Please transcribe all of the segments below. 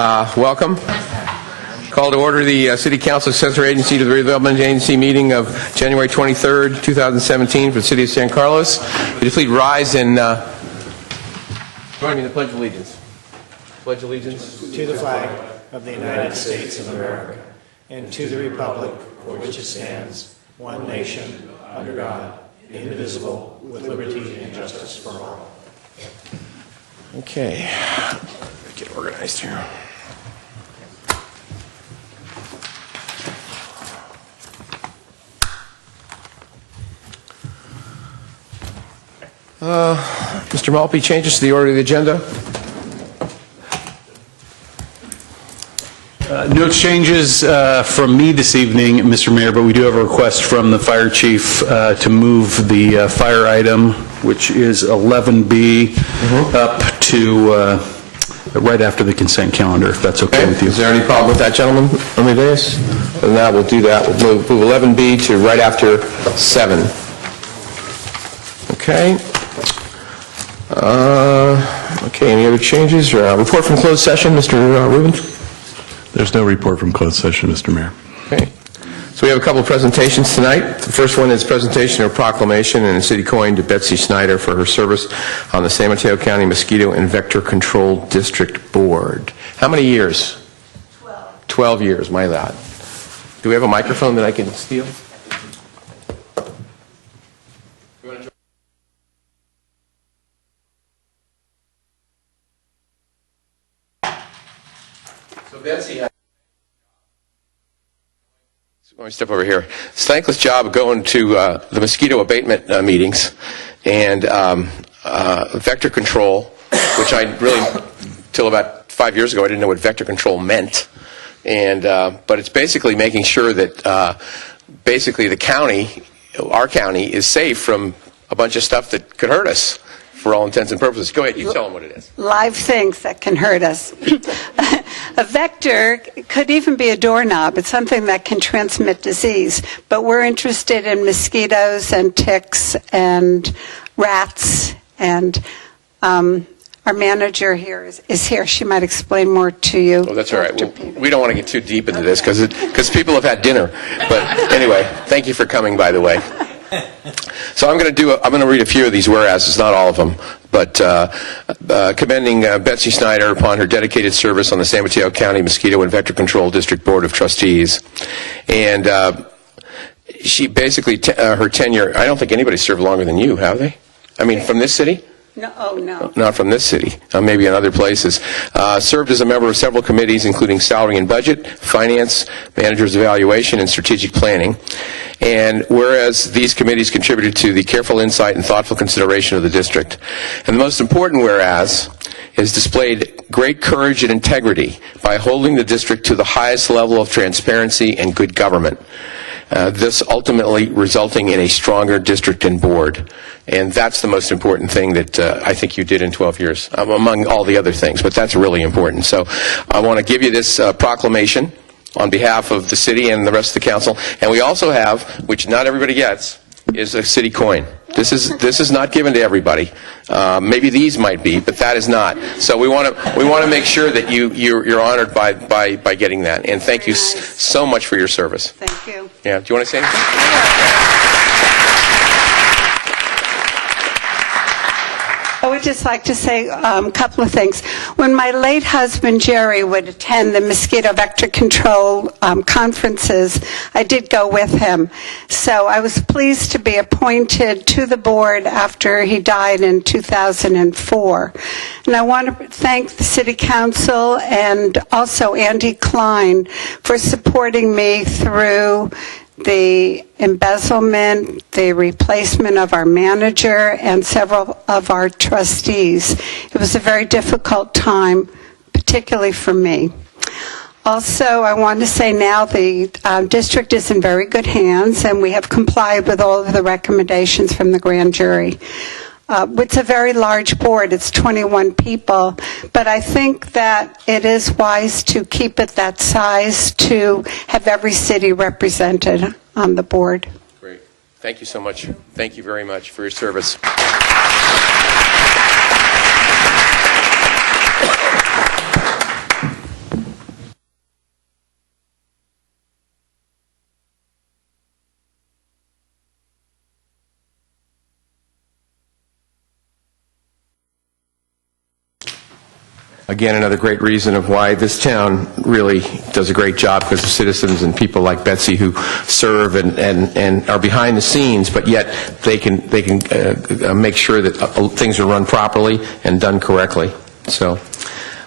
Welcome. Call to order the City Council Accessory Agency to the Redevelopment Agency meeting of January 23rd, 2017 for the City of San Carlos. Would you please rise and join me in the Pledge of Allegiance. Pledge allegiance to the flag of the United States of America and to the republic for which it stands, one nation, under God, indivisible, with liberty and justice for all. Okay, get organized here. Mr. Malpe, changes to the order of the agenda? No changes from me this evening, Mr. Mayor, but we do have a request from the fire chief to move the fire item, which is 11B, up to right after the consent calendar, if that's okay with you. Is there any problem with that, gentlemen, on the dais? And now we'll do that. We'll move 11B to right after 7. Okay. Okay, any other changes? Report from closed session, Mr. Rubin? There's no report from closed session, Mr. Mayor. Okay. So we have a couple of presentations tonight. The first one is presentation of proclamation and a city coin to Betsy Snyder for her service on the San Mateo County Mosquito and Vector Control District Board. How many years? 12. 12 years, my lad. Do we have a microphone that I can steal? Betsy, let me step over here. It's a thankless job of going to the mosquito abatement meetings and vector control, which I really, till about 5 years ago, I didn't know what vector control meant. And but it's basically making sure that basically the county, our county, is safe from a bunch of stuff that could hurt us. For all intents and purposes. Go ahead, you tell them what it is. Live things that can hurt us. A vector could even be a doorknob. It's something that can transmit disease. But we're interested in mosquitoes and ticks and rats. And our manager here is here. She might explain more to you. Oh, that's all right. Well, we don't want to get too deep into this because people have had dinner. But anyway, thank you for coming, by the way. So I'm going to read a few of these whereases, not all of them, but commending Betsy Snyder upon her dedicated service on the San Mateo County Mosquito and Vector Control District Board of Trustees. And she basically, her tenure, I don't think anybody served longer than you, have they? I mean, from this city? No, oh, no. Not from this city, maybe in other places. Served as a member of several committees, including Salary and Budget, Finance, Manager's Evaluation, and Strategic Planning. And whereas these committees contributed to the careful insight and thoughtful consideration of the district. And the most important whereas is displayed great courage and integrity by holding the district to the highest level of transparency and good government. This ultimately resulting in a stronger district and board. And that's the most important thing that I think you did in 12 years, among all the other things, but that's really important. So I want to give you this proclamation on behalf of the city and the rest of the council. And we also have, which not everybody gets, is a city coin. This is not given to everybody. Maybe these might be, but that is not. So we want to make sure that you're honored by getting that. And thank you so much for your service. Thank you. Yeah. Do you want to say anything? I would just like to say a couple of things. When my late husband, Jerry, would attend the mosquito vector control conferences, I did go with him. So I was pleased to be appointed to the board after he died in 2004. And I want to thank the City Council and also Andy Klein for supporting me through the embezzlement, the replacement of our manager, and several of our trustees. It was a very difficult time, particularly for me. Also, I want to say now the district is in very good hands, and we have complied with all of the recommendations from the grand jury. It's a very large board. It's 21 people. But I think that it is wise to keep it that size to have every city represented on the board. Great. Thank you so much. Thank you very much for your service. again, another great reason of why this town really does a great job, because of citizens and people like Betsy who serve and are behind the scenes, but yet they can make sure that things are run properly and done correctly. So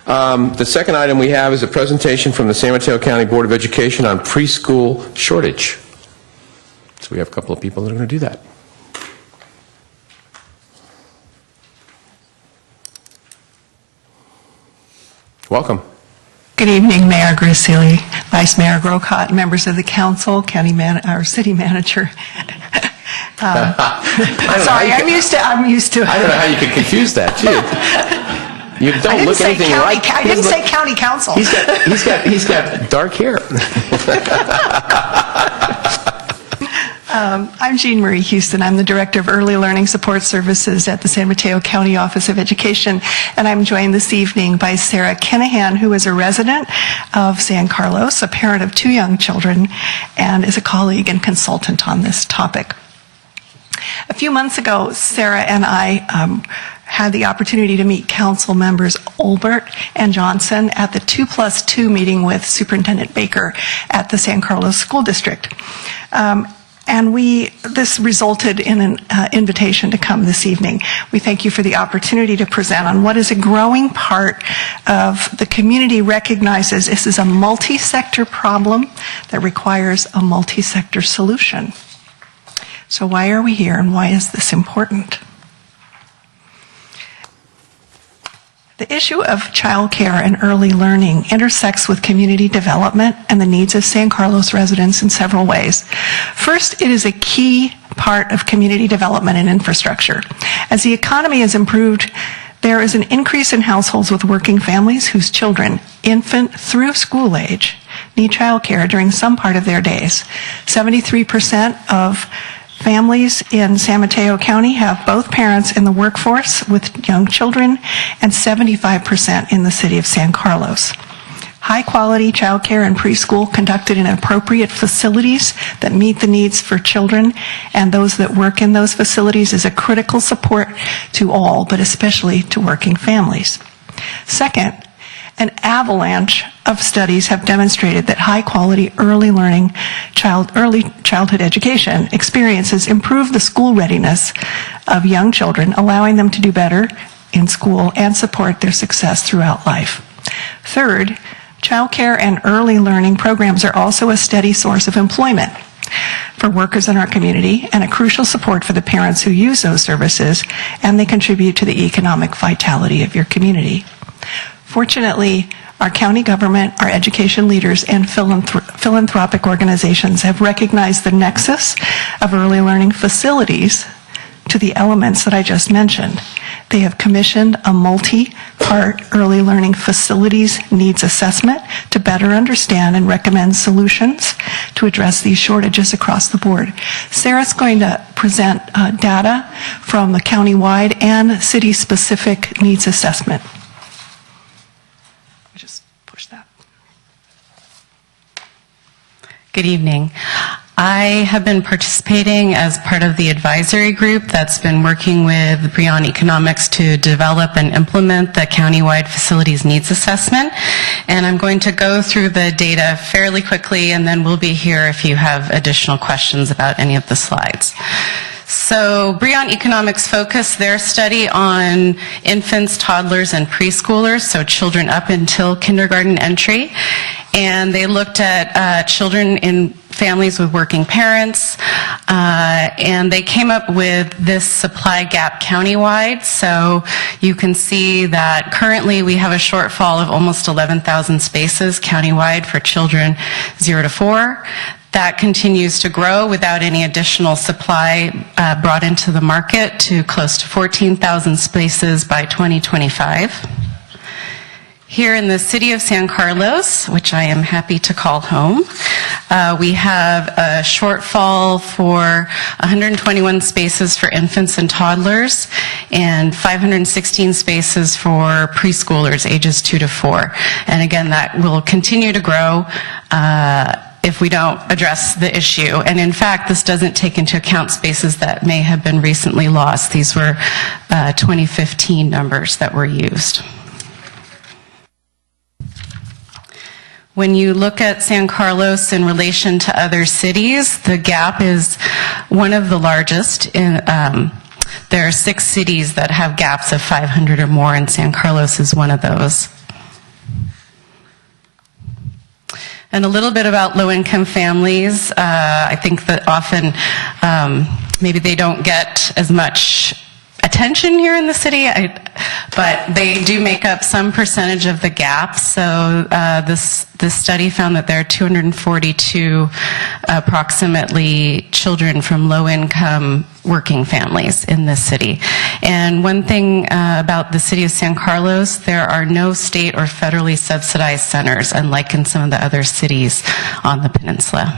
the second item we have is a presentation from the San Mateo County Board of Education on preschool shortage. So we have a couple of people that are going to do that. Welcome. Good evening, Mayor Gracili, Vice Mayor Grocott, members of the council, our city manager. Sorry, I'm used to. I don't know how you could confuse that, too. You don't look anything like. I didn't say county council. He's got dark hair. I'm Jean Marie Houston. I'm the Director of Early Learning Support Services at the San Mateo County Office of Education, and I'm joined this evening by Sarah Kinahan, who is a resident of San Carlos, a parent of 2 young children, and is a colleague and consultant on this topic. A few months ago, Sarah and I had the opportunity to meet council members Olbert and Johnson at the 2+2 meeting with Superintendent Baker at the San Carlos School District. And this resulted in an invitation to come this evening. We thank you for the opportunity to present on what is a growing part of the community recognizes this is a multi-sector problem that requires a multi-sector solution. So why are we here, and why is this important? The issue of childcare and early learning intersects with community development and the needs of San Carlos residents in several ways. First, it is a key part of community development and infrastructure. As the economy has improved, there is an increase in households with working families whose children, infant through school age, need childcare during some part of their days. 73% of families in San Mateo County have both parents in the workforce with young children, and 75% in the city of San Carlos. High-quality childcare and preschool conducted in appropriate facilities that meet the needs for children and those that work in those facilities is a critical support to all, but especially to working families. Second, an avalanche of studies have demonstrated that high-quality early learning, early childhood education experiences improve the school readiness of young children, allowing them to do better in school and support their success throughout life. Third, childcare and early learning programs are also a steady source of employment for workers in our community and a crucial support for the parents who use those services, and they contribute to the economic vitality of your community. Fortunately, our county government, our education leaders, and philanthropic organizations have recognized the nexus of early learning facilities to the elements that I just mentioned. They have commissioned a multi-part early learning facilities needs assessment to better understand and recommend solutions to address these shortages across the board. Sarah's going to present data from the county-wide and city-specific needs assessment. Just push that. Good evening. I have been participating as part of the advisory group that's been working with Breon Economics to develop and implement the countywide facilities needs assessment. And I'm going to go through the data fairly quickly, and then we'll be here if you have additional questions about any of the slides. So Breon Economics focused their study on infants, toddlers, and preschoolers, so children up until kindergarten entry. And they looked at children in families with working parents, and they came up with this supply gap countywide. So you can see that currently we have a shortfall of almost 11,000 spaces countywide for children 0 to 4. That continues to grow without any additional supply brought into the market to close to 14,000 spaces by 2025. Here in the city of San Carlos, which I am happy to call home, we have a shortfall for 121 spaces for infants and toddlers and 516 spaces for preschoolers ages 2 to 4. And again, that will continue to grow if we don't address the issue. And in fact, this doesn't take into account spaces that may have been recently lost. These were 2015 numbers that were used. When you look at San Carlos in relation to other cities, the gap is one of the largest. There are 6 cities that have gaps of 500 or more, and San Carlos is one of those. And a little bit about low-income families. I think that often maybe they don't get as much attention here in the city, but they do make up some percentage of the gap. So this study found that there are 242 approximately children from low-income working families in this city. And one thing about the city of San Carlos, there are no state or federally subsidized centers, unlike in some of the other cities on the peninsula.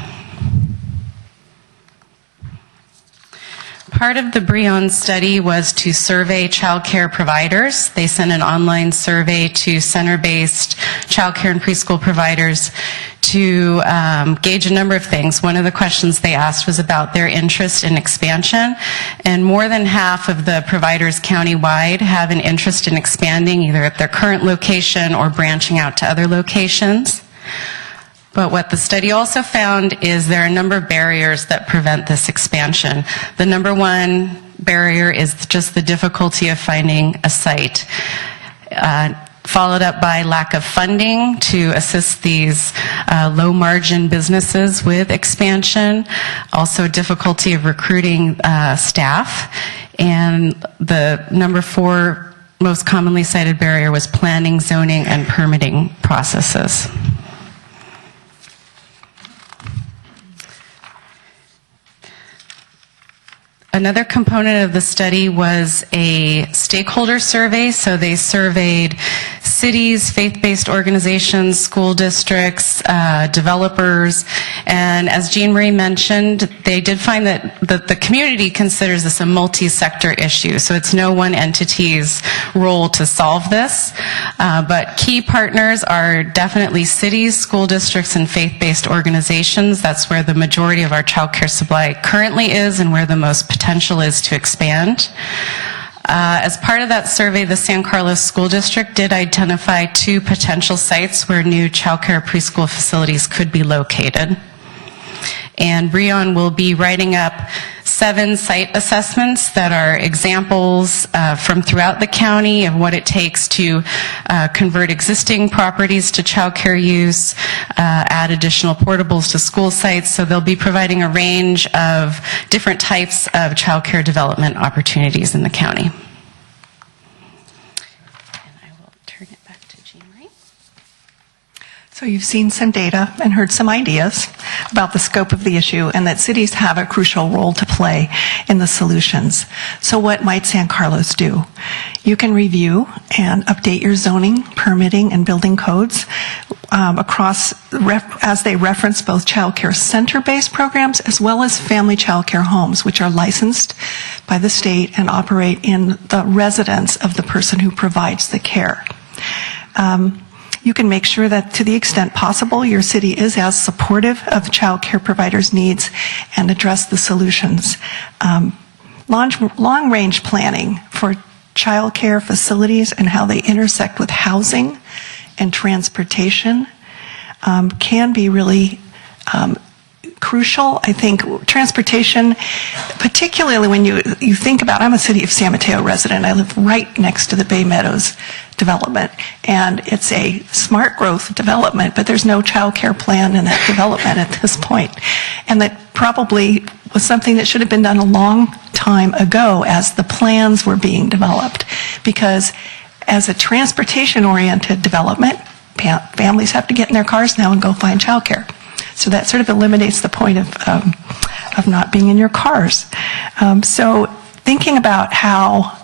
Part of the Brion study was to survey child care providers. They sent an online survey to center-based child care and preschool providers to gauge a number of things. One of the questions they asked was about their interest in expansion, and more than half of the providers countywide have an interest in expanding either at their current location or branching out to other locations. But what the study also found is there are a number of barriers that prevent this expansion. The number one barrier is just the difficulty of finding a site, followed up by lack of funding to assist these low-margin businesses with expansion, also difficulty of recruiting staff, and the number 4 most commonly cited barrier was planning, zoning, and permitting processes. Another component of the study was a stakeholder survey. So they surveyed cities, faith-based organizations, school districts, developers, and as Jean Marie mentioned, they did find that the community considers this a multi-sector issue. So it's no one entity's role to solve this, but key partners are definitely cities, school districts, and faith-based organizations. That's where the majority of our child care supply currently is and where the most potential is to expand. As part of that survey, the San Carlos School District did identify 2 potential sites where new child care preschool facilities could be located. And Brion will be writing up 7 site assessments that are examples from throughout the county of what it takes to convert existing properties to child care use, add additional portables to school sites. So they'll be providing a range of different types of child care development opportunities in the county. And I will turn it back to Jean Marie. So you've seen some data and heard some ideas about the scope of the issue and that cities have a crucial role to play in the solutions. So what might San Carlos do? You can review and update your zoning, permitting, and building codes as they reference both child care center-based programs as well as family child care homes, which are licensed by the state and operate in the residence of the person who provides the care. You can make sure that to the extent possible, your city is as supportive of child care providers' needs and address the solutions. Long-range planning for child care facilities and how they intersect with housing and transportation can be really crucial. I think transportation, particularly when you think about, I'm a City of San Mateo resident. I live right next to the Bay Meadows development, and it's a smart growth development, but there's no child care plan in that development at this point. And that probably was something that should have been done a long time ago as the plans were being developed, because as a transportation-oriented development, families have to get in their cars now and go find child care. So that sort of eliminates the point of not being in your cars. So thinking about how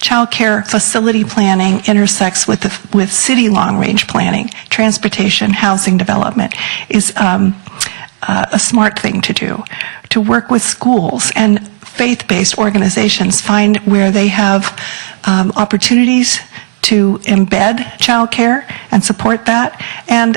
child care facility planning intersects with city long-range planning, transportation, housing development is a smart thing to do. To work with schools and faith-based organizations, find where they have opportunities to embed child care and support that, and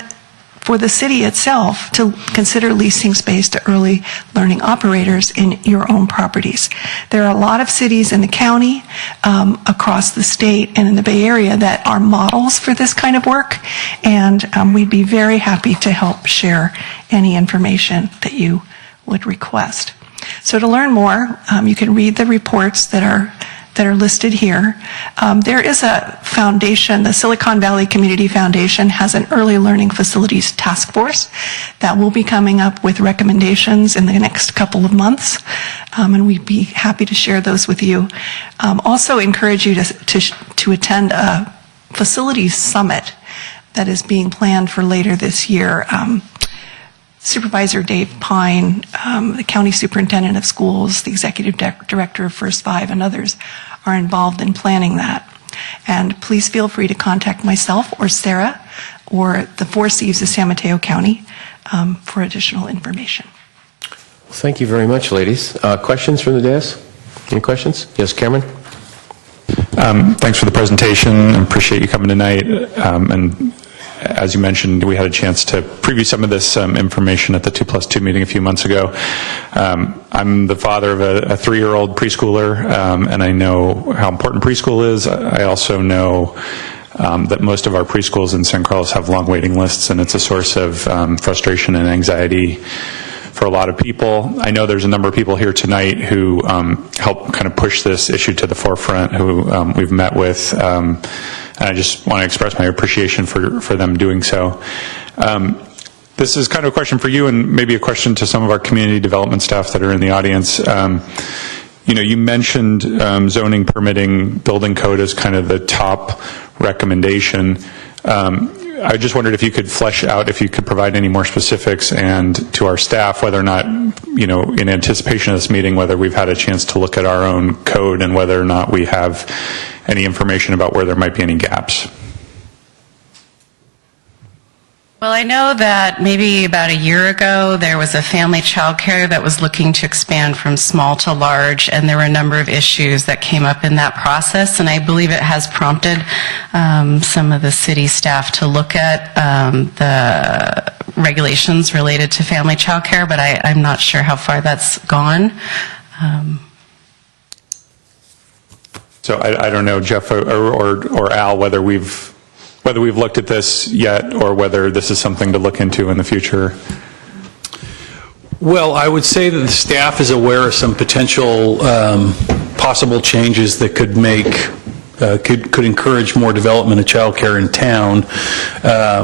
for the city itself to consider leasing space to early learning operators in your own properties. There are a lot of cities in the county, across the state, and in the Bay Area that are models for this kind of work, and we'd be very happy to help share any information that you would request. So to learn more, you can read the reports that are listed here. There is a foundation, the Silicon Valley Community Foundation has an early learning facilities task force that will be coming up with recommendations in the next couple of months, and we'd be happy to share those with you. Also encourage you to attend a facilities summit that is being planned for later this year. Supervisor Dave Pine, the county superintendent of schools, the executive director of First Five, and others are involved in planning that. And please feel free to contact myself or Sarah or the Four C's of San Mateo County for additional information. Thank you very much, ladies. Questions from the dais? Any questions? Yes, Cameron? Thanks for the presentation. I appreciate you coming tonight. And as you mentioned, we had a chance to preview some of this information at the 2+2 meeting a few months ago. I'm the father of a 3-year-old preschooler, and I know how important preschool is. I also know that most of our preschools in San Carlos have long waiting lists, and it's a source of frustration and anxiety for a lot of people. I know there's a number of people here tonight who help kind of push this issue to the forefront, who we've met with. And I just want to express my appreciation for them doing so. This is kind of a question for you, and maybe a question to some of our community development staff that are in the audience. You mentioned zoning, permitting, building code as kind of the top recommendation. I just wondered if you could flesh out, if you could provide any more specifics, and to our staff, whether or not, in anticipation of this meeting, whether we've had a chance to look at our own code and whether or not we have any information about where there might be any gaps. Well, I know that maybe about a year ago, there was a family childcare that was looking to expand from small to large, and there were a number of issues that came up in that process, and I believe it has prompted some of the city staff to look at the regulations related to family childcare, but I'm not sure how far that's gone. So I don't know, Jeff or Al, whether we've looked at this yet, or whether this is something to look into in the future. Well, I would say that the staff is aware of some potential possible changes that could make could encourage more development of childcare in town.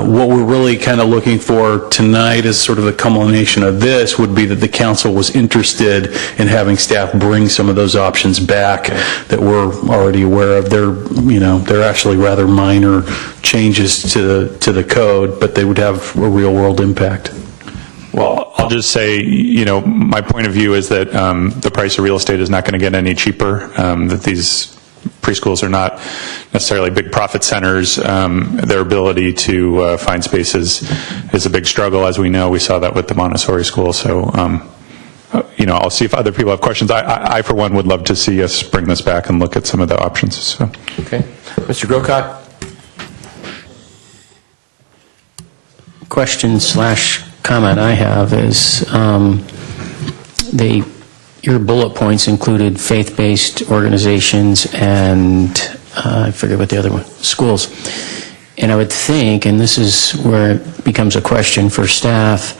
What we're really kind of looking for tonight as sort of a culmination of this would be that the council was interested in having staff bring some of those options back that we're already aware of. They're actually rather minor changes to the code, but they would have a real world impact. Well, I'll just say, my point of view is that the price of real estate is not going to get any cheaper, that these preschools are not necessarily big profit centers. Their ability to find spaces is a big struggle, as we know. We saw that with the Montessori school. So, I'll see if other people have questions. I, for one, would love to see us bring this back and look at some of the options. So. Okay. Mr. Grocott? Question/comment I have is your bullet points included faith-based organizations and I forget what the other one, schools. And I would think, and this is where it becomes a question for staff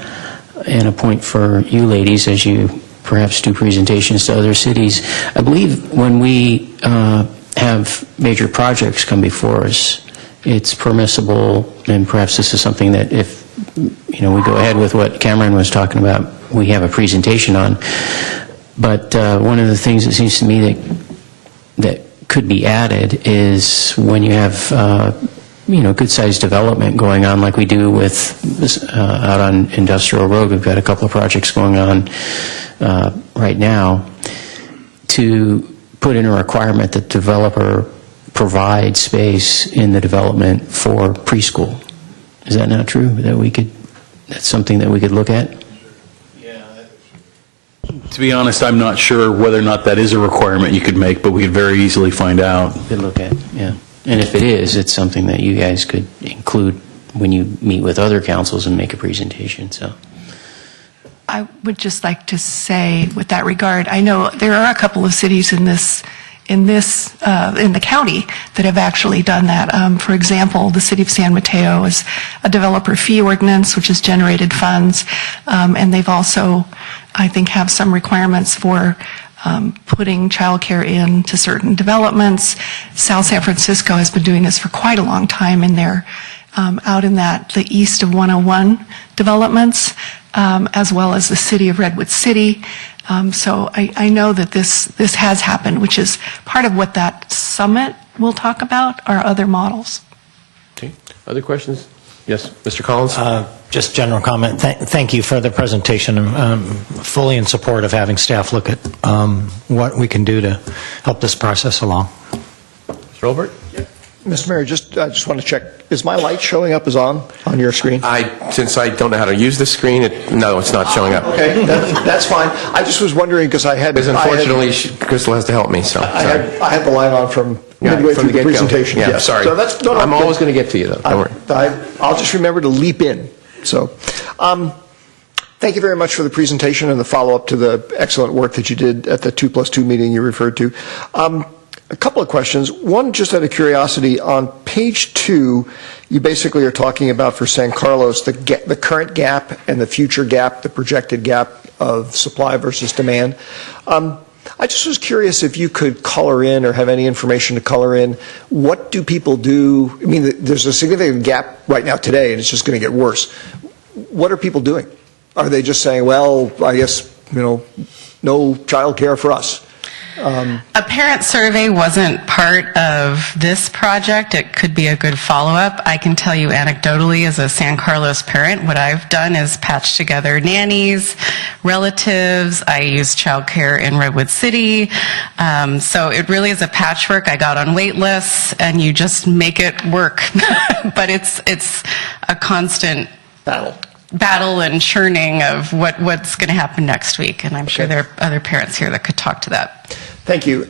and a point for you ladies as you perhaps do presentations to other cities, I believe when we have major projects come before us, it's permissible, and perhaps this is something that if we go ahead with what Cameron was talking about, we have a presentation on. But one of the things that seems to me that could be added is when you have good-sized development going on, like we do with out on Industrial Road. We've got a couple of projects going on right now, to put in a requirement that the developer provide space in the development for preschool. Is that not true? That's something that we could look at? To be honest, I'm not sure whether or not that is a requirement you could make, but we could very easily find out. Could look at, yeah. And if it is, it's something that you guys could include when you meet with other councils and make a presentation, so. I would just like to say, with that regard, I know there are a couple of cities in the county that have actually done that. For example, the city of San Mateo is a developer fee ordinance, which has generated funds, and they've also, I think, have some requirements for putting childcare into certain developments. South San Francisco has been doing this for quite a long time, and they're out in the east of 101 developments, as well as the city of Redwood City. So I know that this has happened, which is part of what that summit will talk about, are other models. Okay. Other questions? Yes, Mr. Collins? Just general comment. Thank you for the presentation. I'm fully in support of having staff look at what we can do to help this process along. Mr. Olbert? Mr. Mayor, I just want to check, is my light showing up as on your screen? Since I don't know how to use this screen, no, it's not showing up. Okay, that's fine. I just was wondering because Because unfortunately, Crystal has to help me, so. I had the light on from midway through the get-go. presentation. Yeah, Yes. sorry. So that's, no, I'm always going to get to you, though. Don't worry. I'll just remember to leap in. So, thank you very much for the presentation and the follow-up to the excellent work that you did at the 2+2 meeting you referred to. A couple of questions. One, just out of curiosity, on page 2, you basically are talking about for San Carlos the current gap and the future gap, the projected gap of supply versus demand. I just was curious if you could color in or have any information to color in. What do people do? I mean, there's a significant gap right now today, and it's just going to get worse. What are people doing? Are they just saying, well, I guess, no child care for us? A parent survey wasn't part of this project. It could be a good follow-up. I can tell you anecdotally, as a San Carlos parent, what I've done is patch together nannies, relatives. I use childcare in Redwood City. So it really is a patchwork. I got on wait lists, and you just make it work. But it's a constant battle and churning of what's going to happen next week. And I'm sure there are other parents here that could talk to that. Thank you.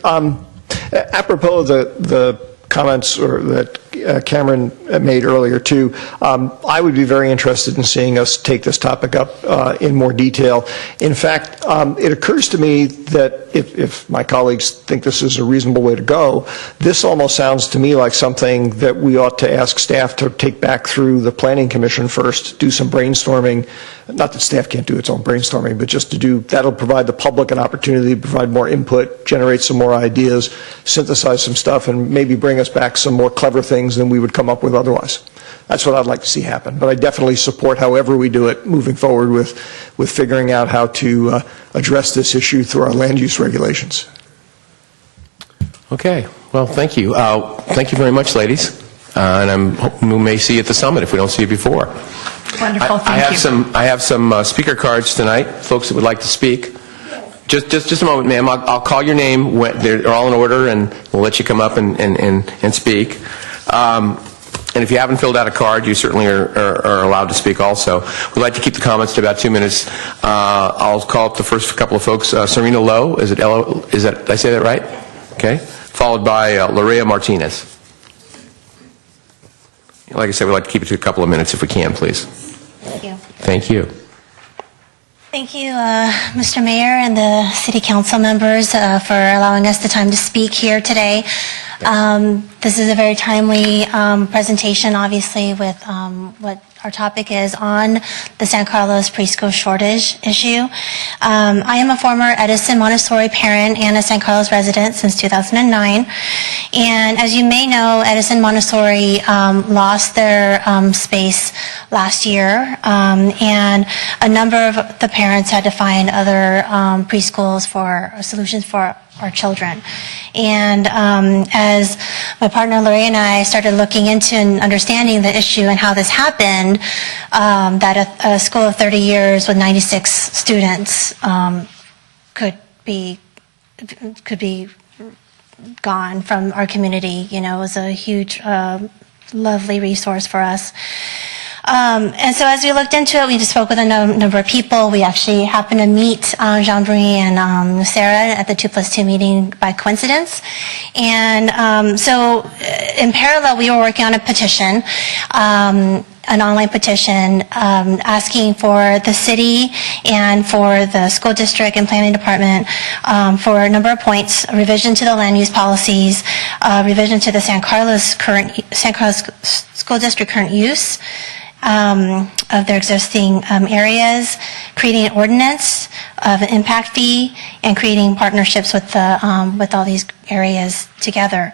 Apropos of the comments that Cameron made earlier too, I would be very interested in seeing us take this topic up in more detail. In fact, it occurs to me that if my colleagues think this is a reasonable way to go, this almost sounds to me like something that we ought to ask staff to take back through the Planning Commission first, do some brainstorming. Not that staff can't do its own brainstorming, but just that'll provide the public an opportunity to provide more input, generate some more ideas, synthesize some stuff, and maybe bring us back some more clever things than we would come up with otherwise. That's what I'd like to see happen. But I definitely support however we do it moving forward with figuring out how to address this issue through our land use regulations. Okay. Well, thank you. Thank you very much, ladies. And I'm hoping we may see you at the summit if we don't see you before. Wonderful, thank you. I have some speaker cards tonight, folks that would like to speak. Just a moment, ma'am. I'll call your name. They're all in order, and we'll let you come up and speak. And if you haven't filled out a card, you certainly are allowed to speak also. We'd like to keep the comments to about 2 minutes. I'll call up the first couple of folks. Serena Lowe, did I say that right? Okay. Followed by Lorea Martinez. Like I said, we'd like to keep it to a couple of minutes if we can, please. Thank you. Thank you. Thank you, Mr. Mayor and the City Council members for allowing us the time to speak here today. This is a very timely presentation, obviously, with what our topic is on the San Carlos preschool shortage issue. I am a former Edison Montessori parent and a San Carlos resident since 2009. And as you may know, Edison Montessori lost their space last year, and a number of the parents had to find other preschools for solutions for our children. And as my partner Lori and I started looking into and understanding the issue and how this happened, that a school of 30 years with 96 students could be gone from our community. It was a huge, lovely resource for us. And so as we looked into it, we just spoke with a number of people. We actually happened to meet Jean-Marie and Sarah at the 2+2 meeting by coincidence. And so in parallel, we were working on a petition an online petition asking for the city and for the school district and planning department for a number of points: a revision to the land use policies, revision to the San Carlos School District current use of their existing areas, creating an ordinance of an impact fee, and creating partnerships with all these areas together.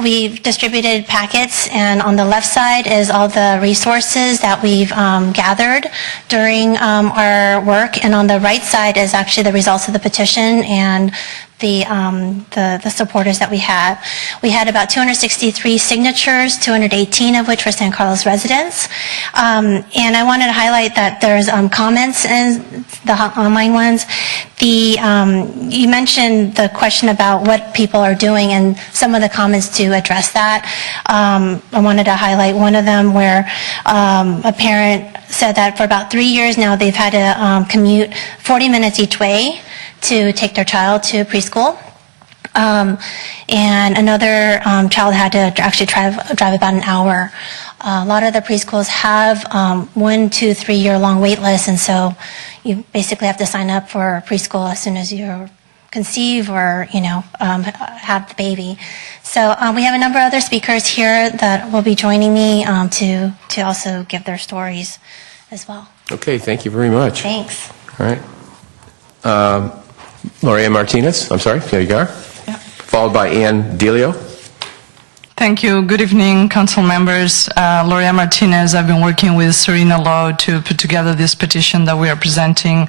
We've distributed packets, and on the left side is all the resources that we've gathered during our work, and on the right side is actually the results of the petition and the supporters that we had. We had about 263 signatures, 218 of which were San Carlos residents. And I wanted to highlight that there's comments in the online ones. You mentioned the question about what people are doing and some of the comments to address that. I wanted to highlight one of them where a parent said that for about 3 years now they've had to commute 40 minutes each way to take their child to preschool. And another child had to actually drive about an hour. A lot of the preschools have 1, 2, 3 year long wait lists, and so you basically have to sign up for preschool as soon as you conceive or have the baby. So we have a number of other speakers here that will be joining me to also give their stories as well. Okay, thank you very much. Thanks. All right. Loria Martinez, I'm sorry, there you are. Yeah. Followed by Ann Delio. Thank you. Good evening, council members. Loria Martinez. I've been working with Serena Lowe to put together this petition that we are presenting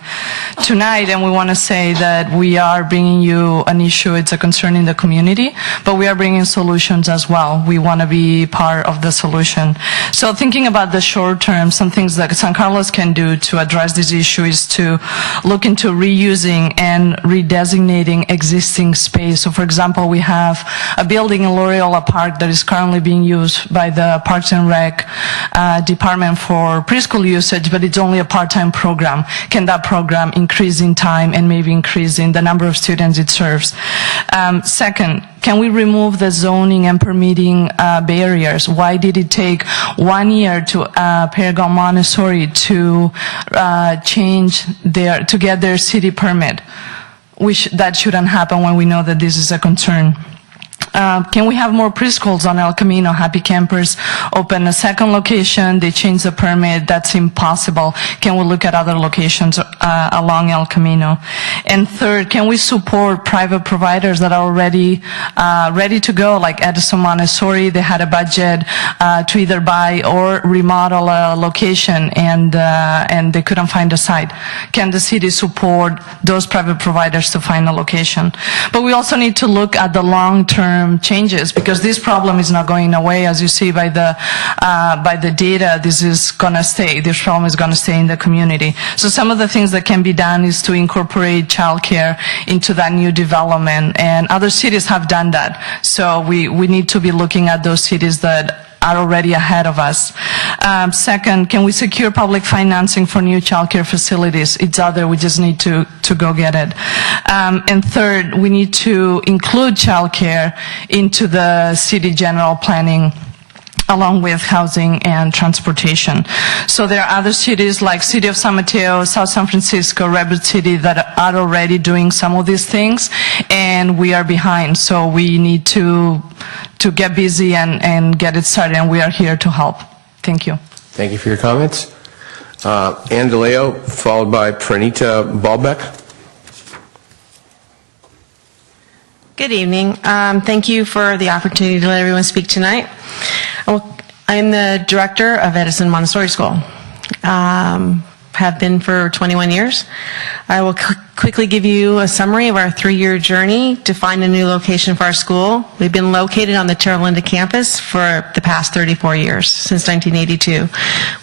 tonight, and we want to say that we are bringing you an issue. It's a concern in the community, but we are bringing solutions as well. We want to be part of the solution. So thinking about the short term, some things that San Carlos can do to address this issue is to look into reusing and redesignating existing space. So for example, we have a building in Loyola Park that is currently being used by the Parks and Rec department for preschool usage, but it's only a part-time program. Can that program increase in time and maybe increase in the number of students it serves? Second, can we remove the zoning and permitting barriers? Why did it take 1 year to Paragon Montessori to to get their city permit? That shouldn't happen when we know that this is a concern. Can we have more preschools on El Camino? Happy Campers open a second location. They changed the permit. That's impossible. Can we look at other locations along El Camino? And third, can we support private providers that are already ready to go, like Edison Montessori? They had a budget to either buy or remodel a location, and they couldn't find a site. Can the city support those private providers to find a location? But we also need to look at the long-term changes, because this problem is not going away. As you see by the data, this is going to stay. This problem is going to stay in the community. So some of the things that can be done is to incorporate childcare into that new development, and other cities have done that. So we need to be looking at those cities that are already ahead of us. Second, can we secure public financing for new childcare facilities? It's out there, we just need to go get it. And third, we need to include childcare into the city general planning, along with housing and transportation. So there are other cities like City of San Mateo, South San Francisco, Redwood City that are already doing some of these things, and we are behind. So we need to get busy and get it started, and we are here to help. Thank you. Thank you for your comments. Ann DeLeo, followed by Pranita Balbeck. Good evening. Thank you for the opportunity to let everyone speak tonight. I'm the director of Edison Montessori School. Have been for 21 years. I will quickly give you a summary of our 3-year journey to find a new location for our school. We've been located on the Terra Linda campus for the past 34 years, since 1982.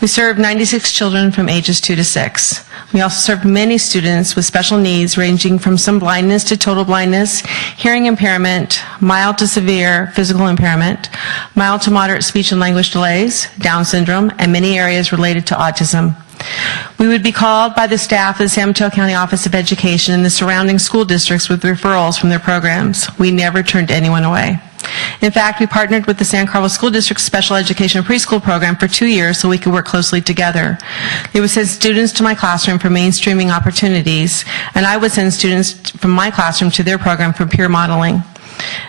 We serve 96 children from ages 2 to 6. We also serve many students with special needs ranging from some blindness to total blindness, hearing impairment, mild to severe physical impairment, mild to moderate speech and language delays, Down syndrome, and many areas related to autism. We would be called by the staff of the San Mateo County Office of Education and the surrounding school districts with referrals from their programs. We never turned anyone away. In fact, we partnered with the San Carlos School District Special Education Preschool Program for 2 years so we could work closely together. They would send students to my classroom for mainstreaming opportunities, and I would send students from my classroom to their program for peer modeling.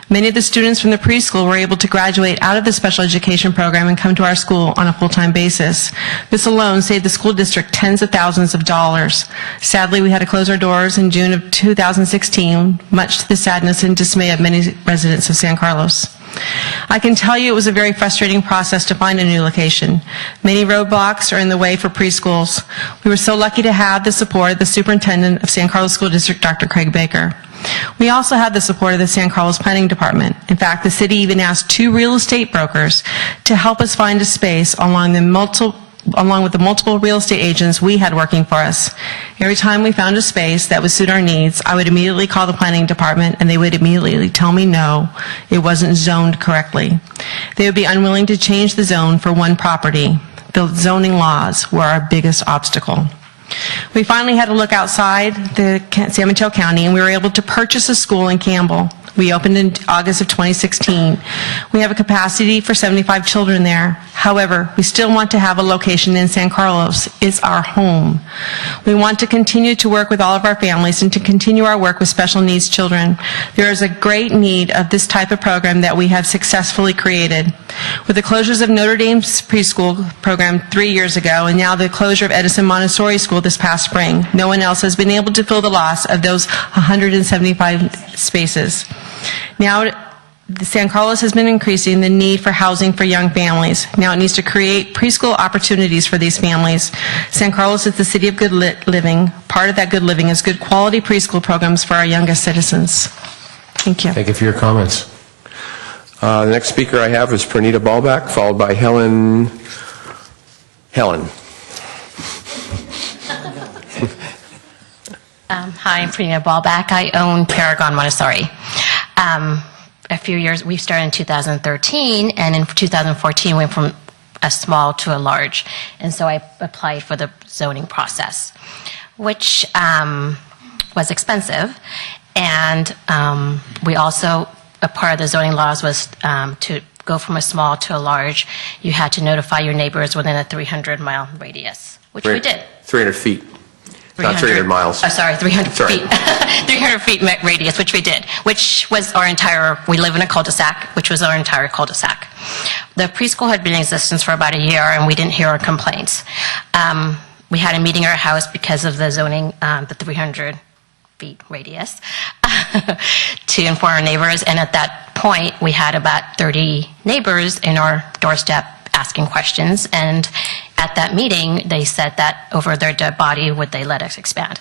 Many of the students from the preschool were able to graduate out of the special education program and come to our school on a full-time basis. This alone saved the school district tens of thousands of dollars. Sadly, we had to close our doors in June of 2016, much to the sadness and dismay of many residents of San Carlos. I can tell you it was a very frustrating process to find a new location. Many roadblocks are in the way for preschools. We were so lucky to have the support of the superintendent of San Carlos School District, Dr. Craig Baker. We also had the support of the San Carlos Planning Department. In fact, the city even asked 2 real estate brokers to help us find a space along with the multiple real estate agents we had working for us. Every time we found a space that would suit our needs, I would immediately call the planning department and they would immediately tell me no, it wasn't zoned correctly. They would be unwilling to change the zone for one property. The zoning laws were our biggest obstacle. We finally had to look outside the San Mateo County, and we were able to purchase a school in Campbell. We opened in August of 2016. We have a capacity for 75 children there. However, we still want to have a location in San Carlos. It's our home. We want to continue to work with all of our families and to continue our work with special needs children. There is a great need of this type of program that we have successfully created. With the closures of Notre Dame's preschool program 3 years ago and now the closure of Edison Montessori School this past spring, no one else has been able to fill the loss of those 175 spaces. Now, San Carlos has been increasing the need for housing for young families. Now it needs to create preschool opportunities for these families. San Carlos is the city of good living. Part of that good living is good quality preschool programs for our youngest citizens. Thank you. Thank you for your comments. The next speaker I have is Pernita Ballback, followed by Helen. Hi, I'm Pernita Ballback. I own Paragon Montessori. A few years, we started in 2013, and in 2014 went from a small to a large. And so I applied for the zoning process, which was expensive. And we also, a part of the zoning laws was to go from a small to a large, you had to notify your neighbors within a 300-mile radius, which we did. 300 feet. Not 300 miles. Oh, sorry, 300 feet. 300 feet radius, which we did, which was our entire, we live in a cul-de-sac, which was our entire cul-de-sac. The preschool had been in existence for about a year, and we didn't hear our complaints. We had a meeting at our house because of the zoning, the 300 feet radius, to inform our neighbors, and at that point, we had about 30 neighbors in our doorstep asking questions, and at that meeting, they said that over their dead body, would they let us expand?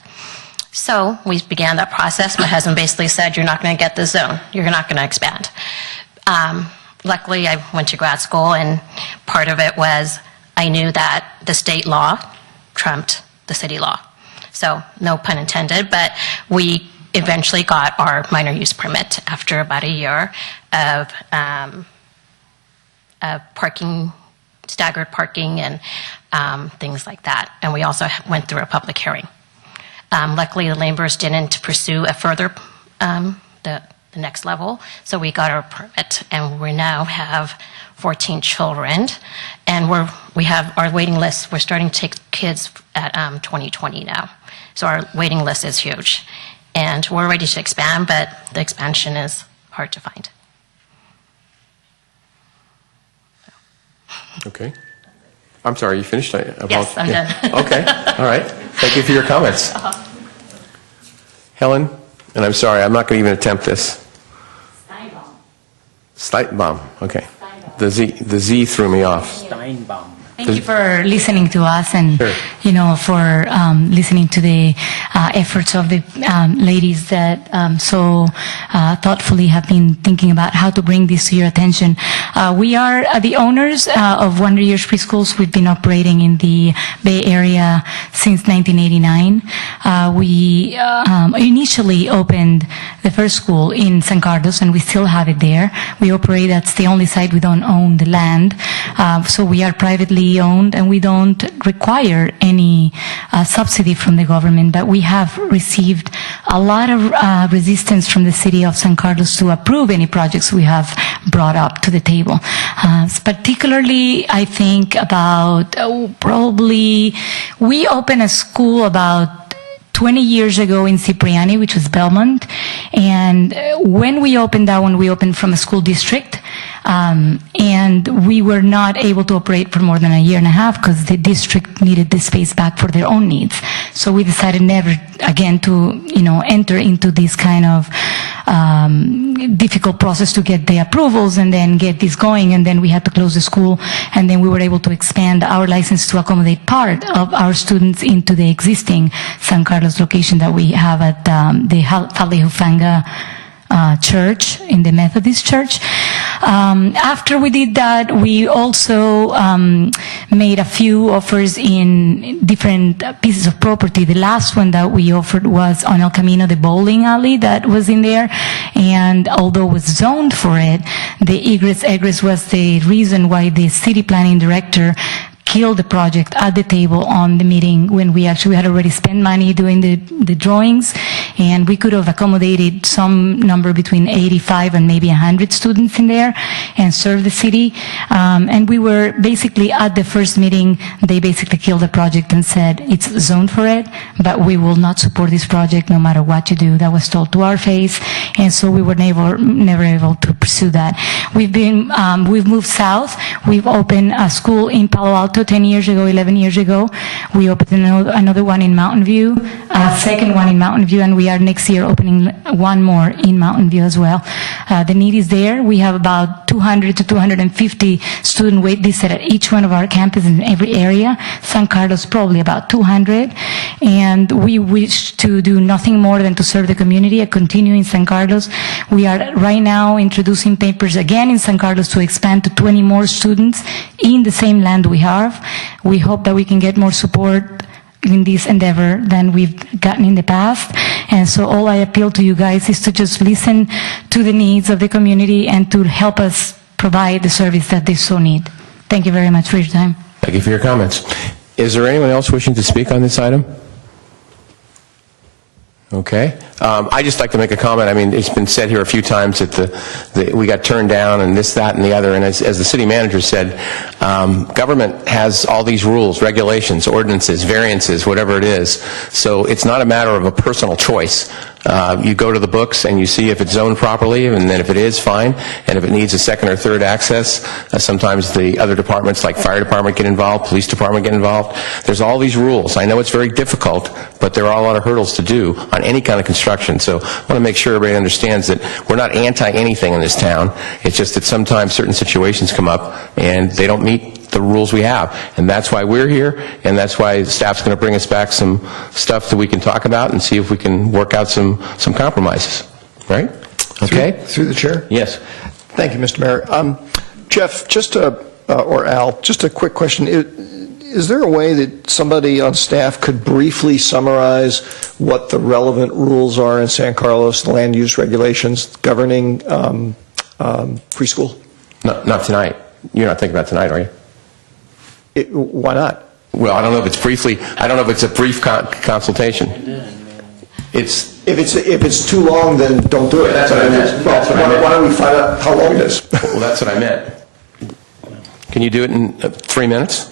So we began that process. My husband basically said, you're not going to get the zone. You're not going to expand. Luckily, I went to grad school, and part of it was I knew that the state law trumped the city law. So no pun intended, but we eventually got our minor use permit after about a year of parking, staggered parking, and things like that. And we also went through a public hearing. Luckily, the neighbors didn't pursue a further, the next level, so we got our permit, and we now have 14 children, and we have our waiting list. We're starting to take kids at 2020 now, so our waiting list is huge, and we're ready to expand, but the expansion is hard to find. Okay. I'm sorry, you finished? Yes, I'm done. Okay, all right. Thank you for your comments. Helen, and I'm sorry, I'm not going to even attempt this. Steinbaum, okay. The Z threw me off. Thank you for listening to us and, Sure. For listening to the efforts of the ladies that so thoughtfully have been thinking about how to bring this to your attention. We are the owners of Wonder Years Preschools. We've been operating in the Bay Area since 1989. We initially opened the first school in San Carlos, and we still have it there. We operate, that's the only site we don't own the land. So we are privately city-owned, and we don't require any subsidy from the government, but we have received a lot of resistance from the city of San Carlos to approve any projects we have brought up to the table. Particularly, I think about probably, we opened a school about 20 years ago in Cipriani, which was Belmont, and when we opened that one, we opened from a school district, and we were not able to operate for more than a year and a half because the district needed the space back for their own needs. So we decided never again to, enter into this kind of difficult process to get the approvals and then get this going, and then we had to close the school, and then we were able to expand our license to accommodate part of our students into the existing San Carlos location that we have at the Hufanga church, in the Methodist church. After we did that, we also made a few offers in different pieces of property. The last one that we offered was on El Camino, the bowling alley that was in there, and although it was zoned for it, the egress was the reason why the city planning director killed the project at the table on the meeting when we had already spent money doing the drawings, and we could have accommodated some number between 85 and maybe 100 students in there and serve the city. And we were basically at the first meeting, they basically killed the project and said it's zoned for it, but we will not support this project no matter what you do. That was told to our face, and so we were never able to pursue that. We've moved south. We've opened a school in Palo Alto 11 years ago. We opened another one in Mountain View, a second one in Mountain View, and we are next year opening one more in Mountain View as well. The need is there. We have about 200 to 250 student wait listed at each one of our campuses in every area. San Carlos probably about 200, and we wish to do nothing more than to serve the community and continue in San Carlos. We are right now introducing papers again in San Carlos to expand to 20 more students in the same land we have. We hope that we can get more support in this endeavor than we've gotten in the past. And so all I appeal to you guys is to just listen to the needs of the community and to help us provide the service that they so need. Thank you very much for your time. Thank you for your comments. Is there anyone else wishing to speak on this item? Okay. I'd just like to make a comment. I mean, it's been said here a few times that we got turned down and this, that, and the other. And as the city manager said, government has all these rules, regulations, ordinances, variances, whatever it is. So it's not a matter of a personal choice. You go to the books and you see if it's zoned properly, and then if it is, fine. And if it needs a second or third access, sometimes the other departments like fire department get involved, police department get involved. There's all these rules. I know it's very difficult, but there are a lot of hurdles to do on any kind of construction. So I want to make sure everybody understands that we're not anti-anything in this town. It's just that sometimes certain situations come up and they don't meet the rules we have. And that's why we're here, and that's why the staff's going to bring us back some stuff that we can talk about and see if we can work out some compromises. Right? Okay? Through the chair? Yes. Thank you, Mr. Mayor. Jeff, or Al, just a quick question. Is there a way that somebody on staff could briefly summarize what the relevant rules are in San Carlos, the land use regulations governing preschool? Not tonight. You're not thinking about tonight, are you? Why not? Well, I don't know if it's a brief consultation. If it's too long, then don't do it. That's what I meant. Why don't we find out how long it is? Well, that's what I meant. Can you do it in 3 minutes?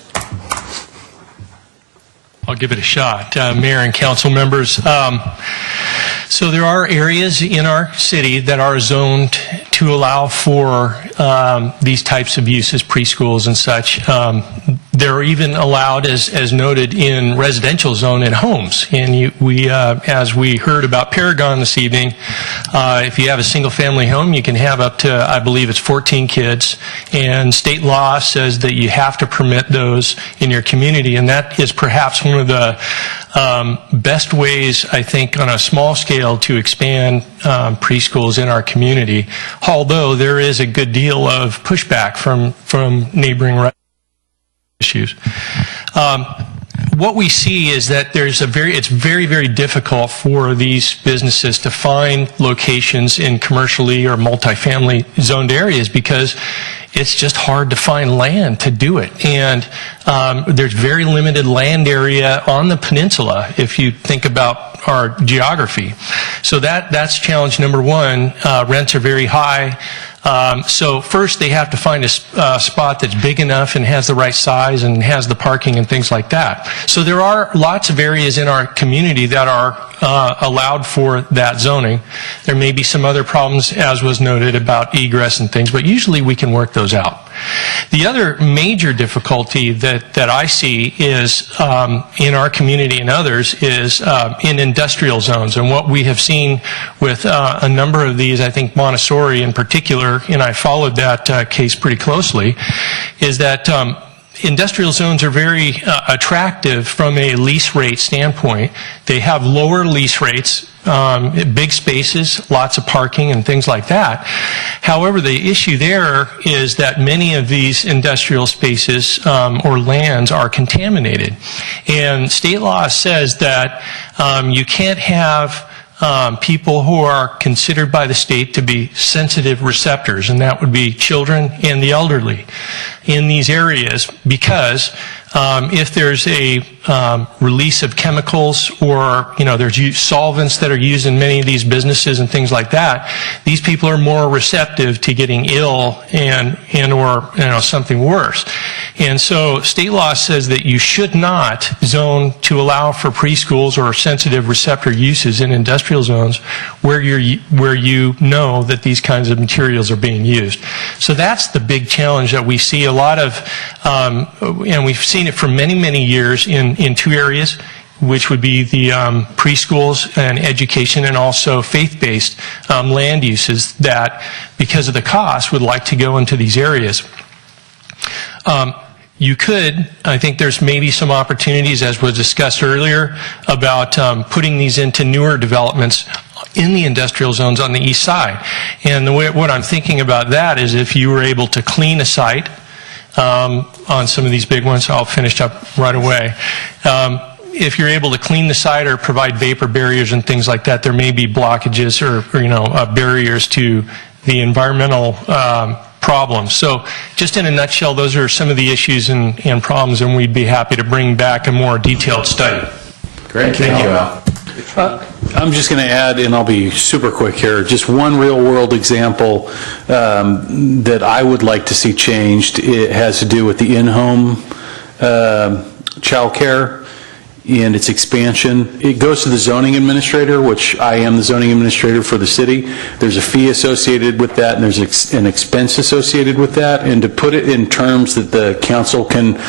I'll give it a shot. Mayor and council members, so there are areas in our city that are zoned to allow for these types of uses, preschools and such. They're even allowed, as noted, in residential zone in homes. And as we heard about Paragon this evening, if you have a single-family home, you can have up to, I believe it's 14 kids. And state law says that you have to permit those in your community. And that is perhaps one of the best ways, I think, on a small scale to expand preschools in our community, although there is a good deal of pushback from neighboring issues. What we see is that it's very, very difficult for these businesses to find locations in commercially or multifamily zoned areas because it's just hard to find land to do it. And there's very limited land area on the peninsula if you think about our geography. So that's challenge number one. Rents are very high. So first they have to find a spot that's big enough and has the right size and has the parking and things like that. So there are lots of areas in our community that are allowed for that zoning. There may be some other problems, as was noted, about egress and things, but usually we can work those out. The other major difficulty that I see is in our community and others is in industrial zones. And what we have seen with a number of these, I think Montessori in particular, and I followed that case pretty closely, is that industrial zones are very attractive from a lease rate standpoint. They have lower lease rates, big spaces, lots of parking and things like that. However, the issue there is that many of these industrial spaces or lands are contaminated. And state law says that you can't have people who are considered by the state to be sensitive receptors, and that would be children and the elderly in these areas, because if there's a release of chemicals or, there's solvents that are used in many of these businesses and things like that, these people are more receptive to getting ill and or something worse. And so state law says that you should not zone to allow for preschools or sensitive receptor uses in industrial zones where you know that these kinds of materials are being used. So that's the big challenge that we see a lot of, and we've seen it for many, many years in two areas, which would be the preschools and education, and also faith-based land uses that, because of the cost, would like to go into these areas. You could, I think there's maybe some opportunities, as was discussed earlier, about putting these into newer developments in the industrial zones on the east side. And what I'm thinking about that is if you were able to clean a site on some of these big ones, I'll finish up right away. If you're able to clean the site or provide vapor barriers and things like that, there may be blockages or barriers to the environmental problems. So just in a nutshell, those are some of the issues and problems, and we'd be happy to bring back a more detailed study. Great. Thank you, Al. I'm just going to add, and I'll be super quick here, just one real-world example that I would like to see changed. It has to do with the in-home child care and its expansion. It goes to the zoning administrator, which I am the zoning administrator for the city. There's a fee associated with that, and there's an expense associated with that. And to put it in terms that the council can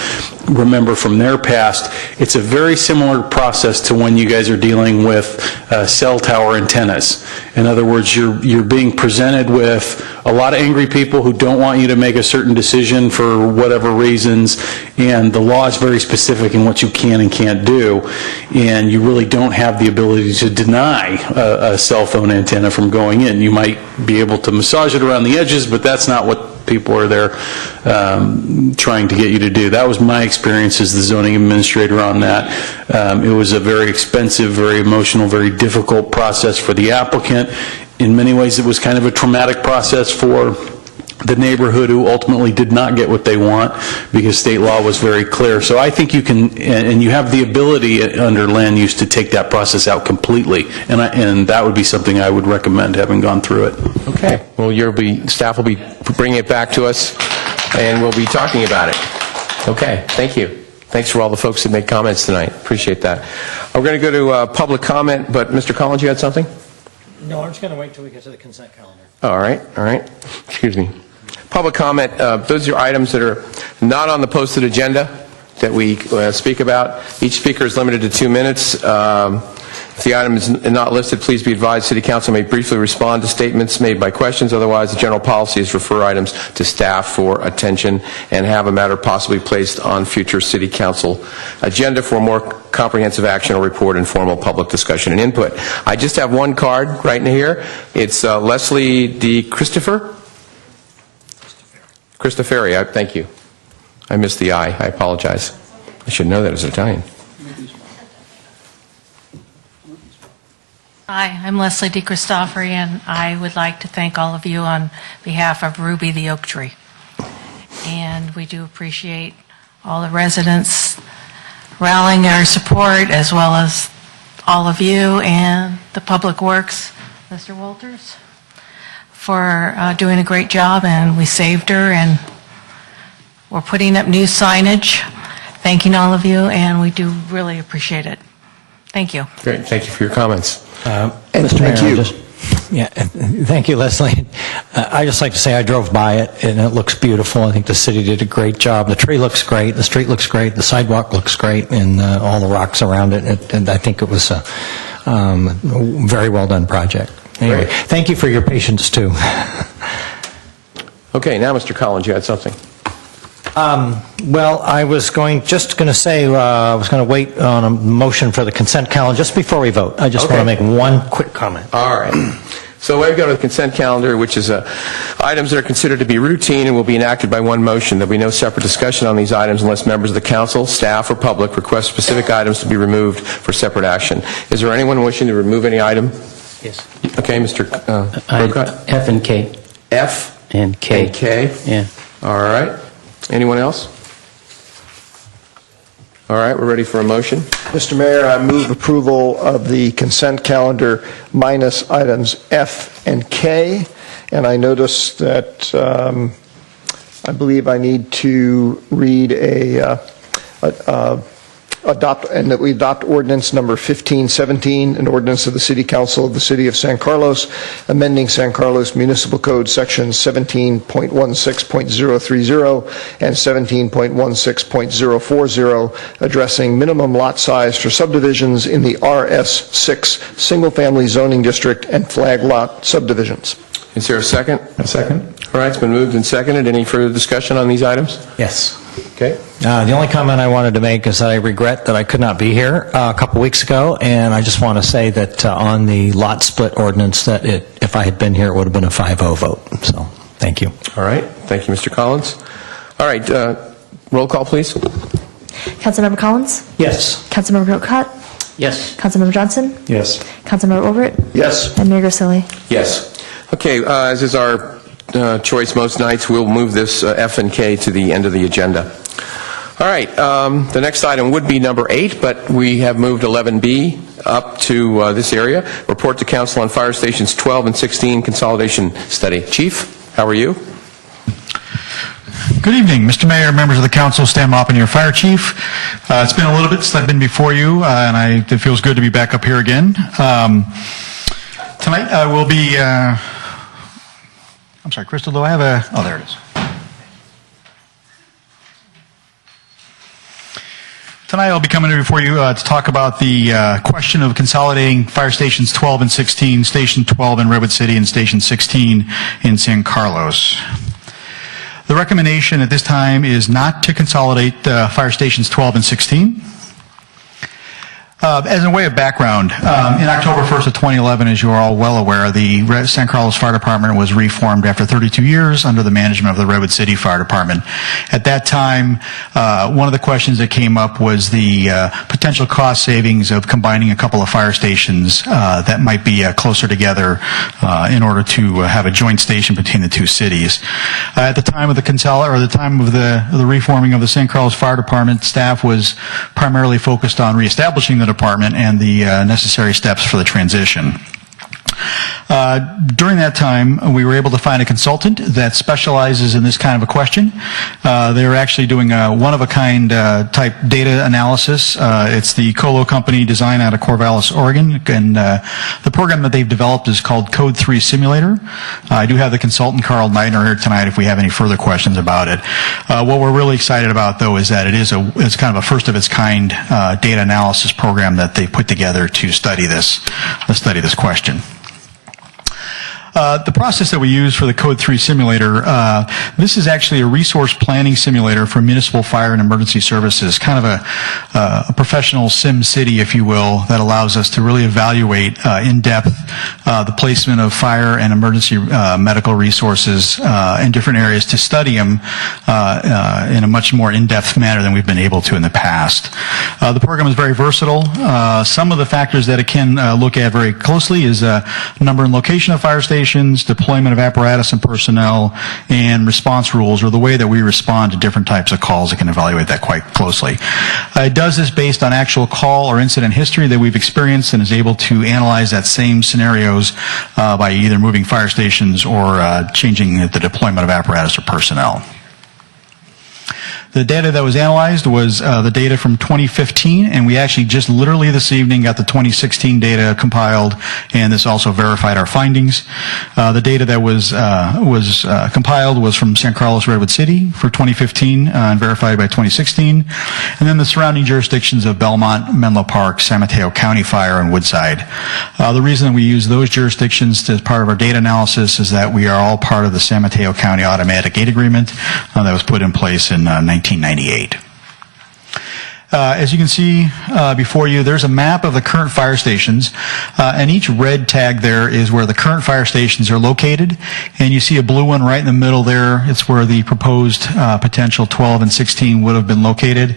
remember from their past, it's a very similar process to when you guys are dealing with cell tower antennas. In other words, you're being presented with a lot of angry people who don't want you to make a certain decision for whatever reasons, and the law is very specific in what you can and can't do, and you really don't have the ability to deny a cell phone antenna from going in. You might be able to massage it around the edges, but that's not what people are there trying to get you to do. That was my experience as the zoning administrator on that. It was a very expensive, very emotional, very difficult process for the applicant. In many ways, it was kind of a traumatic process for the neighborhood, who ultimately did not get what they want because state law was very clear. So I think you can, and you have the ability under land use to take that process out completely, and that would be something I would recommend, having gone through it. Okay. Well, staff will be bringing it back to us, and we'll be talking about it. Okay. Thank you. Thanks for all the folks that made comments tonight. Appreciate that. We're going to go to public comment, but Mr. Collins, you had something? No, I'm just going to wait till we get to the consent calendar. All right. Excuse me. Public comment, those are items that are not on the posted agenda that we speak about. Each speaker is limited to 2 minutes. If the item is not listed, please be advised City Council may briefly respond to statements made by questions. Otherwise, the general policy is to refer items to staff for attention and have a matter possibly placed on future City Council agenda for more comprehensive action or report and formal public discussion and input. I just have one card right in here. It's Leslie D. Christopher. Cristoferi, thank you. I missed the I. I apologize. I should know that as Italian. Hi, I'm Leslie DeCristofori, and I would like to thank all of you on behalf of Ruby the Oak Tree. and we do appreciate all the residents rallying our support, as well as all of you and the Public Works, Mr. Walters, for doing a great job, and we saved her, and we're putting up new signage, thanking all of you, and we do really appreciate it. Thank you. Great, thank you for your comments. And Mr. thank Mayor, you. thank you, Leslie. I just like to say I drove by it, and it looks beautiful. I think the city did a great job. The tree looks great, the street looks great, the sidewalk looks great, and all the rocks around it, and I think it was a very well done project. Anyway, Great. thank you for your patience, too. Okay, now, Mr. Collins, you had something. Well, I was just going to say, I was going to wait on a motion for the consent calendar just before we vote. I just want to make one quick comment. All right. So we've got the consent calendar, which is items that are considered to be routine and will be enacted by one motion. There'll be no separate discussion on these items unless members of the council, staff, or public request specific items to be removed for separate action. Is there anyone wishing to remove any item? Yes. Okay, Mr. Brokat? F and K. F And K. and K? Yeah. All right. Anyone else? All right, we're ready for a motion. Mr. Mayor, I move approval of the consent calendar minus items F and K. And I notice that I believe I need to read that we adopt ordinance number 1517, an ordinance of the City Council of the City of San Carlos, amending San Carlos Municipal Code sections 17.16.030 and 17.16.040, addressing minimum lot size for subdivisions in the RS6 single-family zoning district and flag lot subdivisions. Is there a second? A second. All right, it's been moved and seconded. Any further discussion on these items? Yes. Okay. The only comment I wanted to make is that I regret that I could not be here a couple weeks ago, and I just want to say that on the lot split ordinance, that if I had been here, it would have been a 5-0 vote. So, thank you. All right. Thank you, Mr. Collins. All right. Roll call, please. Councilmember Collins? Yes. Councilmember Brokat? Yes. Councilmember Johnson? Yes. Councilmember Overett? Yes. And Mayor Grisilli? Yes. Okay, as is our choice most nights, we'll move this F and K to the end of the agenda. All right, the next item would be number 8, but we have moved 11B up to this area. Report to Council on Fire Stations 12 and 16 Consolidation Study. Chief, how are you? Good evening, Mr. Mayor, members of the council, Stan Maupin, your fire chief. It's been a little bit since I've been before you, and it feels good to be back up here again. Tonight I will be... I'm sorry, Crystal, do I have a... Oh, there it is. Tonight I'll be coming before you to talk about the question of consolidating fire stations 12 and 16, Station 12 in Redwood City and Station 16 in San Carlos. The recommendation at this time is not to consolidate fire stations 12 and 16. As a way of background, in October 1st of 2011, as you are all well aware, the San Carlos Fire Department was reformed after 32 years under the management of the Redwood City Fire Department. At that time, one of the questions that came up was the potential cost savings of combining a couple of fire stations that might be closer together in order to have a joint station between the two cities. At the time of the the reforming of the San Carlos Fire Department, staff was primarily focused on reestablishing the department and the necessary steps for the transition. During that time, we were able to find a consultant that specializes in this kind of a question. They were actually doing a one-of-a-kind type data analysis. It's the Colo Company design out of Corvallis, Oregon, and the program that they've developed is called Code 3 Simulator. I do have the consultant, Carl Neidner, here tonight if we have any further questions about it. What we're really excited about, though, is that it's kind of a first-of-its-kind data analysis program that they put together to study this question. The process that we use for the Code 3 simulator, this is actually a resource planning simulator for municipal fire and emergency services, kind of a professional sim city, if you will, that allows us to really evaluate in depth the placement of fire and emergency medical resources in different areas to study them in a much more in-depth manner than we've been able to in the past. The program is very versatile. Some of the factors that it can look at very closely is number and location of fire stations, stations, deployment of apparatus and personnel, and response rules, or the way that we respond to different types of calls. It can evaluate that quite closely. It does this based on actual call or incident history that we've experienced and is able to analyze that same scenarios by either moving fire stations or changing the deployment of apparatus or personnel. The data that was analyzed was the data from 2015, and we actually just literally this evening got the 2016 data compiled, and this also verified our findings. The data that was compiled was from San Carlos, Redwood City for 2015 and verified by 2016, and then the surrounding jurisdictions of Belmont, Menlo Park, San Mateo County Fire, and Woodside. The reason we use those jurisdictions as part of our data analysis is that we are all part of the San Mateo County Automatic Aid Agreement that was put in place in 1998. As you can see before you, there's a map of the current fire stations, and each red tag there is where the current fire stations are located, and you see a blue one right in the middle there. It's where the proposed potential 12 and 16 would have been located.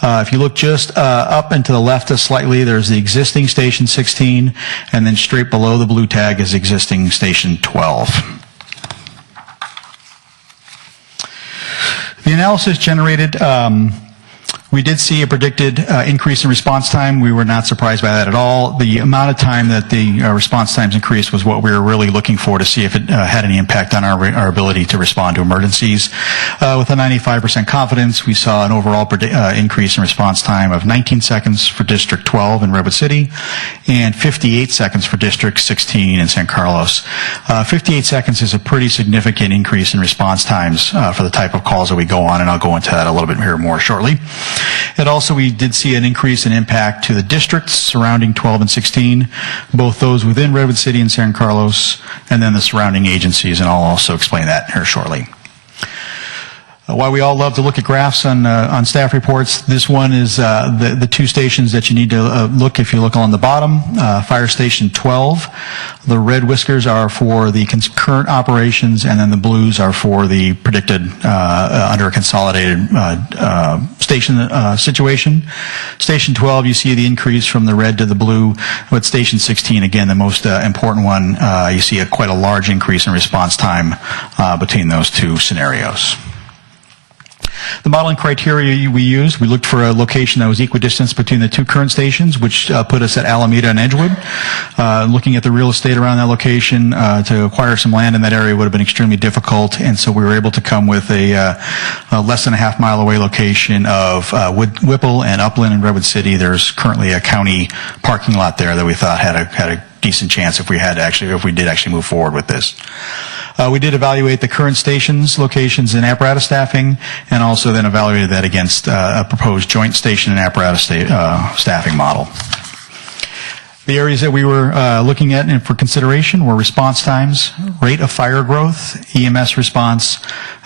If you look just up and to the left slightly, there's the existing station 16, and then straight below the blue tag is existing station 12. The analysis generated, we did see a predicted increase in response time. We were not surprised by that at all. The amount of time that the response times increased was what we were really looking for to see if it had any impact on our ability to respond to emergencies. With a 95% confidence, we saw an overall increase in response time of 19 seconds for District 12 in Redwood City and 58 seconds for District 16 in San Carlos. 58 seconds is a pretty significant increase in response times for the type of calls that we go on, and I'll go into that a little bit here more shortly. And also, we did see an increase in impact to the districts surrounding 12 and 16, both those within Redwood City and San Carlos, and then the surrounding agencies, and I'll also explain that here shortly. Why we all love to look at graphs on staff reports. This one is the two stations that you need to look. If you look on the bottom, Fire Station 12, the red whiskers are for the current operations, and then the blues are for the predicted under a consolidated station situation. Station 12, you see the increase from the red to the blue. With Station 16, again, the most important one, you see quite a large increase in response time between those two scenarios. The modeling criteria we used, we looked for a location that was equidistant between the two current stations, which put us at Alameda and Edgewood. Looking at the real estate around that location, to acquire some land in that area would have been extremely difficult, and so we were able to come with a less than a half-mile away location of Whipple and Upland in Redwood City. There's currently a county parking lot there that we thought had a decent chance if we did actually move forward with this. We did evaluate the current stations, locations, and apparatus staffing, and also then evaluated that against a proposed joint station and apparatus staffing model. The areas that we were looking at and for consideration were response times, rate of fire growth, EMS response,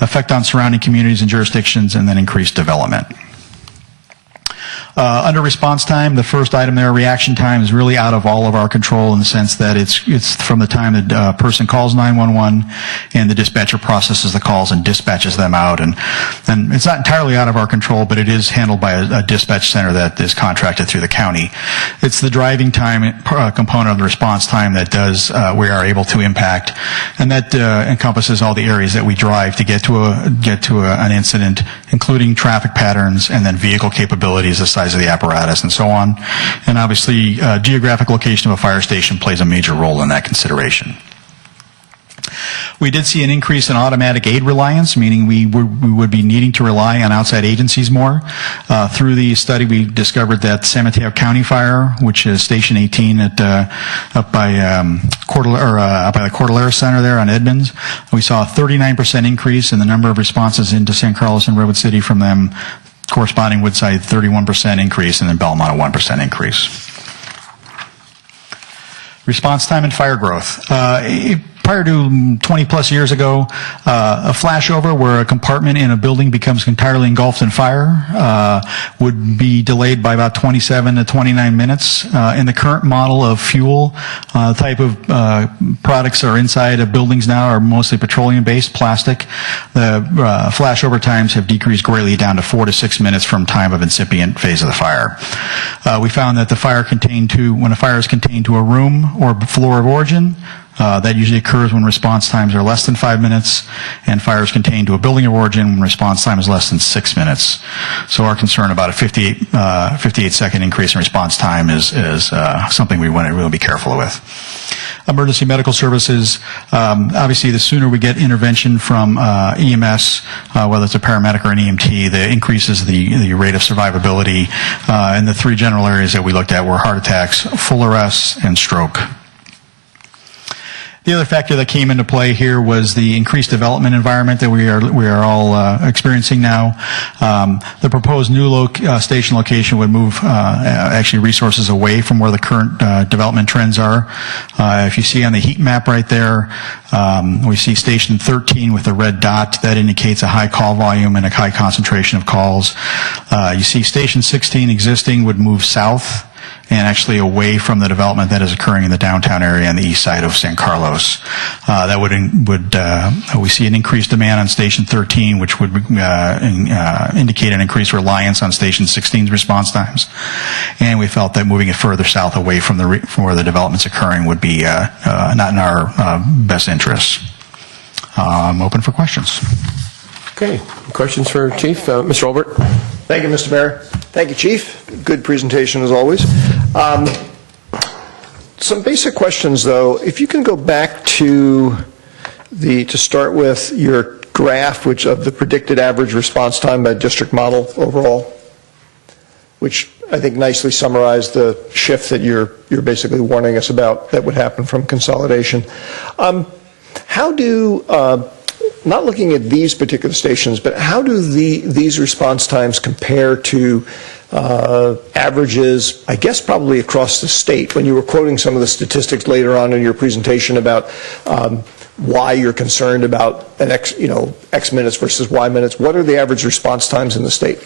effect on surrounding communities and jurisdictions, and then increased development. Under response time, the first item there, reaction time, is really out of all of our control in the sense that it's from the time that a person calls 911 and the dispatcher processes the calls and dispatches them out. And it's not entirely out of our control, but it is handled by a dispatch center that is contracted through the county. It's the driving time component of the response time that we are able to impact, and that encompasses all the areas that we drive to get to an incident, including traffic patterns and then vehicle capabilities, the size of the apparatus, and so on. And obviously, geographic location of a fire station plays a major role in that consideration. We did see an increase in automatic aid reliance, meaning we would be needing to rely on outside agencies more. Through the study, we discovered that San Mateo County Fire, which is Station 18 up by the Cordillera Center there on Edmonds, we saw a 39% increase in the number of responses into San Carlos and Redwood City from them. Corresponding Woodside 31% increase, and then Belmont a 1% increase. Response time and fire growth. Prior to 20 plus years ago, a flashover where a compartment in a building becomes entirely engulfed in fire would be delayed by about 27 to 29 minutes. In the current model of fuel, type of products that are inside of buildings now are mostly petroleum-based, plastic. The flashover times have decreased greatly down to 4 to 6 minutes from time of incipient phase of the fire. We found that when a fire is contained to a room or floor of origin, That usually occurs when response times are less than 5 minutes and fires contained to a building of origin when response time is less than 6 minutes. So our concern about a 58-second increase in response time is something we want to really be careful with. Emergency medical services, obviously the sooner we get intervention from EMS, whether it's a paramedic or an EMT, the increases the rate of survivability. And the three general areas that we looked at were heart attacks, full arrests, and stroke. The other factor that came into play here was the increased development environment that we are all experiencing now. The proposed new station location would move actually resources away from where the current development trends are. If you see on the heat map right there, we see station 13 with a red dot. That indicates a high call volume and a high concentration of calls. You see station 16 existing would move south and actually away from the development that is occurring in the downtown area on the east side of San Carlos. That we see an increased demand on Station 13, which would indicate an increased reliance on Station 16's response times. And we felt that moving it further south away from where the development's occurring would be not in our best interests. I'm open for questions. Okay. Questions for Chief? Mr. Olbert? Thank you, Mr. Mayor. Thank you, Chief. Good presentation as always. Some basic questions, though. If you can go back to start with your graph, which of the predicted average response time by district model overall, which I think nicely summarized the shift that you're basically warning us about that would happen from consolidation. How do not looking at these particular stations, but how do these response times compare to averages, I guess probably across the state? When you were quoting some of the statistics later on in your presentation about why you're concerned about an X minutes versus Y minutes, what are the average response times in the state?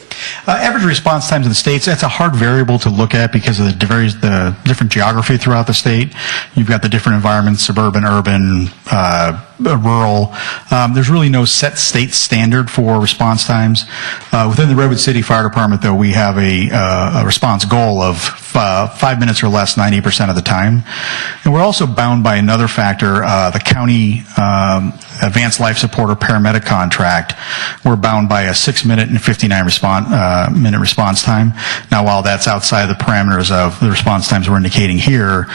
Average response times in the states, that's a hard variable to look at because of the different geography throughout the state. You've got the different environments, suburban, urban, rural. There's really no set state standard for response times. Within the Redwood City Fire Department, though, we have a response goal of 5 minutes or less 90% of the time. And we're also bound by another factor, the county advanced life support or paramedic contract. We're bound by a 6-minute and 59-minute response time. Now, while that's outside the parameters of the response times we're indicating here,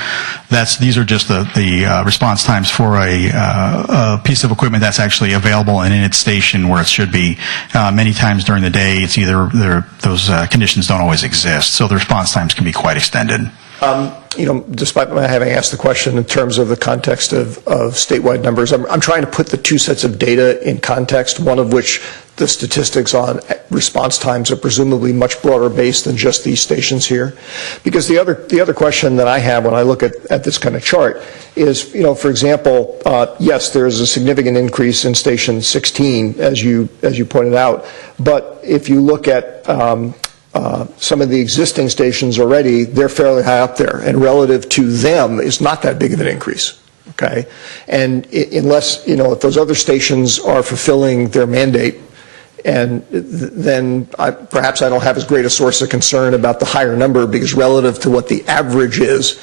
these are just the response times for a piece of equipment that's actually available and in its station where it should be. Many times during the day, it's either those conditions don't always exist, so the response times can be quite extended. Despite my having asked the question in terms of the context of statewide numbers, I'm trying to put the two sets of data in context, one of which the statistics on response times are presumably much broader based than just these stations here. Because the other question that I have when I look at this kind of chart is, for example, yes, there is a significant increase in Station 16, as you pointed out, but if you look at some of the existing stations already, they're fairly high up there, and relative to them is not that big of an increase. Okay, and unless if those other stations are fulfilling their mandate, and then perhaps I don't have as great a source of concern about the higher number, because relative to what the average is,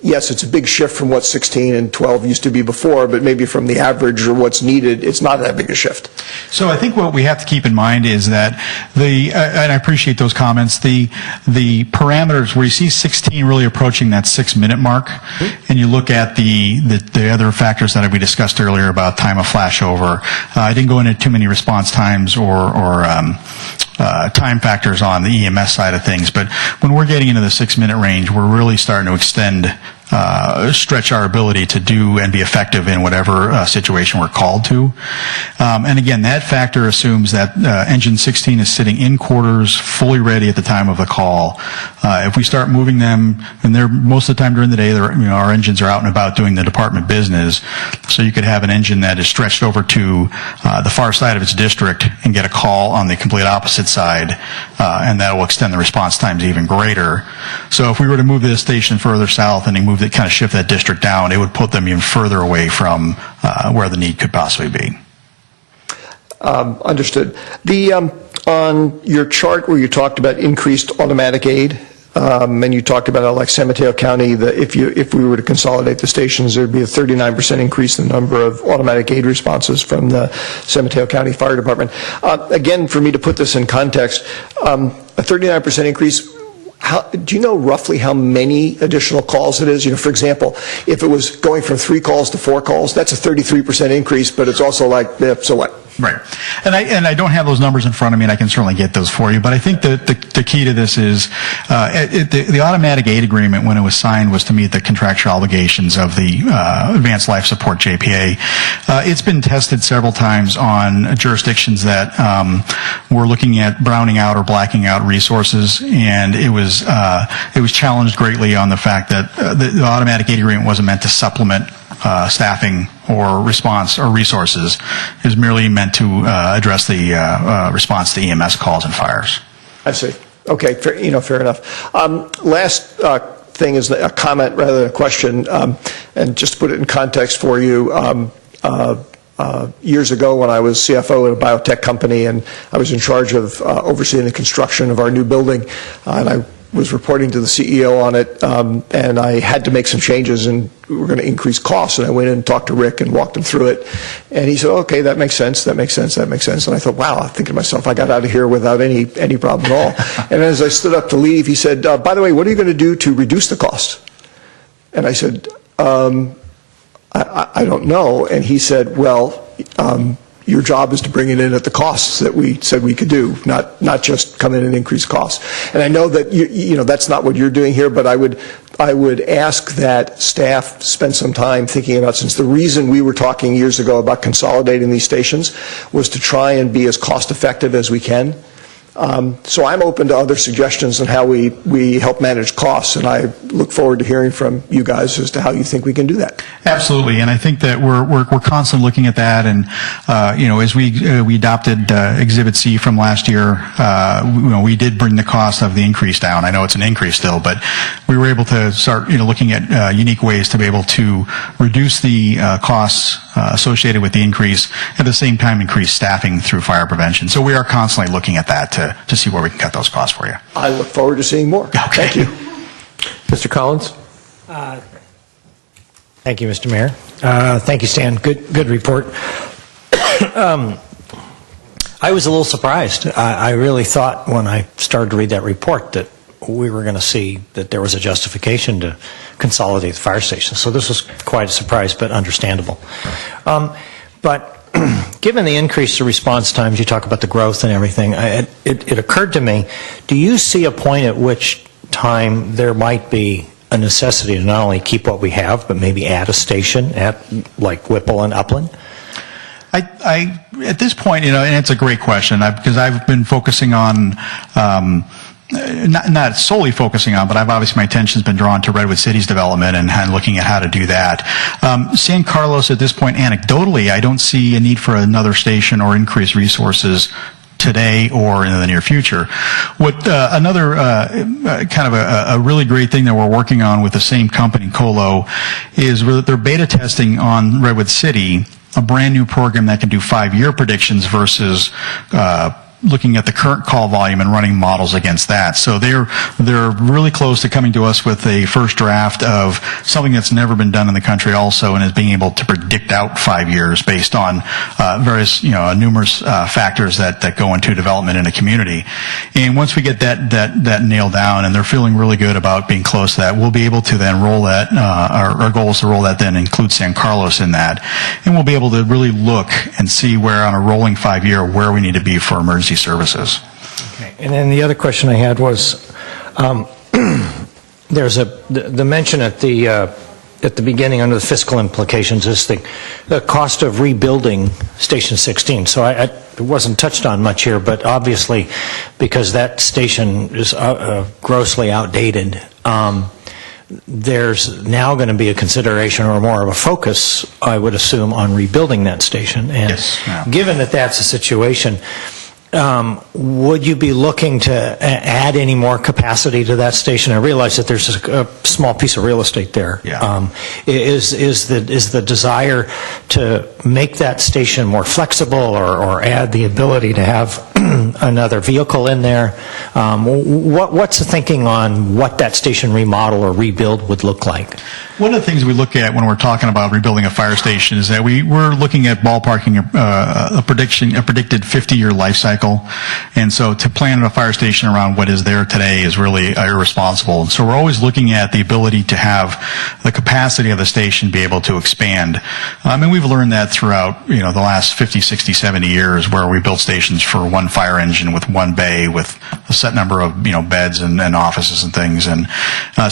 yes, it's a big shift from what 16 and 12 used to be before, but maybe from the average or what's needed, it's not that big a shift. So I think what we have to keep in mind is that and I appreciate those comments, the parameters where you see 16 really approaching that 6-minute mark, and you look at the other factors that we discussed earlier about time of flashover. I didn't go into too many response times or time factors on the EMS side of things, but when we're getting into the 6-minute range, we're really starting to stretch our ability to do and be effective in whatever situation we're called to. And again, that factor assumes that engine 16 is sitting in quarters, fully ready at the time of the call. If we start moving them, and they're most of the time during the day, our engines are out and about doing the department business. So you could have an engine that is stretched over to the far side of its district and get a call on the complete opposite side, and that will extend the response times even greater. So if we were to move this station further south and kind of shift that district down, it would put them even further away from where the need could possibly be. Understood. On your chart where you talked about increased automatic aid, and you talked about like San Mateo County, if we were to consolidate the stations, there'd be a 39% increase in the number of automatic aid responses from the San Mateo County Fire Department. Again, for me to put this in context, a 39% increase. Do you know roughly how many additional calls it is? For example, if it was going from 3 calls to 4 calls, that's a 33% increase, but it's also like, so what? Right. And I don't have those numbers in front of me, and I can certainly get those for you. But I think that the key to this is the automatic aid agreement, when it was signed, was to meet the contractual obligations of the Advanced Life Support JPA. It's been tested several times on jurisdictions that were looking at browning out or blacking out resources, and it was challenged greatly on the fact that the automatic aid agreement wasn't meant to supplement staffing or response or resources. It was merely meant to address the response to EMS calls and fires. I see. Okay, fair enough. Last thing is a comment rather than a question, and just to put it in context for you, years ago when I was CFO at a biotech company and I was in charge of overseeing the construction of our new building, and I was reporting to the CEO on it, and I had to make some changes, and we were going to increase costs. And I went in and talked to Rick and walked him through it. And he said, okay, that makes sense, that makes sense, that makes sense. And I thought, wow, I'm thinking to myself, I got out of here without any problem at all. And as I stood up to leave, he said, by the way, what are you going to do to reduce the cost? And I said, I don't know. And he said, well, your job is to bring it in at the costs that we said we could do, not just come in and increase costs. And I know that that's not what you're doing here, but I would ask that staff spend some time thinking about, since the reason we were talking years ago about consolidating these stations was to try and be as cost effective as we can. So I'm open to other suggestions on how we help manage costs, and I look forward to hearing from you guys as to how you think we can do that. Absolutely, and I think that we're constantly looking at that, and as we adopted Exhibit C from last year, we did bring the cost of the increase down. I know it's an increase still, but we were able to start looking at unique ways to be able to reduce the costs associated with the increase, at the same time increase staffing through fire prevention. So we are constantly looking at that to see where we can cut those costs for you. I look forward to seeing more. Okay. Thank you. Mr. Collins? Thank you, Mr. Mayor. Thank you, Stan. Good report. I was a little surprised. I really thought when I started to read that report that we were going to see that there was a justification to consolidate the fire stations. So this was quite a surprise, but understandable. But given the increase to response times, you talk about the growth and everything, it occurred to me, do you see a point at which time there might be a necessity to not only keep what we have, but maybe add a station at like Whipple and Upland? I at this point, and it's a great question, because I've been focusing on, not solely focusing on, but my attention's been drawn to Redwood City's development and looking at how to do that. San Carlos, at this point, anecdotally, I don't see a need for another station or increased resources today or in the near future. What another kind of a really great thing that we're working on with the same company, Colo, is they're beta testing on Redwood City a brand new program that can do 5-year predictions versus looking at the current call volume and running models against that. So they're really close to coming to us with a first draft of something that's never been done in the country also, and is being able to predict out 5 years based on various, numerous factors that go into development in a community. And once we get that nailed down, and they're feeling really good about being close to that, we'll be able to then roll that, our goal is to roll that, then include San Carlos in that. And we'll be able to really look and see where on a rolling 5-year, where we need to be for emergency services. Okay. And then the other question I had was, there's the mention at the beginning under the fiscal implications is the cost of rebuilding Station 16. So it wasn't touched on much here, but obviously because that station is grossly outdated, there's now going to be a consideration or more of a focus, I would assume, on rebuilding that station. And yes, yeah. Given that that's a situation, Would you be looking to add any more capacity to that station? I realize that there's a small piece of real estate there. Yeah. Is the desire to make that station more flexible or add the ability to have another vehicle in there? What's the thinking on what that station remodel or rebuild would look like? One of the things we look at when we're talking about rebuilding a fire station is that we're looking at ballparking a predicted 50-year life cycle, and so to plan a fire station around what is there today is really irresponsible. And so we're always looking at the ability to have the capacity of the station be able to expand. And we've learned that throughout the last 50, 60, 70 years, where we built stations for one fire engine with one bay with a set number of beds and offices and things. And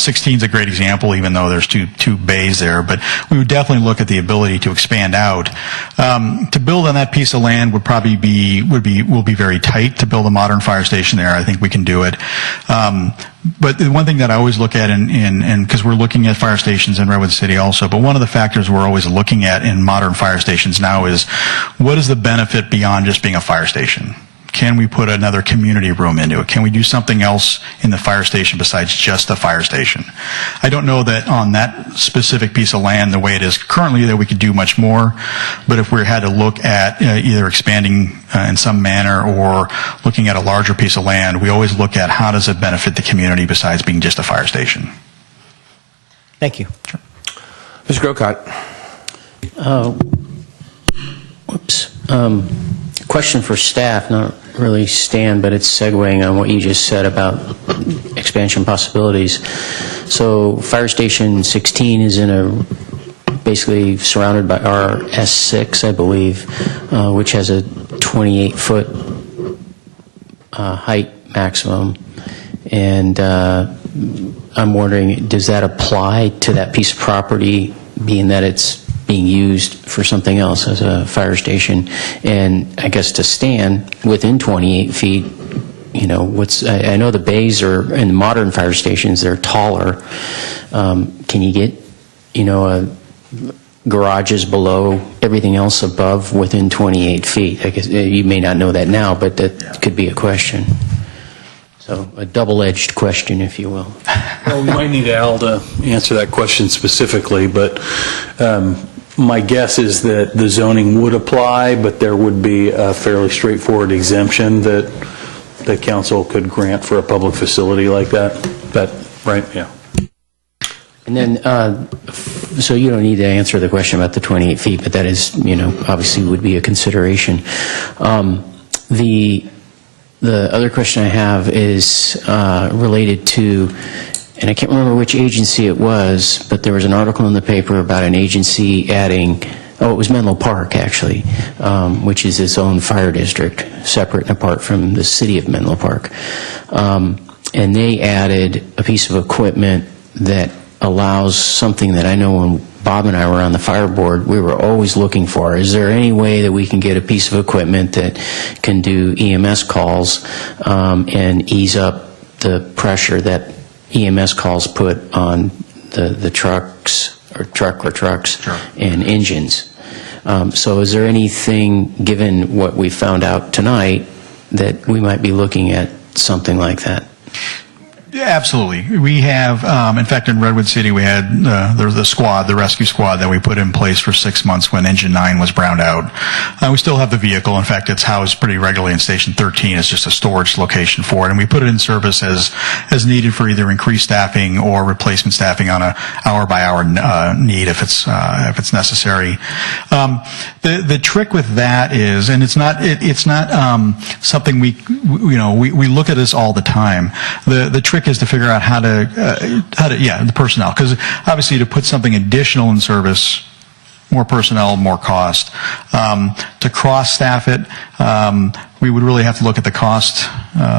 16 is a great example, even though there's two bays there, but we would definitely look at the ability to expand out. To build on that piece of land will be very tight. To build a modern fire station there, I think we can do it. But the one thing that I always look at, and because we're looking at fire stations in Redwood City also, but one of the factors we're always looking at in modern fire stations now is what is the benefit beyond just being a fire station? Can we put another community room into it? Can we do something else in the fire station besides just the fire station? I don't know that on that specific piece of land, the way it is currently, that we could do much more. But if we had to look at either expanding in some manner or looking at a larger piece of land, we always look at how does it benefit the community besides being just a fire station. Thank you. Sure. Mr. Grocott. Question for staff, not really Stan, but it's segueing on what you just said about expansion possibilities. So Fire Station 16 is basically surrounded by our S6, I believe, which has a 28-foot height maximum. And I'm wondering, does that apply to that piece of property, being that it's being used for something else as a fire station? And I guess to Stan, within 28 feet, I know the bays are, in modern fire stations, they're taller. Can you get, garages below, everything else above within 28 feet? I guess you may not know that now, but that could be a question. So a double-edged question, if you will. Well, we might need Al to answer that question specifically, but my guess is that the zoning would apply, but there would be a fairly straightforward exemption that the council could grant for a public facility like that. That, right? Yeah. And then, so you don't need to answer the question about the 28 feet, but that is, obviously would be a consideration. The other question I have is related to, and I can't remember which agency it was, but there was an article in the paper about an agency adding, it was Menlo Park, actually, which is its own fire district, separate and apart from the city of Menlo Park. And they added a piece of equipment that allows something that I know when Bob and I were on the fire board, we were always looking for. Is there any way that we can get a piece of equipment that can do EMS calls and ease up the pressure that EMS calls put on the trucks or trucks Sure. and engines? So is there anything, given what we found out tonight, that we might be looking at something like that? Yeah, absolutely. We have, in fact, in Redwood City, we had the rescue squad that we put in place for 6 months when Engine 9 was browned out. We still have the vehicle. In fact, it's housed pretty regularly in Station 13. It's just a storage location for it, and we put it in service as needed for either increased staffing or replacement staffing on a hour-by-hour need if it's necessary. The trick with that is, and it's not something we look at this all the time. The trick is to figure out how to the personnel, because obviously to put something additional in service, more personnel, more cost. To cross-staff it, we would really have to look at the cost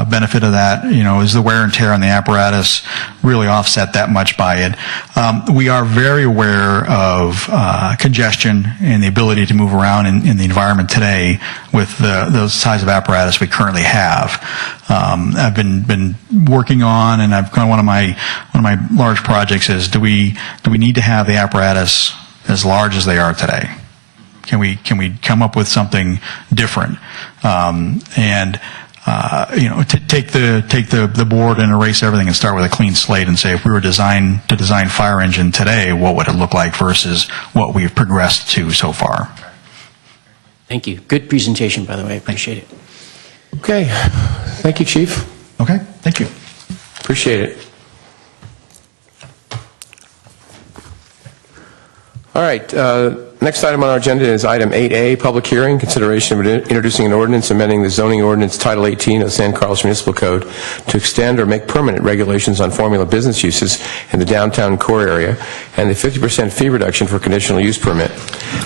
benefit of that. Is the wear and tear on the apparatus really offset that much by it? We are very aware of congestion and the ability to move around in the environment today with the size of apparatus we currently have. I've been working on, and I've one of my large projects is do we need to have the apparatus as large as they are today? Can we come up with something different? Take the board and erase everything and start with a clean slate and say, if we were to design fire engine today, what would it look like versus what we've progressed to so far? Thank you. Good presentation, by the way. I appreciate it. Okay. Thank you, Chief. Okay, thank you. Appreciate it. All right. Next item on our agenda is item 8A, public hearing, consideration of introducing an ordinance amending the zoning ordinance Title 18 of the San Carlos Municipal Code to extend or make permanent regulations on formula business uses in the downtown core area and the 50% fee reduction for conditional use permit.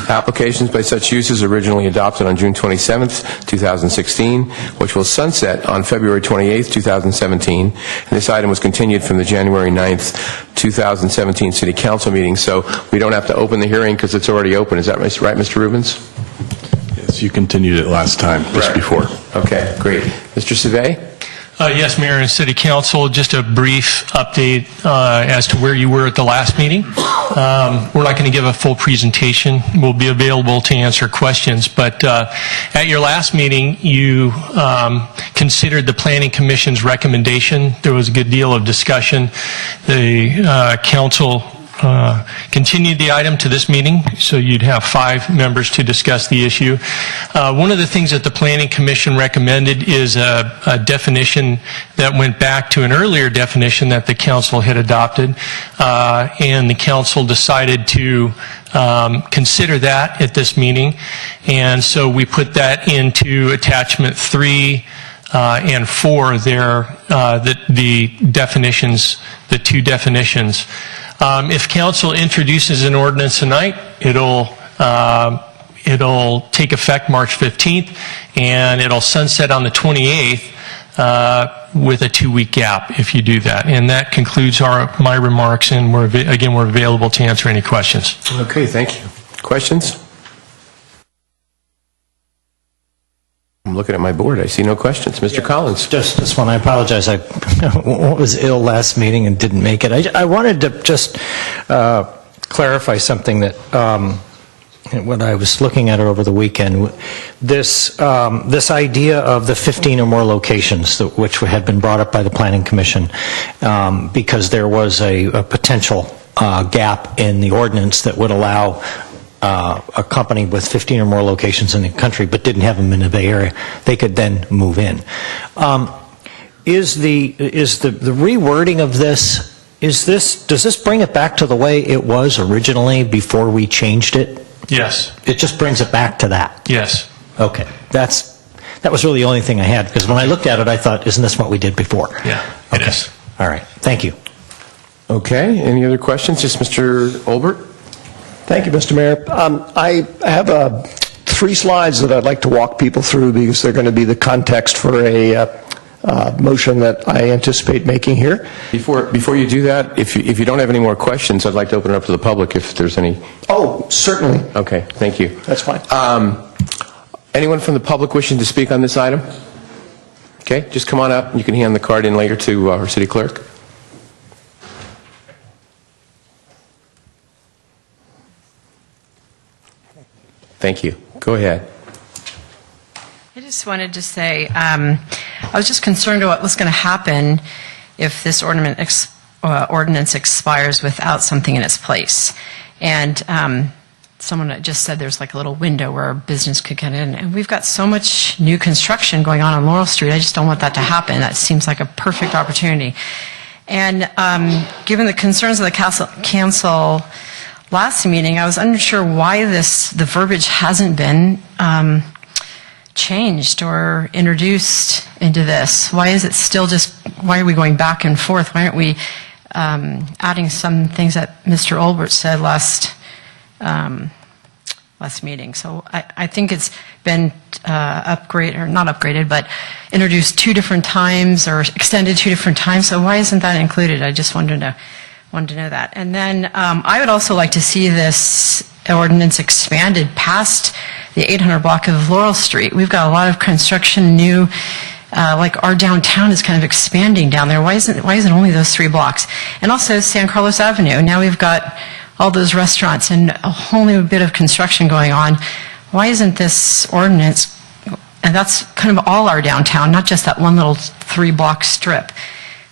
Applications by such uses originally adopted on June 27th, 2016, which will sunset on February 28th, 2017. And this item was continued from the January 9th, 2017 City Council meeting, so we don't have to open the hearing because it's already open. Is that right, Mr. Rubens? Yes, you continued it last time, just before. Okay, great. Mr. Savay? Yes, Mayor and City Council, just a brief update as to where you were at the last meeting. We're not going to give a full presentation. We'll be available to answer questions. But at your last meeting, you considered the Planning Commission's recommendation. There was a good deal of discussion. The council continued the item to this meeting, so you'd have 5 members to discuss the issue. One of the things that the Planning Commission recommended is a definition that went back to an earlier definition that the council had adopted, and the council decided to consider that at this meeting, and so we put that into attachment 3 and 4 there, the definitions, the 2 definitions. If council introduces an ordinance tonight, it'll take effect March 15th, and it'll sunset on the 28th with a 2-week gap if you do that. And that concludes my remarks, and we're available to answer any questions. Okay, thank you. Questions? I'm looking at my board. I see no questions. Mr. Collins. Just this one. I apologize. I was ill last meeting and didn't make it. I wanted to just clarify something that when I was looking at it over the weekend. This idea of the 15 or more locations, which had been brought up by the Planning Commission, because there was a potential gap in the ordinance that would allow a company with 15 or more locations in the country but didn't have them in the Bay Area, they could then move in. Is the rewording of this, does this bring it back to the way it was originally before we changed it? Yes. It just brings it back to that? Yes. Okay. That was really the only thing I had, because when I looked at it, I thought, isn't this what we did before? Yeah, it is. All right. Thank you. Okay. Any other questions? Just Mr. Olbert? Thank you, Mr. Mayor. I have 3 slides that I'd like to walk people through because they're going to be the context for a motion that I anticipate making here. Before you do that, if you don't have any more questions, I'd like to open it up to the public if there's any. Oh, certainly. Okay, thank you. That's fine. Anyone from the public wishing to speak on this item? Okay, just come on up, and you can hand the card in later to our city clerk. Thank you. Go ahead. I just wanted to say, I was just concerned about what was going to happen if this ordinance expires without something in its place. And someone just said there's like a little window where a business could get in. And we've got so much new construction going on Laurel Street. I just don't want that to happen. That seems like a perfect opportunity. And given the concerns of the council last meeting, I was unsure why the verbiage hasn't been changed or introduced into this. Why is it still why are we going back and forth? Why aren't we adding some things that Mr. Olbert said last meeting? So I think it's been not upgraded, but introduced 2 different times or extended 2 different times. So why isn't that included? I just wanted to know that. And then I would also like to see this ordinance expanded past the 800 block of Laurel Street. We've got a lot of construction new, like our downtown is kind of expanding down there. Why isn't it only those 3 blocks? And also San Carlos Avenue. Now we've got all those restaurants and a whole new bit of construction going on. why isn't this ordinance, and that's kind of all our downtown, not just that one little 3-block strip.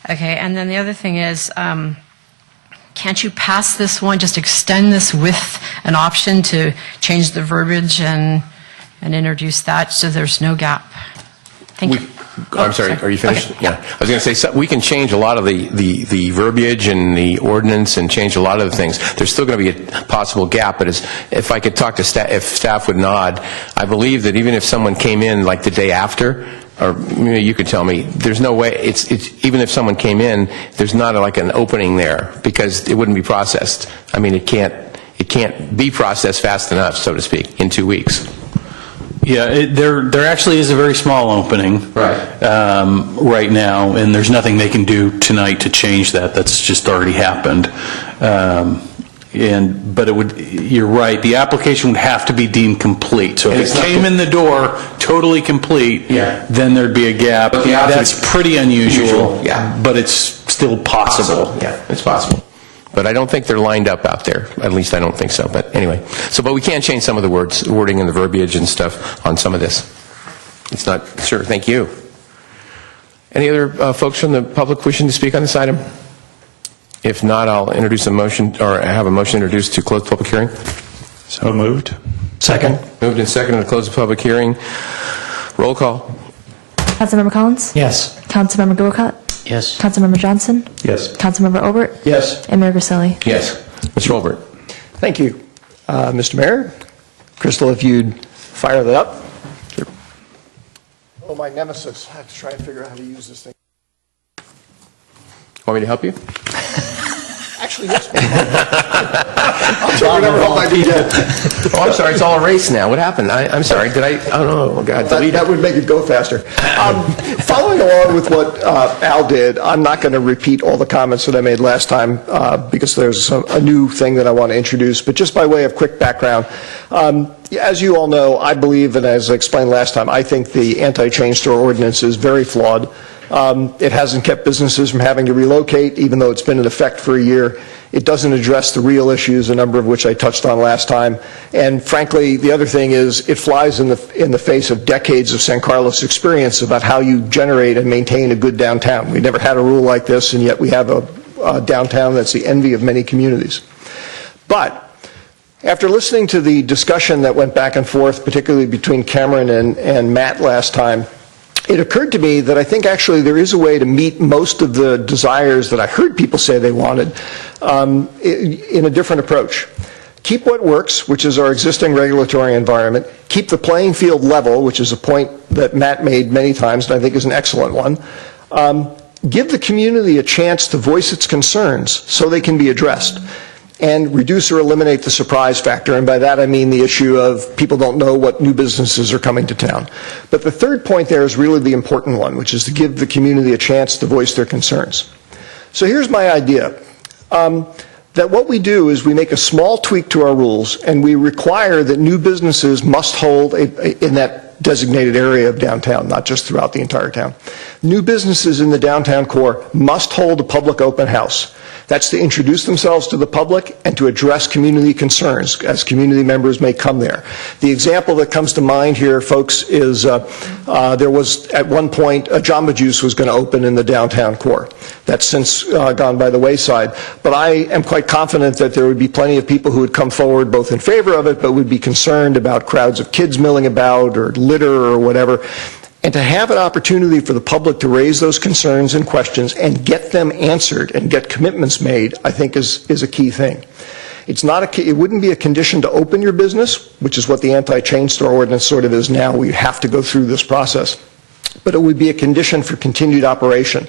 Okay, and then the other thing is, can't you pass this one, just extend this with an option to change the verbiage and introduce that so there's no gap? Thank you. I'm sorry, are you finished? Okay. Yeah. I was going to say, so we can change a lot of the verbiage and the ordinance and change a lot of the things. There's still going to be a possible gap, but if I could talk to staff, if staff would nod, I believe that even if someone came in like the day after, or maybe you could tell me, there's no way, it's even if someone came in, there's not like an opening there because it wouldn't be processed. I mean, it can't be processed fast enough, so to speak, in 2 weeks. Yeah, there actually is a very small opening right now, and there's nothing they can do tonight to change that. That's just already happened. But it would, you're right, the application would have to be deemed complete. So if it came in the door totally complete, then there'd be a gap. That's pretty unusual, but it's still possible. Yeah, it's possible. But I don't think they're lined up out there. At least I don't think so. But anyway, but we can change some of the wording and the verbiage and stuff on some of this. It's not, sure, thank you. Any other folks from the public wishing to speak on this item? If not, I'll introduce a motion, or have a motion introduced to close the public hearing. So moved. Second. Moved and seconded to close the public hearing. Roll call. Councilmember Collins? Yes. Councilmember Grocott? Yes. Councilmember Johnson? Yes. Councilmember Obert? Yes. And Mayor Grisilli? Yes. Mr. Olbert. Thank you. Mr. Mayor, Crystal, if you'd fire that up. Sure. Oh, my nemesis. I have to try and figure out how to use this thing. Want me to help you? Actually, yes. I'll tell you whatever help I can get. Oh, I'm sorry. It's all a race now. What happened? I'm sorry. Did I? Oh, no. Oh, God. That would make it go faster. Following along with what Al did, I'm not going to repeat all the comments that I made last time because there's a new thing that I want to introduce. But just by way of quick background, as you all know, I believe, and as I explained last time, I think the anti-chain store ordinance is very flawed. It hasn't kept businesses from having to relocate, even though it's been in effect for a year. It doesn't address the real issues, a number of which I touched on last time. And frankly, the other thing is it flies in the face of decades of San Carlos experience about how you generate and maintain a good downtown. We never had a rule like this, and yet we have a downtown that's the envy of many communities. But after listening to the discussion that went back and forth, particularly between Cameron and Matt last time, it occurred to me that I think actually there is a way to meet most of the desires that I heard people say they wanted in a different approach. Keep what works, which is our existing regulatory environment. Keep the playing field level, which is a point that Matt made many times and I think is an excellent one. Give the community a chance to voice its concerns so they can be addressed. And reduce or eliminate the surprise factor. And by that I mean the issue of people don't know what new businesses are coming to town. But the third point there is really the important one, which is to give the community a chance to voice their concerns. So here's my idea. That what we do is we make a small tweak to our rules and we require that new businesses must hold in that designated area of downtown, not just throughout the entire town. New businesses in the downtown core must hold a public open house. That's to introduce themselves to the public and to address community concerns as community members may come there. The example that comes to mind here, folks, is there was at one point a Jamba Juice was going to open in the downtown core. That's since gone by the wayside. But I am quite confident that there would be plenty of people who would come forward both in favor of it but would be concerned about crowds of kids milling about or litter or whatever. And to have an opportunity for the public to raise those concerns and questions and get them answered and get commitments made, I think is a key thing. It wouldn't be a condition to open your business, which is what the anti-chain store ordinance sort of is now. We have to go through this process. But it would be a condition for continued operation.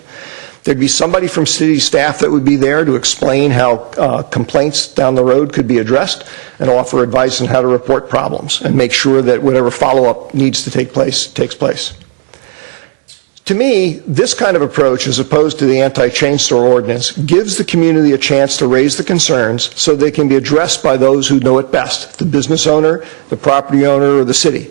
There'd be somebody from city staff that would be there to explain how complaints down the road could be addressed and offer advice on how to report problems and make sure that whatever follow-up needs to take place takes place. To me, this kind of approach, as opposed to the anti-chain store ordinance, gives the community a chance to raise the concerns so they can be addressed by those who know it best, the business owner, the property owner, or the city.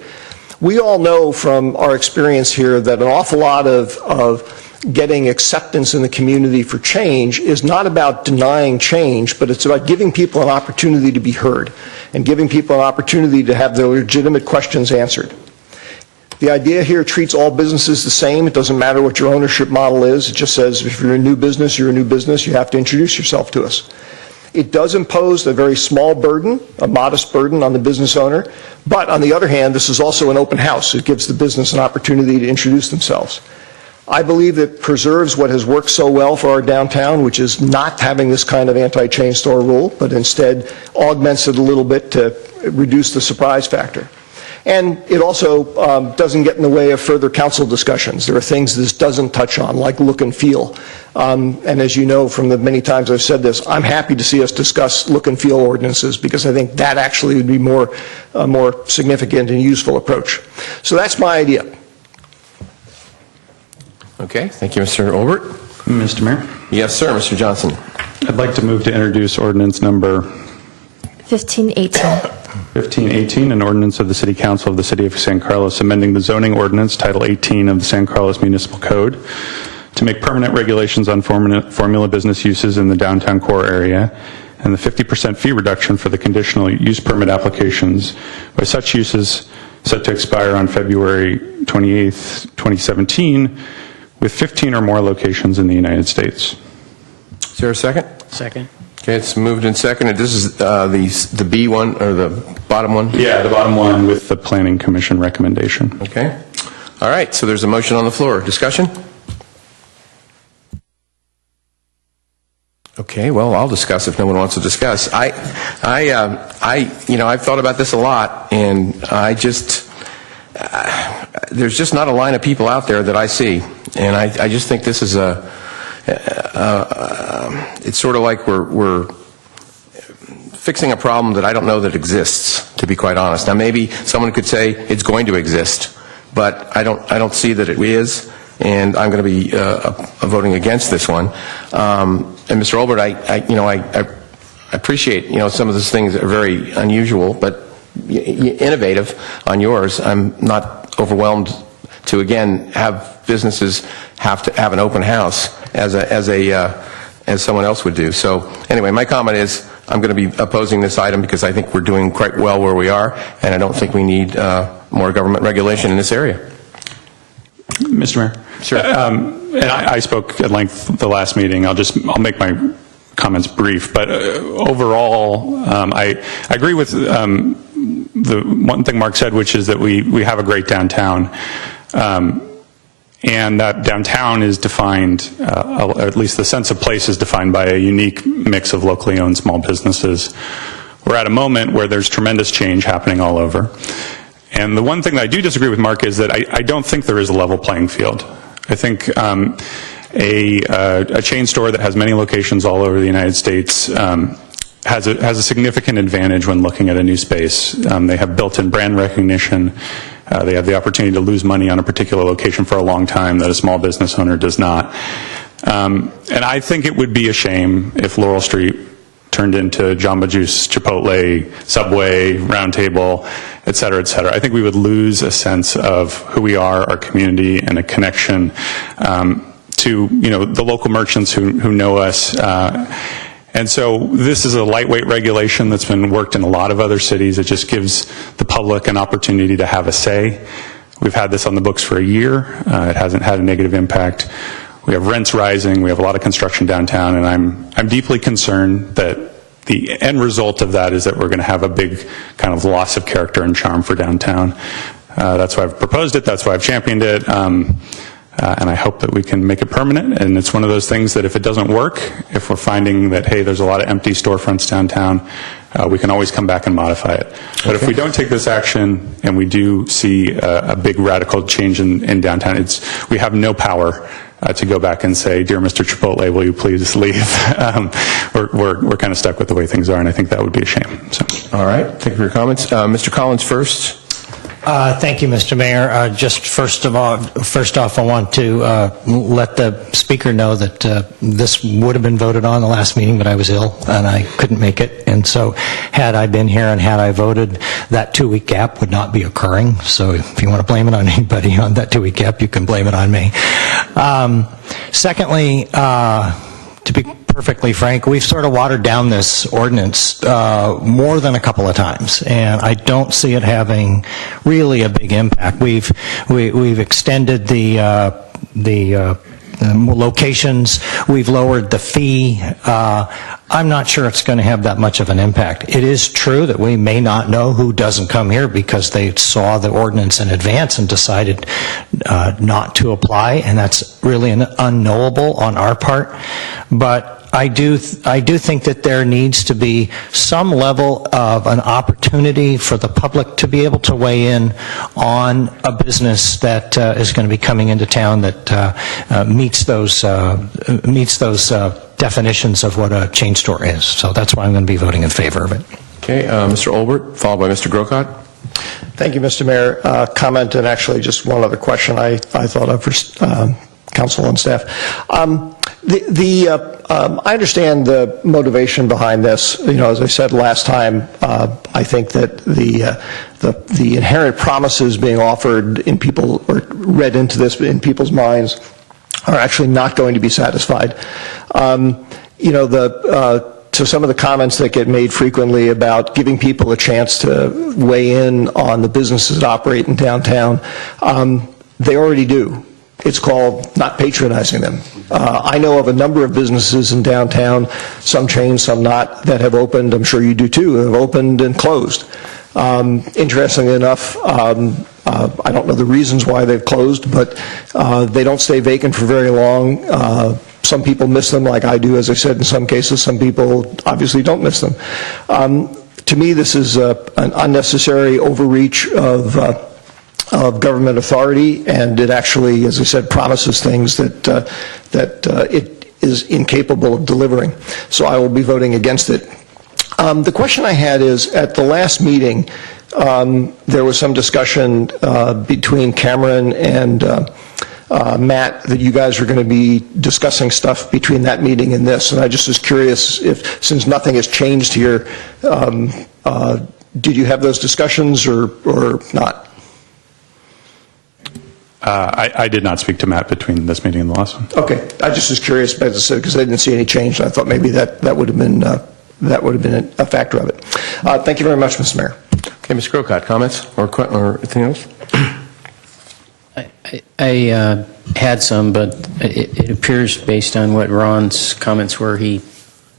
We all know from our experience here that an awful lot of getting acceptance in the community for change is not about denying change, but it's about giving people an opportunity to be heard and giving people an opportunity to have their legitimate questions answered. The idea here treats all businesses the same. It doesn't matter what your ownership model is. It just says if you're a new business, you're a new business. You have to introduce yourself to us. It does impose a very small burden, a modest burden on the business owner. But on the other hand, this is also an open house. It gives the business an opportunity to introduce themselves. I believe it preserves what has worked so well for our downtown, which is not having this kind of anti-chain store rule, but instead augments it a little bit to reduce the surprise factor. And it also doesn't get in the way of further council discussions. There are things this doesn't touch on, like look and feel. And as you know from the many times I've said this, I'm happy to see us discuss look and feel ordinances because I think that actually would be a more significant and useful approach. So that's my idea. Okay, thank you, Mr. Olbert. Mr. Mayor? Yes, sir, Mr. Johnson. I'd like to move to introduce ordinance number 1518. 1518, an ordinance of the City Council of the City of San Carlos amending the zoning ordinance, Title 18 of the San Carlos Municipal Code, to make permanent regulations on formula business uses in the downtown core area, and the 50% fee reduction for the conditional use permit applications by such uses set to expire on February 28th, 2017, with 15 or more locations in the United States. Is there a second? Second. Okay, it's moved and seconded. This is the B one, or the bottom one? Yeah, the bottom one with the Planning Commission recommendation. Okay. All right, so there's a motion on the floor. Discussion? Okay, well, I'll discuss if no one wants to discuss. I've thought about this a lot, and there's just not a line of people out there that I see, and I just think this is it's sort of like we're fixing a problem that I don't know that exists, to be quite honest. Now, maybe someone could say it's going to exist, but I don't see that it is, and I'm going to be voting against this one. And Mr. Olbert, I appreciate, some of those things are very unusual, but innovative on yours. I'm not overwhelmed to, again, have businesses have to have an open house as someone else would do. So anyway, my comment is I'm going to be opposing this item because I think we're doing quite well where we are, and I don't think we need more government regulation in this area. Mr. Mayor? Sure. And I spoke at length the last meeting. I'll make my comments brief, but overall, I agree with the one thing Mark said, which is that we have a great downtown. And that downtown is defined, or at least the sense of place is defined by a unique mix of locally owned small businesses. We're at a moment where there's tremendous change happening all over. And the one thing that I do disagree with Mark is that I don't think there is a level playing field. I think a chain store that has many locations all over the United States has a significant advantage when looking at a new space. They have built-in brand recognition. They have the opportunity to lose money on a particular location for a long time that a small business owner does not. And I think it would be a shame if Laurel Street turned into Jamba Juice, Chipotle, Subway, Round Table, et cetera, et cetera. I think we would lose a sense of who we are, our community, and a connection to the local merchants who know us. And so this is a lightweight regulation that's been worked in a lot of other cities. It just gives the public an opportunity to have a say. We've had this on the books for a year. It hasn't had a negative impact. We have rents rising. We have a lot of construction downtown, and I'm deeply concerned that the end result of that is that we're going to have a big kind of loss of character and charm for downtown. That's why I've proposed it. That's why I've championed it. And I hope that we can make it permanent. And it's one of those things that if it doesn't work, if we're finding that, hey, there's a lot of empty storefronts downtown, we can always come back and modify it. But if we don't take this action and we do see a big radical change in downtown, we have no power to go back and say, dear Mr. Chipotle, will you please leave? We're kind of stuck with the way things are, and I think that would be a shame. So. All right. Thank you for your comments. Mr. Collins first. Thank you, Mr. Mayor. Just first off, I want to let the speaker know that this would have been voted on the last meeting, but I was ill and I couldn't make it. And so had I been here and had I voted, that 2-week gap would not be occurring. So if you want to blame it on anybody on that 2-week gap, you can blame it on me. Secondly, to be perfectly frank, we've sort of watered down this ordinance more than a couple of times, and I don't see it having really a big impact. We've extended the locations, we've lowered the fee. I'm not sure it's going to have that much of an impact. It is true that we may not know who doesn't come here because they saw the ordinance in advance and decided not to apply, and that's really an unknowable on our part. But I do think that there needs to be some level of an opportunity for the public to be able to weigh in on a business that is going to be coming into town that meets those definitions of what a chain store is. So that's why I'm going to be voting in favor of it. Okay, Mr. Olbert, followed by Mr. Grocott. Thank you, Mr. Mayor. Comment and actually just one other question I thought of for council and staff. I understand the motivation behind this. You know, as I said last time, I think that the inherent promises being offered in people or read into this in people's minds are actually not going to be satisfied. You know, to some of the comments that get made frequently about giving people a chance to weigh in on the businesses that operate in downtown, they already do. It's called not patronizing them. I know of a number of businesses in downtown, some chains, some not, that have opened, I'm sure you do too, have opened and closed. Interestingly enough, I don't know the reasons why they've closed, but they don't stay vacant for very long. Some people miss them like I do, as I said, in some cases. Some people obviously don't miss them. To me, this is an unnecessary overreach of government authority, and it actually, as I said, promises things that it is incapable of delivering. So I will be voting against it. The question I had is, at the last meeting, there was some discussion between Cameron and Matt that you guys are going to be discussing stuff between that meeting and this, and I just was curious if, since nothing has changed here, did you have those discussions or not? I did not speak to Matt between this meeting and the last one. Okay, I just was curious, as I said, because I didn't see any change, and I thought maybe that would have been a factor of it. Thank you very much, Mr. Mayor. Okay, Mr. Grocott, comments or anything else? I had some, but it appears, based on what Ron's comments were, he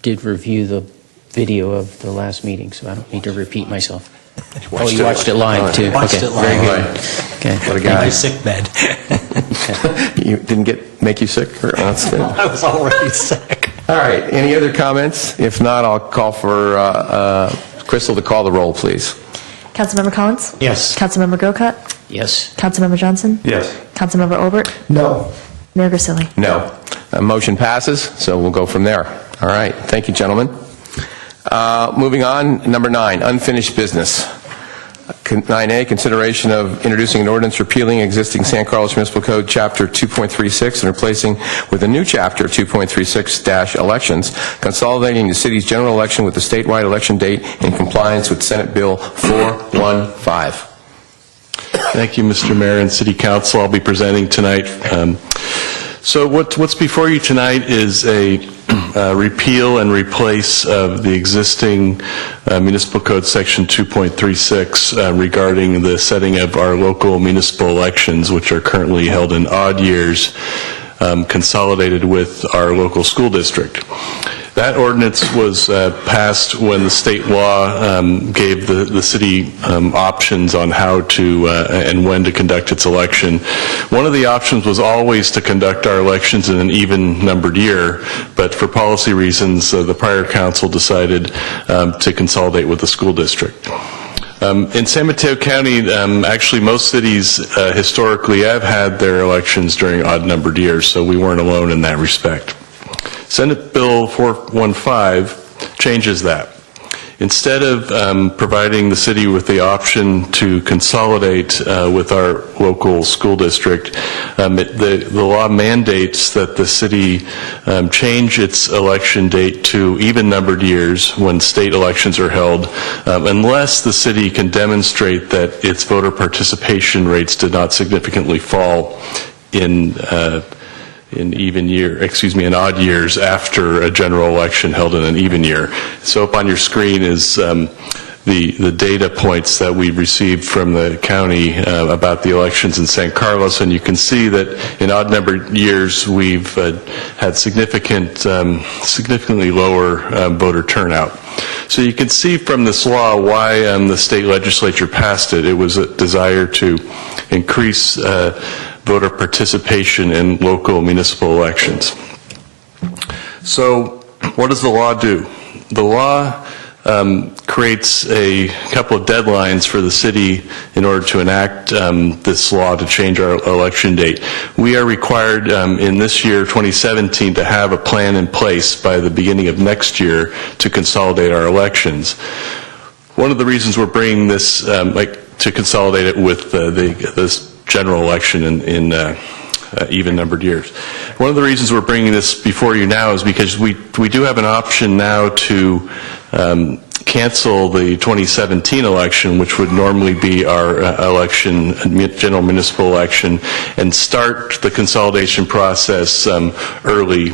did review the video of the last meeting, so I don't need to repeat myself. Oh, you watched it live, too? Watched Okay, it live. very good. Right. Okay. What a guy. My sick bed. You didn't make you sick? Or, that's good. I was already sick. All right, any other comments? If not, I'll call for Crystal to call the roll, please. Councilmember Collins? Yes. Councilmember Grocott? Yes. Councilmember Johnson? Yes. Councilmember Olbert? No. Mayor Grisilli? No. Motion passes, so we'll go from there. All right, thank you, gentlemen. Moving on, number 9, unfinished business. 9A, consideration of introducing an ordinance repealing existing San Carlos Municipal Code Chapter 2.36 and replacing with a new Chapter 2.36-elections, consolidating the city's general election with the statewide election date in compliance with Senate Bill 415. Thank you, Mr. Mayor and City Council. I'll be presenting tonight. So what's before you tonight is a repeal and replace of the existing Municipal Code Section 2.36 regarding the setting of our local municipal elections, which are currently held in odd years, consolidated with our local school district. That ordinance was passed when the state law gave the city options on how to and when to conduct its election. One of the options was always to conduct our elections in an even-numbered year, but for policy reasons, the prior council decided to consolidate with the school district. In San Mateo County, actually most cities historically have had their elections during odd-numbered years, so we weren't alone in that respect. Senate Bill 415 changes that. Instead of providing the city with the option to consolidate with our local school district, the law mandates that the city change its election date to even-numbered years when state elections are held, unless the city can demonstrate that its voter participation rates did not significantly fall in in odd years after a general election held in an even year. So up on your screen is the data points that we've received from the county about the elections in San Carlos, and you can see that in odd-numbered years we've had significantly lower voter turnout. So you can see from this law why the state legislature passed it. It was a desire to increase voter participation in local municipal elections. So what does the law do? The law creates a couple of deadlines for the city in order to enact this law to change our election date. We are required in this year, 2017, to have a plan in place by the beginning of next year to consolidate our elections. One of the reasons we're bringing this, to consolidate it with this general election in even-numbered years. One of the reasons we're bringing this before you now is because we do have an option now to cancel the 2017 election, which would normally be our election, general municipal election, and start the consolidation process early,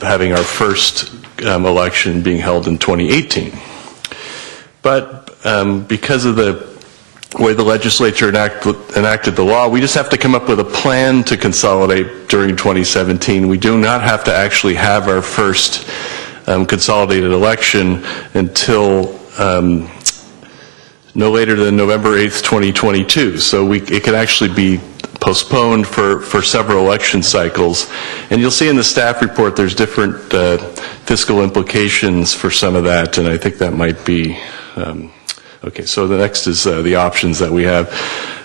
having our first election being held in 2018. But because of the way the legislature enacted the law, we just have to come up with a plan to consolidate during 2017. We do not have to actually have our first consolidated election until no later than November 8th, 2022. So it could actually be postponed for several election cycles. And you'll see in the staff report there's different fiscal implications for some of that, and I think that might be okay. So the next is the options that we have.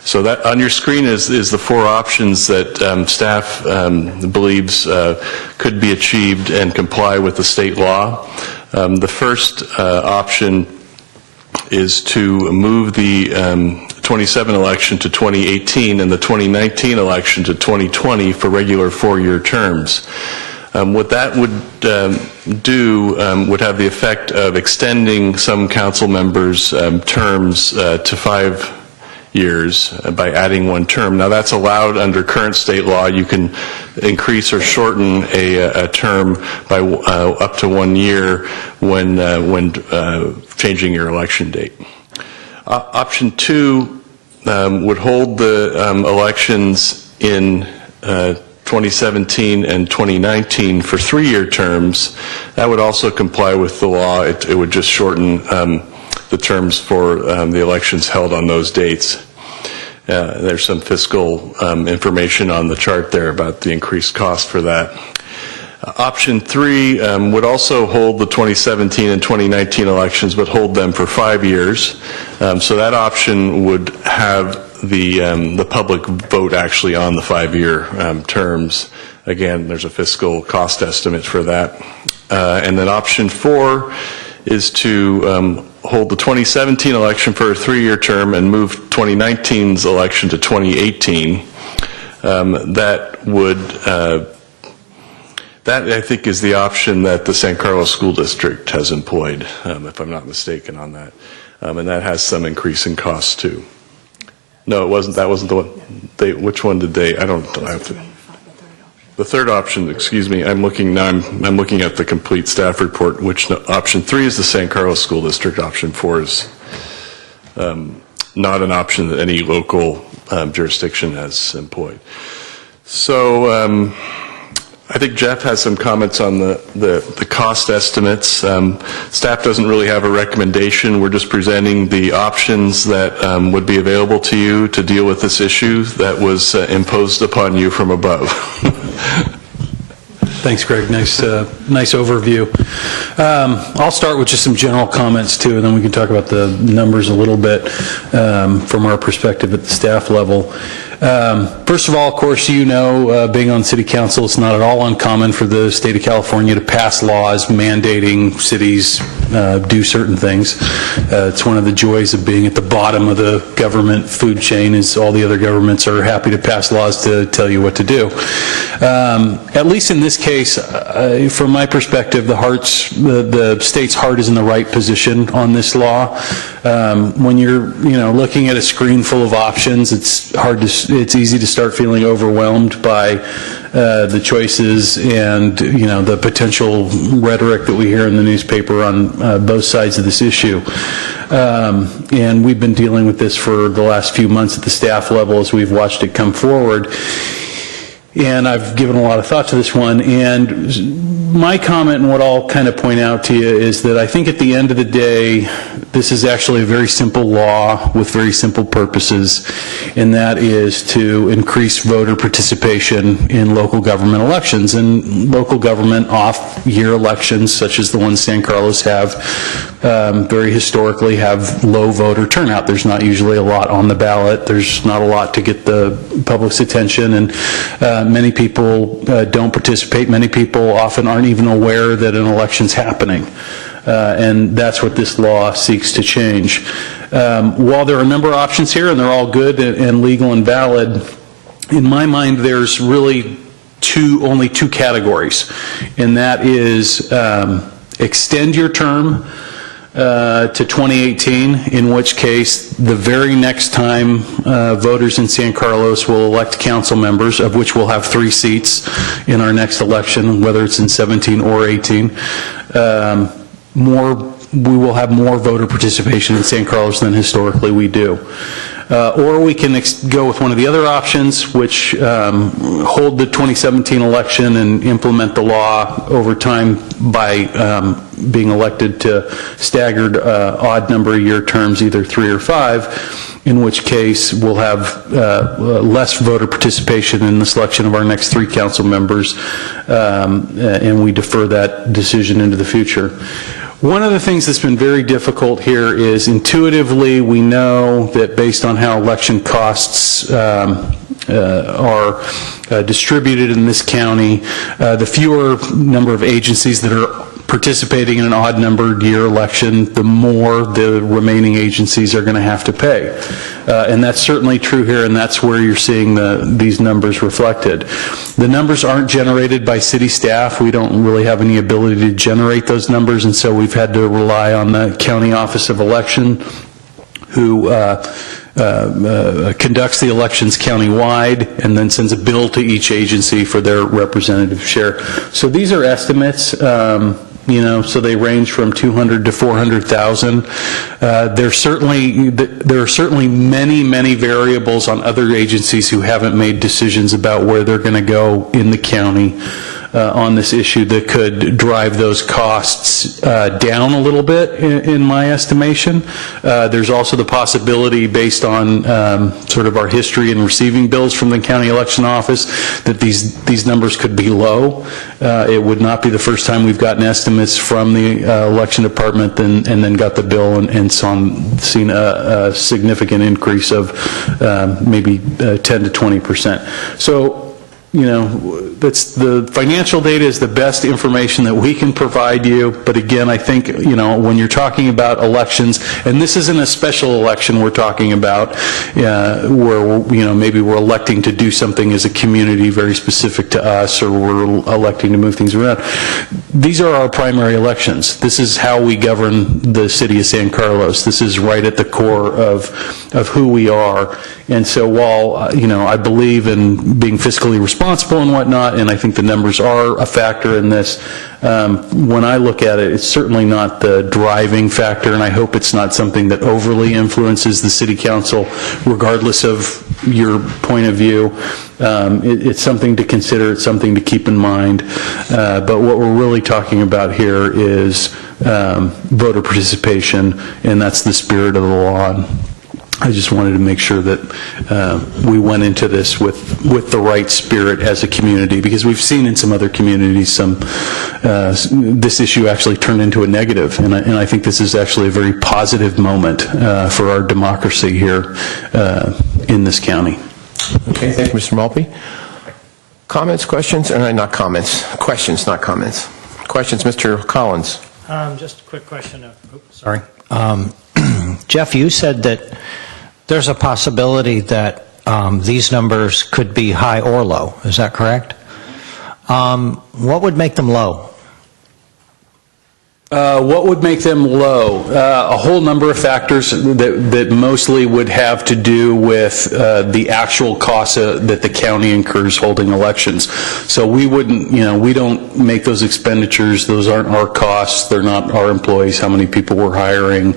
So that on your screen is the four options that staff believes could be achieved and comply with the state law. The first option is to move the 27 election to 2018 and the 2019 election to 2020 for regular four-year terms. What that would do would have the effect of extending some council members' terms to 5 years by adding one term. Now that's allowed under current state law. You can increase or shorten a term by up to 1 year when changing your election date. Option two would hold the elections in 2017 and 2019 for 3-year terms. That would also comply with the law. It would just shorten the terms for the elections held on those dates. There's some fiscal information on the chart there about the increased cost for that. Option three would also hold the 2017 and 2019 elections, but hold them for 5 years. So that option would have the public vote actually on the 5-year terms. Again, there's a fiscal cost estimate for that. And then option four is to hold the 2017 election for a 3-year term and move 2019's election to 2018. That I think is the option that the San Carlos School District has employed, if I'm not mistaken on that. And that has some increase in costs too. No, it wasn't. That wasn't the one. Which one did they? I have to. The third option, excuse me, I'm looking at the complete staff report, which option three is the San Carlos School District. Option four is not an option that any local jurisdiction has employed. So I think Jeff has some comments on the cost estimates. Staff doesn't really have a recommendation. We're just presenting the options that would be available to you to deal with this issue that was imposed upon you from above. Thanks, Greg. Nice overview. I'll start with just some general comments too, and then we can talk about the numbers a little bit from our perspective at the staff level. First of all, of course, being on city council, it's not at all uncommon for the state of California to pass laws mandating cities do certain things. It's one of the joys of being at the bottom of the government food chain is all the other governments are happy to pass laws to tell you what to do. At least in this case, from my perspective, the state's heart is in the right position on this law. When you're, looking at a screen full of options, it's easy to start feeling overwhelmed by the choices and, the potential rhetoric that we hear in the newspaper on both sides of this issue. And we've been dealing with this for the last few months at the staff level as we've watched it come forward. And I've given a lot of thought to this one. And my comment and what I'll kind of point out to you is that I think at the end of the day, this is actually a very simple law with very simple purposes, and that is to increase voter participation in local government elections. And local government off-year elections, such as the ones San Carlos have, very historically have low voter turnout. There's not usually a lot on the ballot. There's not a lot to get the public's attention, and many people don't participate. Many people often aren't even aware that an election's happening. And that's what this law seeks to change. While there are a number of options here, and they're all good and legal and valid, in my mind there's really only two categories, and that is extend your term to 2018, in which case the very next time voters in San Carlos will elect council members, of which we'll have 3 seats in our next election, whether it's in 17 or 18, we will have more voter participation in San Carlos than historically we do. Or we can go with one of the other options, which hold the 2017 election and implement the law over time by being elected to staggered odd number of year terms, either 3 or 5, in which case we'll have less voter participation in the selection of our next 3 council members, and we defer that decision into the future. One of the things that's been very difficult here is intuitively we know that based on how election costs are distributed in this county, the fewer number of agencies that are participating in an odd-numbered year election, the more the remaining agencies are going to have to pay. And that's certainly true here, and that's where you're seeing these numbers reflected. The numbers aren't generated by city staff. We don't really have any ability to generate those numbers, and so we've had to rely on the County Office of Election, who conducts the elections countywide and then sends a bill to each agency for their representative share. So these are estimates. So they range from 200 to 400,000. There are certainly many variables on other agencies who haven't made decisions about where they're going to go in the county on this issue that could drive those costs down a little bit, in my estimation. There's also the possibility, based on sort of our history in receiving bills from the county election office, that these numbers could be low. It would not be the first time we've gotten estimates from the election department and then got the bill and seen a significant increase of maybe 10 to 20%. So, that's the financial data is the best information that we can provide you. But again, I think, when you're talking about elections, and this isn't a special election we're talking about, where, maybe we're electing to do something as a community very specific to us, or we're electing to move things around. These are our primary elections. This is how we govern the city of San Carlos. This is right at the core of who we are. And so while, I believe in being fiscally responsible and whatnot, and I think the numbers are a factor in this, when I look at it, it's certainly not the driving factor, and I hope it's not something that overly influences the city council, regardless of your point of view. It's something to consider, it's something to keep in mind. But what we're really talking about here is voter participation, and that's the spirit of the law. I just wanted to make sure that we went into this with the right spirit as a community, because we've seen in some other communities this issue actually turned into a negative, and I think this is actually a very positive moment for our democracy here in this county. Okay, thank you, Mr. Malpe. Comments, questions, or not comments? Questions, not comments. Questions, Mr. Collins. Just a quick question of, Sorry. Jeff, you said that there's a possibility that these numbers could be high or low. Is that correct? What would make them low? What would make them low? A whole number of factors that mostly would have to do with the actual costs that the county incurs holding elections. So we wouldn't, we don't make those expenditures. Those aren't our costs. They're not our employees, how many people we're hiring.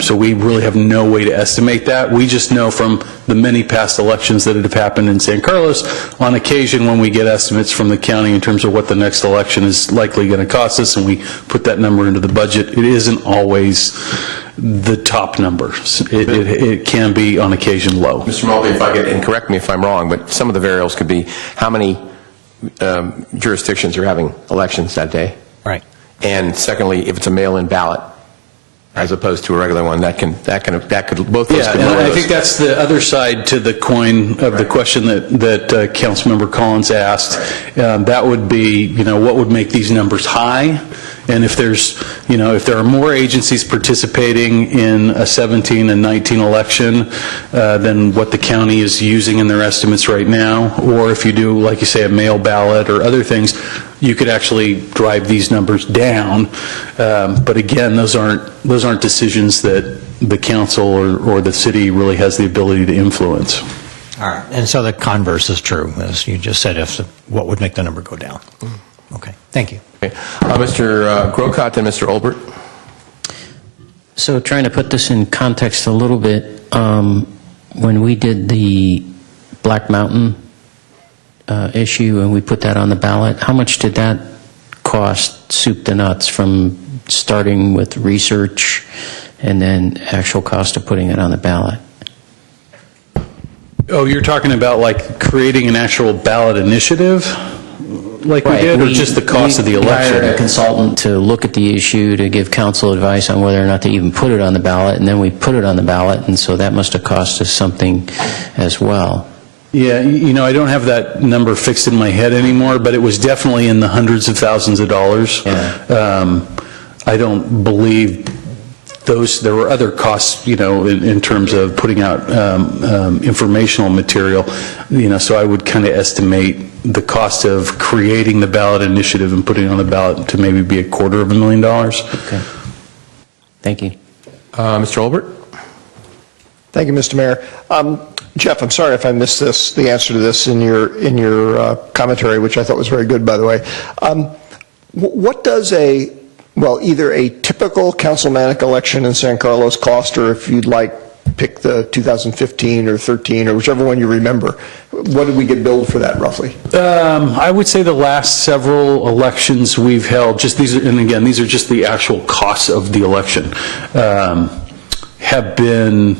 So we really have no way to estimate that. We just know from the many past elections that have happened in San Carlos, on occasion when we get estimates from the county in terms of what the next election is likely going to cost us, and we put that number into the budget, it isn't always the top number. It can be on occasion low. Mr. Malpe, if I could, and correct me if I'm wrong, but some of the variables could be how many jurisdictions are having elections that day. Right. And secondly, if it's a mail-in ballot as opposed to a regular one, that could both those Yeah, could and lower I those. think that's the other side to the coin of the question that Councilmember Collins asked. That would be, what would make these numbers high? And if there's, if there are more agencies participating in a 17 and 19 election than what the county is using in their estimates right now, or if you do, like you say, a mail ballot or other things, you could actually drive these numbers down. But again, those aren't decisions that the council or the city really has the ability to influence. All right. And so the converse is true, as you just said, what would make the number go down? Okay. Thank you. Okay. Mr. Grocott and Mr. Olbert. So trying to put this in context a little bit, when we did the Black Mountain issue and we put that on the ballot, how much did that cost, soup to nuts, from starting with research and then actual cost of putting it on the ballot? Oh, you're talking about like creating an actual ballot initiative like we did, or just the cost of the election? We hired a consultant to look at the issue, to give council advice on whether or not to even put it on the ballot, and then we put it on the ballot, and so that must have cost us something as well. Yeah, I don't have that number fixed in my head anymore, but it was definitely in the hundreds of thousands of dollars. Yeah. I don't believe there were other costs, in terms of putting out informational material, so I would kind of estimate the cost of creating the ballot initiative and putting it on the ballot to maybe be $250,000. Okay. Thank you. Mr. Olbert? Thank you, Mr. Mayor. Jeff, I'm sorry if I missed the answer to this in your commentary, which I thought was very good, by the way. What does either a typical councilmanic election in San Carlos cost, or if you'd like, pick the 2015 or 13 or whichever one you remember. What did we get billed for that roughly? I would say the last several elections we've held, these are just the actual costs of the election, have been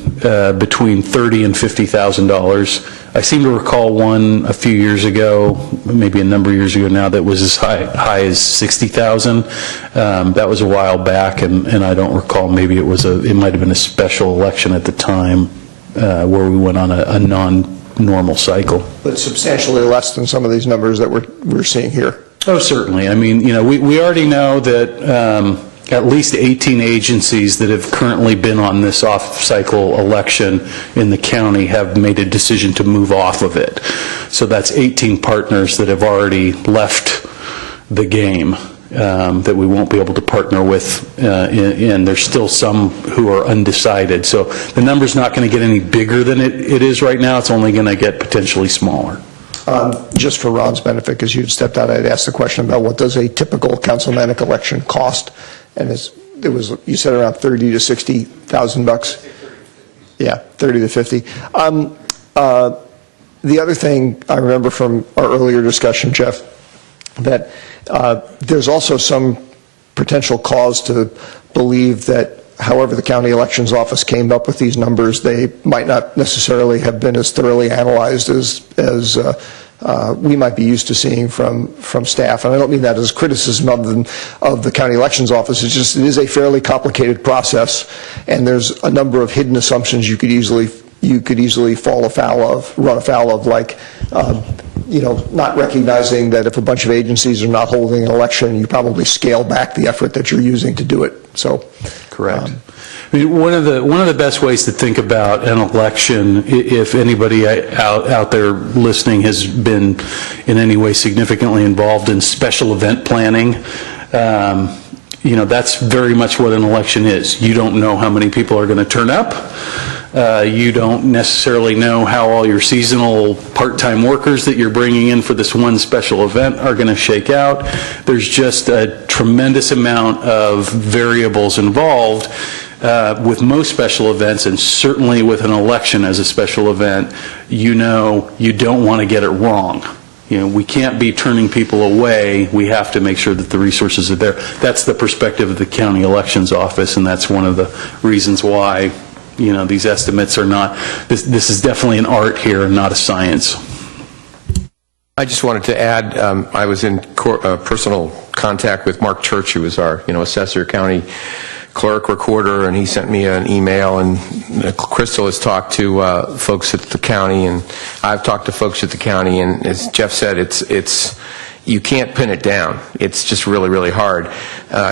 between $30,000 and $50,000. I seem to recall one a few years ago, maybe a number of years ago now, that was as high as $60,000. That was a while back, and I don't recall. Maybe it might have been a special election at the time where we went on a non-normal cycle. But substantially less than some of these numbers that we're seeing here. Oh, certainly. I mean, we already know that at least 18 agencies that have currently been on this off-cycle election in the county have made a decision to move off of it. So that's 18 partners that have already left the game that we won't be able to partner with, and there's still some who are undecided. So the number's not going to get any bigger than it is right now. It's only going to get potentially smaller. Just for Ron's benefit, because you had stepped out, I'd asked the question about what does a typical councilmanic election cost, and you said around $30,000 to $60,000. Yeah, 30 to 50. The other thing I remember from our earlier discussion, Jeff, that there's also some potential cause to believe that however the county elections office came up with these numbers, they might not necessarily have been as thoroughly analyzed as we might be used to seeing from staff. And I don't mean that as criticism of the county elections office. It is a fairly complicated process, and there's a number of hidden assumptions you could easily you could easily run afoul of, like, not recognizing that if a bunch of agencies are not holding an election, you probably scale back the effort that you're using to do it. So, correct. I mean, one of the best ways to think about an election, if anybody out there listening has been in any way significantly involved in special event planning, that's very much what an election is. You don't know how many people are going to turn up. You don't necessarily know how all your seasonal part-time workers that you're bringing in for this one special event are going to shake out. There's just a tremendous amount of variables involved with most special events, and certainly with an election as a special event. You don't want to get it wrong. We can't be turning people away. We have to make sure that the resources are there. That's the perspective of the county elections office, and that's one of the reasons why these estimates are not, this is definitely an art here and not a science. I just wanted to add, I was in personal contact with Mark Church, who was our, assessor, county clerk, recorder, and he sent me an email, and Crystal has talked to folks at the county, and I've talked to folks at the county, and as Jeff said, it's you can't pin it down. It's just really, really hard.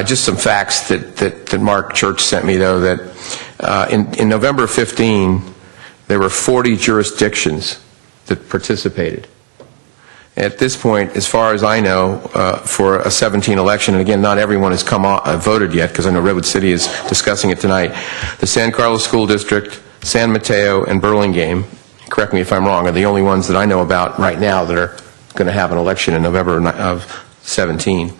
Just some facts that Mark Church sent me, though, that in November 15, there were 40 jurisdictions that participated. At this point, as far as I know, for a 17 election, and again, not everyone has voted yet, because I know Redwood City is discussing it tonight, the San Carlos School District, San Mateo, and Burlingame, correct me if I'm wrong, are the only ones that I know about right now that are going to have an election in November of 17.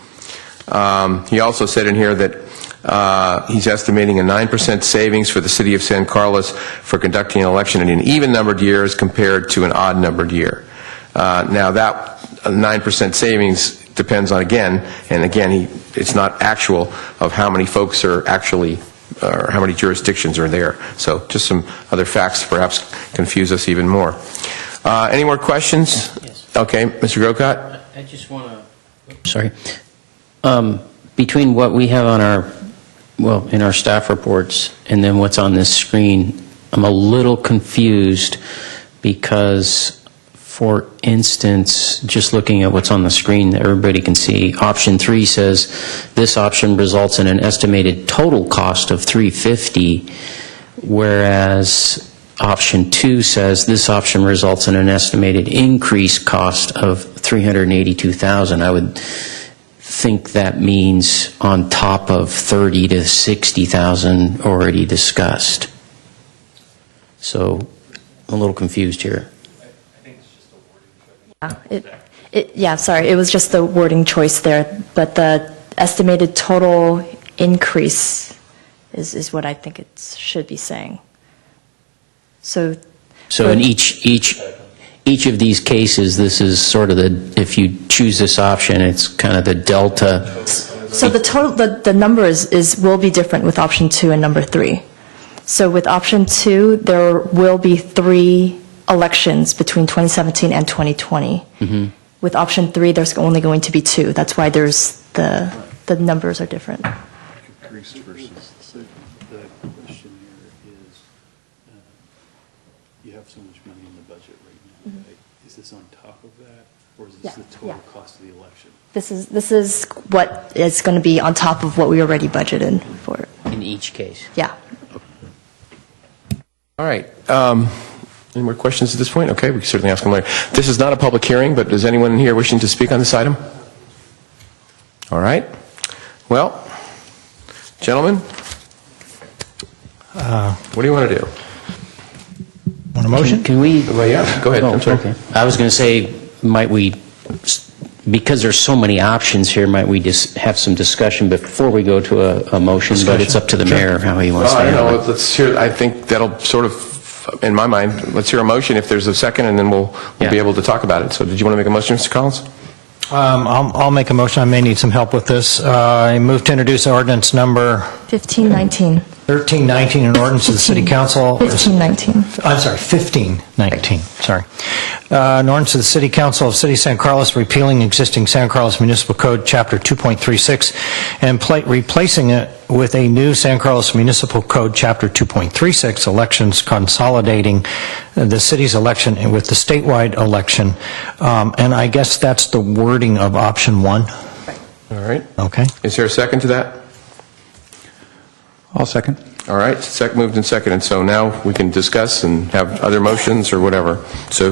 He also said in here that he's estimating a 9% savings for the city of San Carlos for conducting an election in an even-numbered year as compared to an odd-numbered year. Now, that 9% savings depends on, again, it's not actual of how many folks are actually, or how many jurisdictions are there. So just some other facts perhaps confuse us even more. Any more questions? Yes. Okay, Mr. Grocott? I just want to, sorry. Between what we have on in our staff reports and then what's on this screen, I'm a little confused because, for instance, just looking at what's on the screen that everybody can see, option 3 says this option results in an estimated total cost of $350, whereas option 2 says this option results in an estimated increased cost of $382,000. I would think that means on top of $30,000 to $60,000 already discussed. So I'm a little confused here. Sorry, it was just the wording choice there, but the estimated total increase is what I think it should be saying. So in each of these cases, this is sort of if you choose this option, it's kind of the delta. So the total, the number will be different with option 2 and number 3. So with option 2, there will be 3 elections between 2017 and 2020. Mm-hmm. With option 3, there's only going to be 2. That's why there's the numbers are different. Versus the question here is, you have so much money in the budget right now, right? Is this on top of that, or is this the total cost of the election? This is what is going to be on top of what we already budgeted for. In each case. Yeah. All right. Any more questions at this point? Okay, we can certainly ask them later. This is not a public hearing, but is anyone here wishing to speak on this item? All right. Well, gentlemen, what do you want to do? Want a motion? Can we? Well, yeah, go ahead. I'm sorry. Okay. I was going to say, might we, because there's so many options here, might we just have some discussion before we go to a motion? But it's up to the mayor how he wants to handle it. Let's hear. I think that'll sort of, in my mind, let's hear a motion if there's a second, and then we'll be able to talk about it. So, did you want to make a motion, Mr. Collins? I'll make a motion. I may need some help with this. I move to introduce ordinance number 1519. 1319, an ordinance of the City Council. 1519. I'm sorry, 1519, sorry. An ordinance of the City Council of City of San Carlos repealing existing San Carlos Municipal Code, Chapter 2.36, and replacing it with a new San Carlos Municipal Code, Chapter 2.36, elections, consolidating the city's election with the statewide election. And I guess that's the wording of option 1. All right. Okay. Is there a second to that? I'll second. All right, moved and seconded, so now we can discuss and have other motions or whatever. So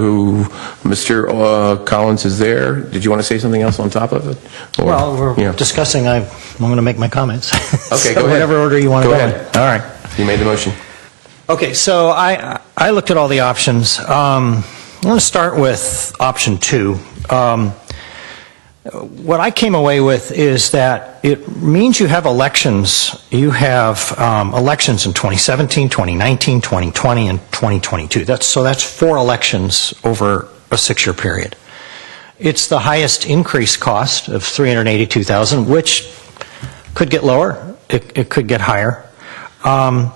Mr. Collins is there. Did you want to say something else on top of it? Or- Well, we're Yeah. discussing, I'm going to make my comments. Okay, So go ahead. Whatever order you want to Go go in. ahead. All right. You made the motion. Okay, so I looked at all the options. I'm going to start with option 2. What I came away with is that it means you have elections. You have elections in 2017, 2019, 2020, and 2022. That's 4 elections over a 6-year period. It's the highest increase cost of $382,000, which could get lower. It could get higher. And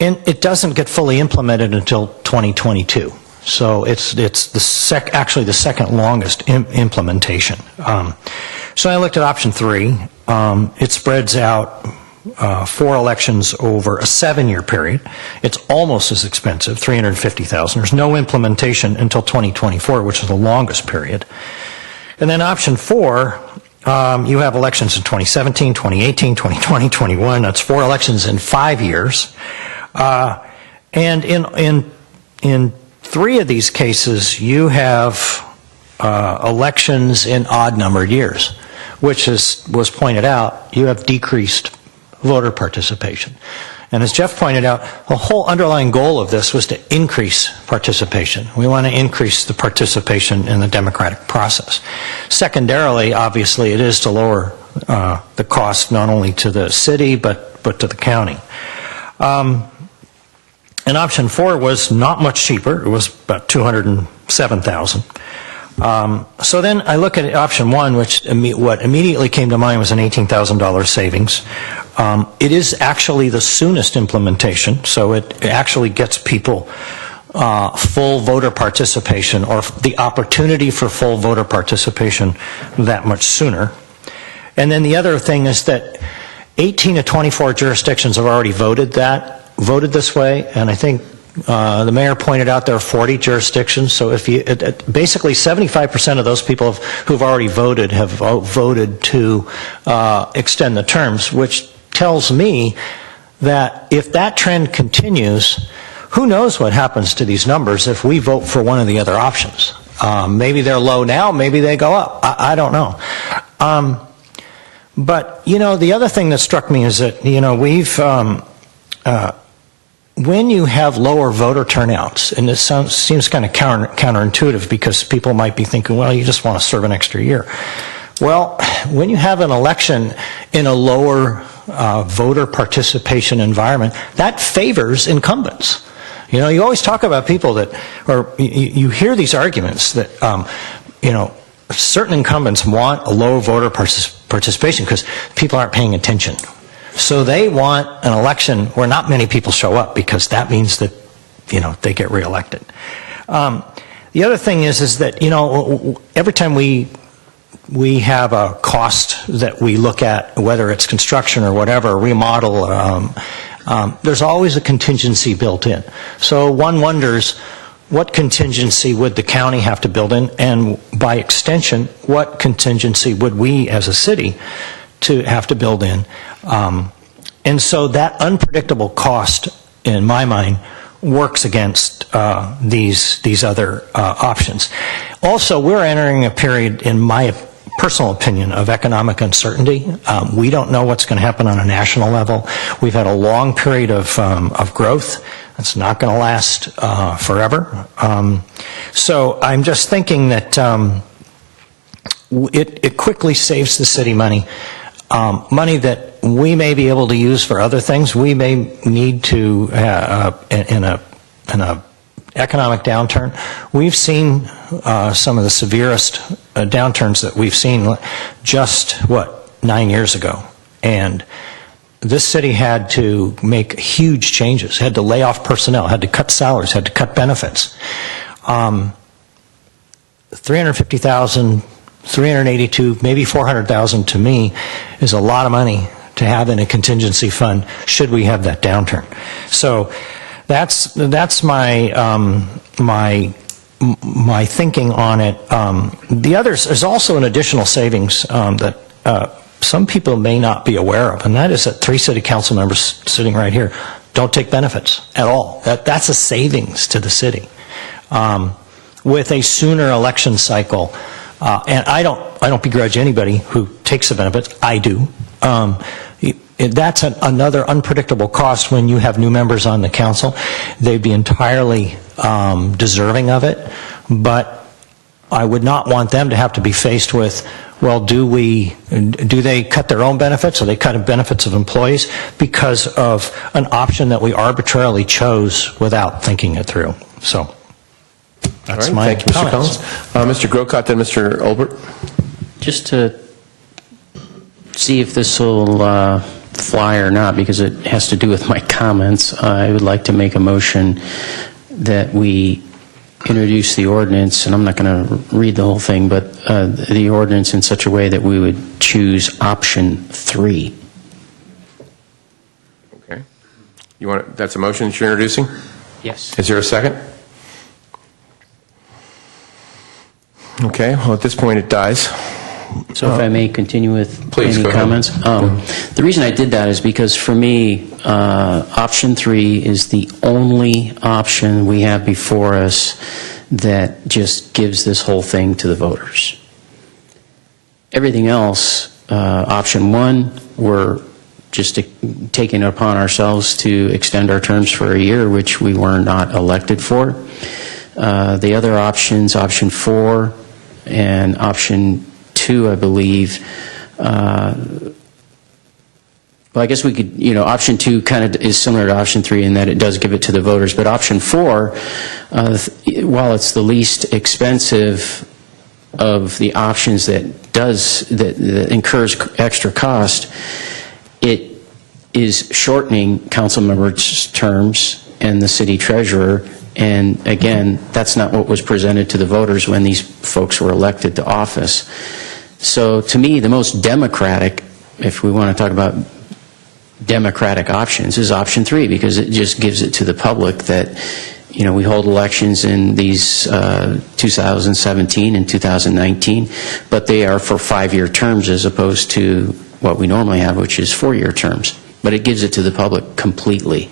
it doesn't get fully implemented until 2022. So it's actually the second longest implementation. So I looked at option 3. It spreads out 4 elections over a 7-year period. It's almost as expensive, $350,000. There's no implementation until 2024, which is the longest period. And then option 4, you have elections in 2017, 2018, 2020, 21. That's 4 elections in 5 years. And in 3 of these cases, you have elections in odd-numbered years, which was pointed out, you have decreased voter participation. And as Jeff pointed out, the whole underlying goal of this was to increase participation. We want to increase the participation in the democratic process. Secondarily, obviously, it is to lower the cost not only to the city but to the county. And option 4 was not much cheaper. It was about $207,000. So then I look at option 1, which what immediately came to mind was an $18,000 savings. It is actually the soonest implementation, so it actually gets people full voter participation or the opportunity for full voter participation that much sooner. And then the other thing is that 18 to 24 jurisdictions have already voted this way, and I think the mayor pointed out there are 40 jurisdictions. So if you basically 75% of those people who've already voted have voted to extend the terms, which tells me that if that trend continues, who knows what happens to these numbers if we vote for one of the other options. Maybe they're low now, maybe they go up. I don't know. But, the other thing that struck me is that, we've, when you have lower voter turnouts, and this seems kind of counterintuitive because people might be thinking, well, you just want to serve an extra year. Well, when you have an election in a lower voter participation environment, that favors incumbents. You always talk about people that, or you hear these arguments that, certain incumbents want a low voter participation because people aren't paying attention. So they want an election where not many people show up because that means that, they get reelected. The other thing is that, every time we have a cost that we look at, whether it's construction or whatever, remodel, there's always a contingency built in. So one wonders, what contingency would the county have to build in, and by extension, what contingency would we as a city to have to build in? And so that unpredictable cost, in my mind, works against these other options. Also, we're entering a period, in my personal opinion, of economic uncertainty. We don't know what's going to happen on a national level. We've had a long period of growth. It's not going to last forever. So I'm just thinking that it quickly saves the city money. Money that we may be able to use for other things. We may need to, in a economic downturn. We've seen some of the severest downturns that we've seen just, 9 years ago. And this city had to make huge changes, had to lay off personnel, had to cut salaries, had to cut benefits. 350,000, 382, maybe 400,000 to me is a lot of money to have in a contingency fund should we have that downturn. So that's my my thinking on it. The others is also an additional savings that some people may not be aware of, and that is that 3 city council members sitting right here don't take benefits at all. That's a savings to the city. With a sooner election cycle, and I don't begrudge anybody who takes the benefits. I do. That's another unpredictable cost when you have new members on the council. They'd be entirely deserving of it, but I would not want them to have to be faced with, well, do they cut their own benefits, or they cut the benefits of employees because of an option that we arbitrarily chose without thinking it through. So that's All right, my thank you, Mr. comments. Collins. Mr. Grocott, then Mr. Olbert. Just to see if this will fly or not, because it has to do with my comments, I would like to make a motion that we introduce the ordinance, and I'm not going to read the whole thing, but the ordinance in such a way that we would choose option 3. Okay. That's a motion that you're introducing? Yes. Is there a second? Okay, well, at this point, it dies. So if I may continue with Please, any go ahead. comments? The reason I did that is because for me, option 3 is the only option we have before us that just gives this whole thing to the voters. Everything else, option 1, we're just taking it upon ourselves to extend our terms for a year, which we were not elected for. The other options, option 4 and option 2, I believe, well, I guess we could, option 2 kind of is similar to option 3 in that it does give it to the voters, but option 4, while it's the least expensive of the options that incurs extra cost, it is shortening council members' terms and the city treasurer. And again, that's not what was presented to the voters when these folks were elected to office. So to me, the most democratic, if we want to talk about democratic options, is option 3, because it just gives it to the public that, we hold elections in these 2017 and 2019, but they are for 5-year terms as opposed to what we normally have, which is 4-year terms. But it gives it to the public completely.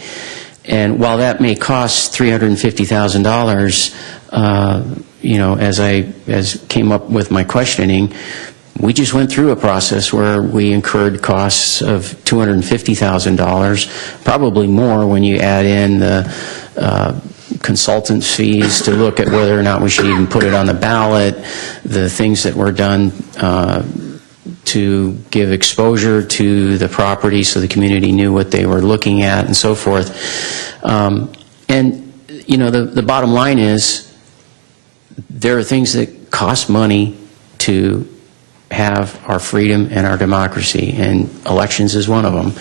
And while that may cost $350,000, as came up with my questioning, we just went through a process where we incurred costs of $250,000, probably more when you add in the consultant fees to look at whether or not we should even put it on the ballot, the things that were done to give exposure to the property so the community knew what they were looking at and so forth. The bottom line is there are things that cost money to have our freedom and our democracy, and elections is one of them.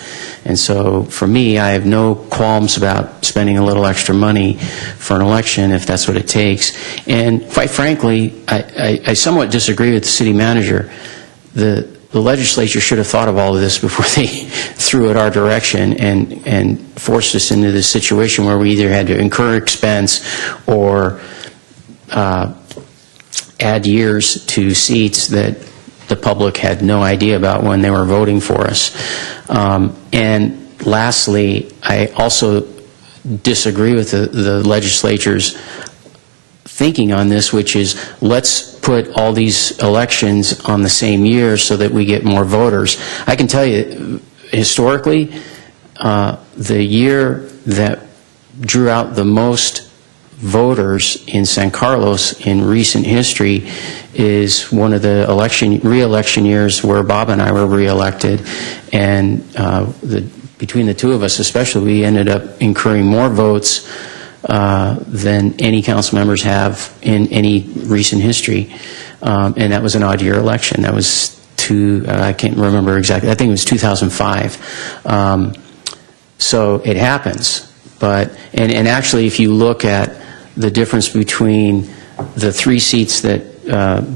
And so for me, I have no qualms about spending a little extra money for an election if that's what it takes. And quite frankly, I somewhat disagree with the city manager. The legislature should have thought of all of this before they threw it our direction and forced us into this situation where we either had to incur expense or add years to seats that the public had no idea about when they were voting for us. And lastly, I also disagree with the legislature's thinking on this, which is let's put all these elections on the same year so that we get more voters. I can tell you, historically, the year that drew out the most voters in San Carlos in recent history is one of the re-election years where Bob and I were re-elected, and between the two of us especially, we ended up incurring more votes than any council members have in any recent history, and that was an odd year election. That was I can't remember exactly, I think it was 2005. So it happens. But, and actually, if you look at the difference between the 3 seats that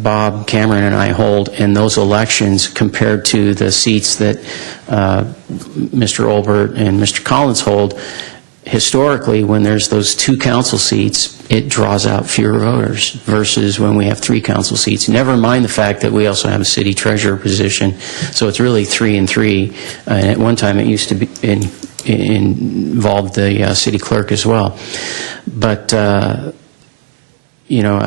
Bob, Cameron, and I hold in those elections compared to the seats that Mr. Olbert and Mr. Collins hold, historically, when there's those 2 council seats, it draws out fewer voters versus when we have 3 council seats. Never mind the fact that we also have a city treasurer position, so it's really 3 and 3. And at one time, it used to be involved the city clerk as well. But you know,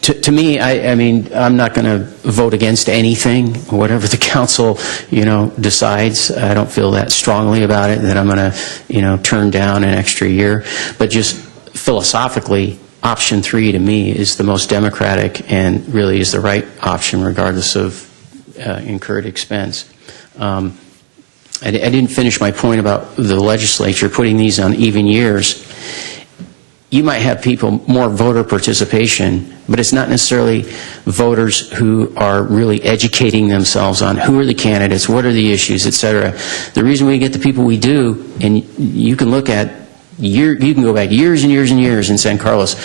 to me, I mean, I'm not going to vote against anything, whatever the council, you know, decides. I don't feel that strongly about it, that I'm going to, you know, turn down an extra year. But just philosophically, option 3 to me is the most democratic and really is the right option regardless of incurred expense. I didn't finish my point about the legislature putting these on even years. You might have people, more voter participation, but it's not necessarily voters who are really educating themselves on who are the candidates, what are the issues, et cetera. The reason we get the people we do, and you can look at, you can go back years and years and years in San Carlos.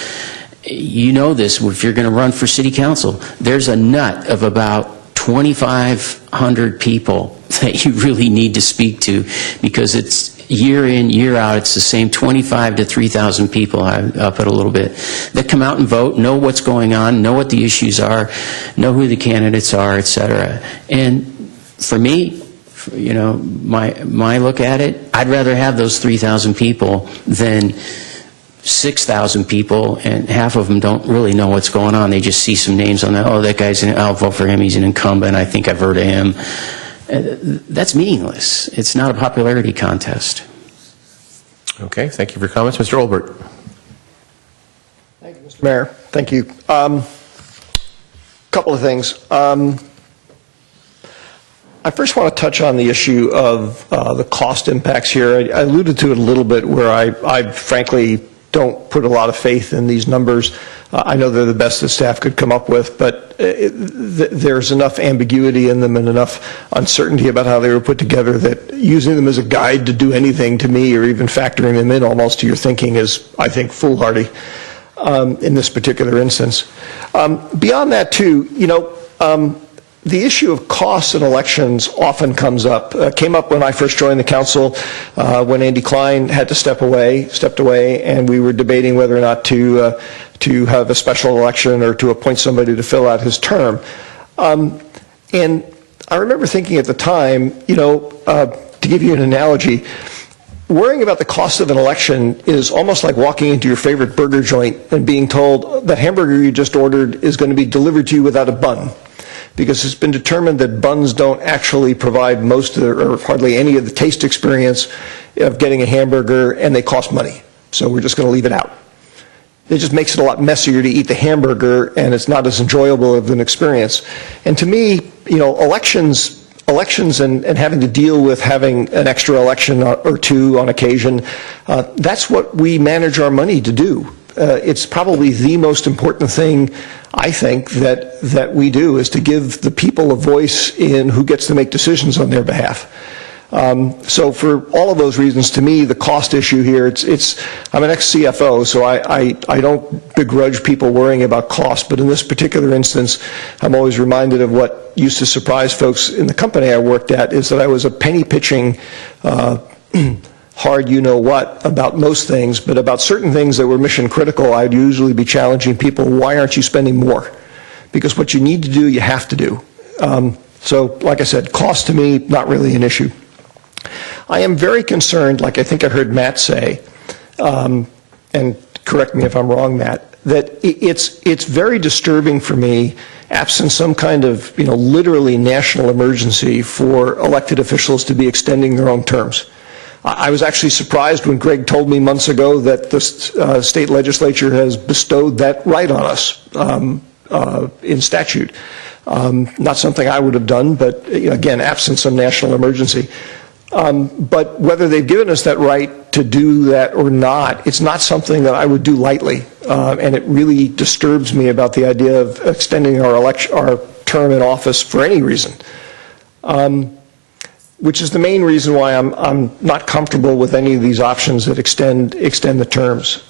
You know this, if you're going to run for city council, there's a nut of about 2,500 people that you really need to speak to, because it's year in, year out, it's the same 25 to 3,000 people, up it a little bit, that come out and vote, know what's going on, know what the issues are, know who the candidates are, et cetera. And for me, you know, my look at it, I'd rather have those 3,000 people than 6,000 people, and half of them don't really know what's going on. They just see some names on that, oh, that guy's, I'll vote for him, he's an incumbent, I think I've heard of him. That's meaningless. It's not a popularity contest. Okay, thank you for your comments. Mr. Olbert. Thank you, Mr. Mayor. Thank you. Couple of things. I first want to touch on the issue of the cost impacts here. I alluded to it a little bit, where I frankly don't put a lot of faith in these numbers. I know they're the best that staff could come up with, but there's enough ambiguity in them and enough uncertainty about how they were put together that using them as a guide to do anything to me, or even factoring them in almost to your thinking, is, I think, foolhardy in this particular instance. Beyond that, too, you know, the issue of costs in elections often comes up. Came up when I first joined the council, when Andy Klein had to stepped away, and we were debating whether or not to have a special election or to appoint somebody to fill out his term. And I remember thinking at the time, you know, to give you an analogy, worrying about the cost of an election is almost like walking into your favorite burger joint and being told that hamburger you just ordered is going to be delivered to you without a bun, because it's been determined that buns don't actually provide most of or hardly any of the taste experience of getting a hamburger, and they cost money. So we're just going to leave it out. It just makes it a lot messier to eat the hamburger, and it's not as enjoyable of an experience. And to me, you know, elections and having to deal with having an extra election or two on occasion, that's what we manage our money to do. It's probably the most important thing, I think, that we do, is to give the people a voice in who gets to make decisions on their behalf. So for all of those reasons, to me, the cost issue here, I'm an ex-CFO, so I don't begrudge people worrying about cost, but in this particular instance, I'm always reminded of what used to surprise folks in the company I worked at, is that I was a penny pitching hard you-know-what about most things, but about certain things that were mission critical, I'd usually be challenging people, why aren't you spending more? Because what you need to do, you have to do. So, like I said, cost to me, not really an issue. I am very concerned, like I think I heard Matt say, and correct me if I'm wrong, Matt, that it's very disturbing for me, absent some kind of, you know, literally national emergency, for elected officials to be extending their own terms. I was actually surprised when Greg told me months ago that the state legislature has bestowed that right on us in statute. Not something I would have done, but again, absent some national emergency. But whether they've given us that right to do that or not, it's not something that I would do lightly. And it really disturbs me about the idea of extending our term in office for any reason, which is the main reason why I'm not comfortable with any of these options that extend the terms.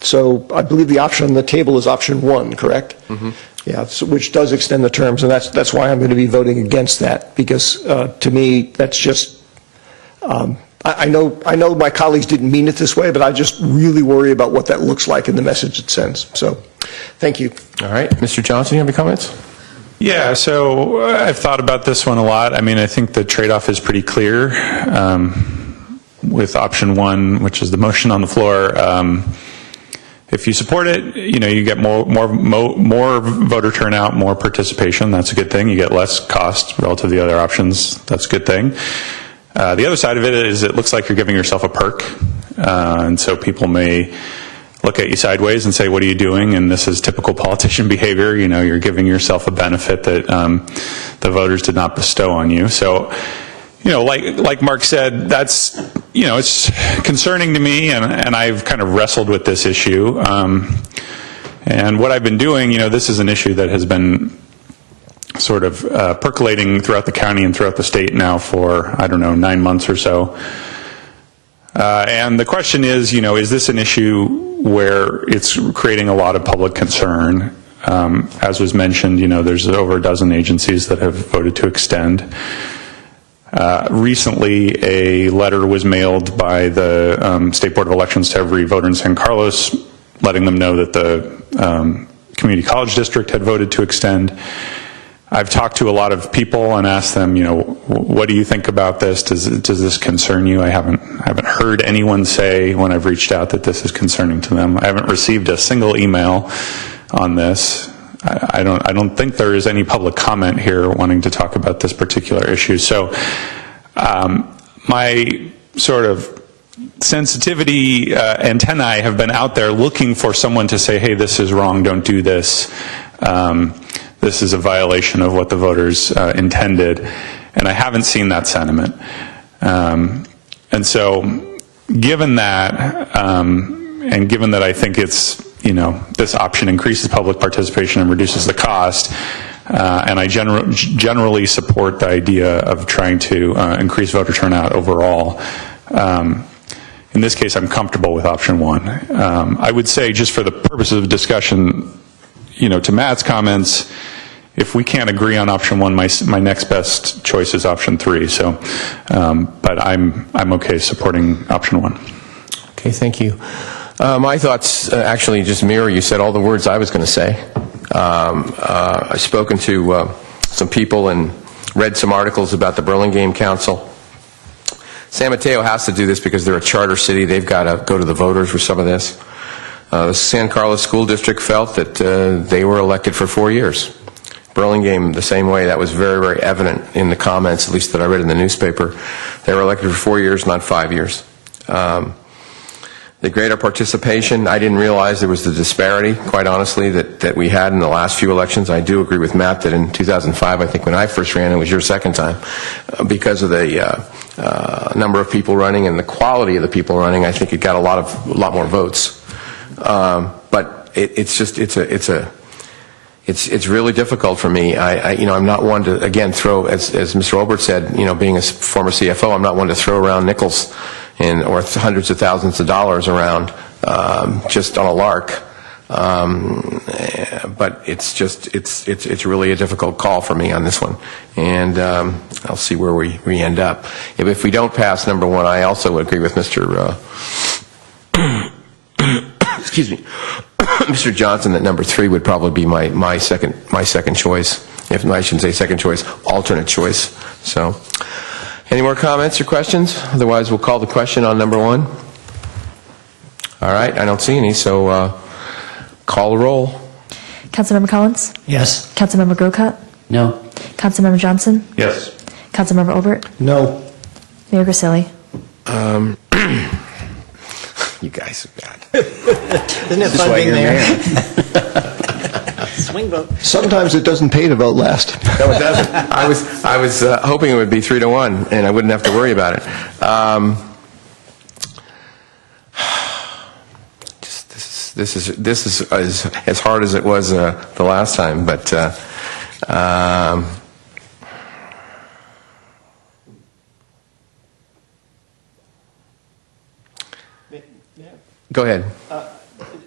So I believe the option on the table is option 1, correct? Mm-hmm. Yeah, so, which does extend the terms, and that's why I'm going to be voting against that, because to me, that's just, I know my colleagues didn't mean it this way, but I just really worry about what that looks like in the message it sends. So, thank you. All right. Mr. Johnson, you have any comments? Yeah, so I've thought about this one a lot. I mean, I think the trade-off is pretty clear with option 1, which is the motion on the floor. If you support it, you get more voter turnout, more participation. That's a good thing. You get less cost relative to the other options. That's a good thing. The other side of it is it looks like you're giving yourself a perk, and so people may look at you sideways and say, what are you doing? And this is typical politician behavior. You're giving yourself a benefit that the voters did not bestow on you. So, like Mark said, that's, it's concerning to me, and I've kind of wrestled with this issue. And what I've been doing, this is an issue that has been sort of percolating throughout the county and throughout the state now for, 9 months or so. And the question is, is this an issue where it's creating a lot of public concern? As was mentioned, there's over a dozen agencies that have voted to extend. Recently, a letter was mailed by the State Board of Elections to every voter in San Carlos, letting them know that the community college district had voted to extend. I've talked to a lot of people and asked them, what do you think about this? Does this concern you? I haven't heard anyone say when I've reached out that this is concerning to them. I haven't received a single email on this. I don't think there is any public comment here wanting to talk about this particular issue. So my sort of sensitivity antennae have been out there looking for someone to say, hey, this is wrong, don't do this. This is a violation of what the voters intended, and I haven't seen that sentiment. And so given that, and given that I think it's, this option increases public participation and reduces the cost, and I generally support the idea of trying to increase voter turnout overall. In this case, I'm comfortable with option 1. I would say, just for the purposes of discussion, to Matt's comments, if we can't agree on option 1, my next best choice is option 3. So, but I'm okay supporting option 1. Okay, thank you. My thoughts actually just mirror. You said all the words I was going to say. I've spoken to some people and read some articles about the Burlingame Council. San Mateo has to do this because they're a charter city. They've got to go to the voters for some of this. The San Carlos School District felt that they were elected for 4 years. Burlingame, the same way. That was very, very evident in the comments, at least that I read in the newspaper. They were elected for 4 years, not 5 years. The greater participation, I didn't realize there was the disparity, quite honestly, that we had in the last few elections. I do agree with Matt that in 2005, I think when I first ran, it was your second time. Because of the number of people running and the quality of the people running, I think it got a lot more votes. But it's really difficult for me. I'm not one to, again, throw, as Mr. Obert said, being a former CFO, I'm not one to throw around nickels or hundreds of thousands of dollars around just on a lark. But it's really a difficult call for me on this one. And I'll see where we end up. If we don't pass number 1, I also agree with Mr. Excuse me, Mr. Johnson, that number 3 would probably be my second choice. If I shouldn't say second choice, alternate choice. So, any more comments or questions? Otherwise, we'll call the question on number 1. All right, I don't see any, so call the roll. Councilmember Collins? Yes. Councilmember Grocott? No. Councilmember Johnson? Yes. Councilmember Obert? No. Mayor Grisilli? You guys are bad. Isn't it fun being there? Swing vote. Sometimes it doesn't pay to vote last. No, it doesn't. I was hoping it would be 3-1, and I wouldn't have to worry about it. This is as hard as it was the last time, but Go ahead.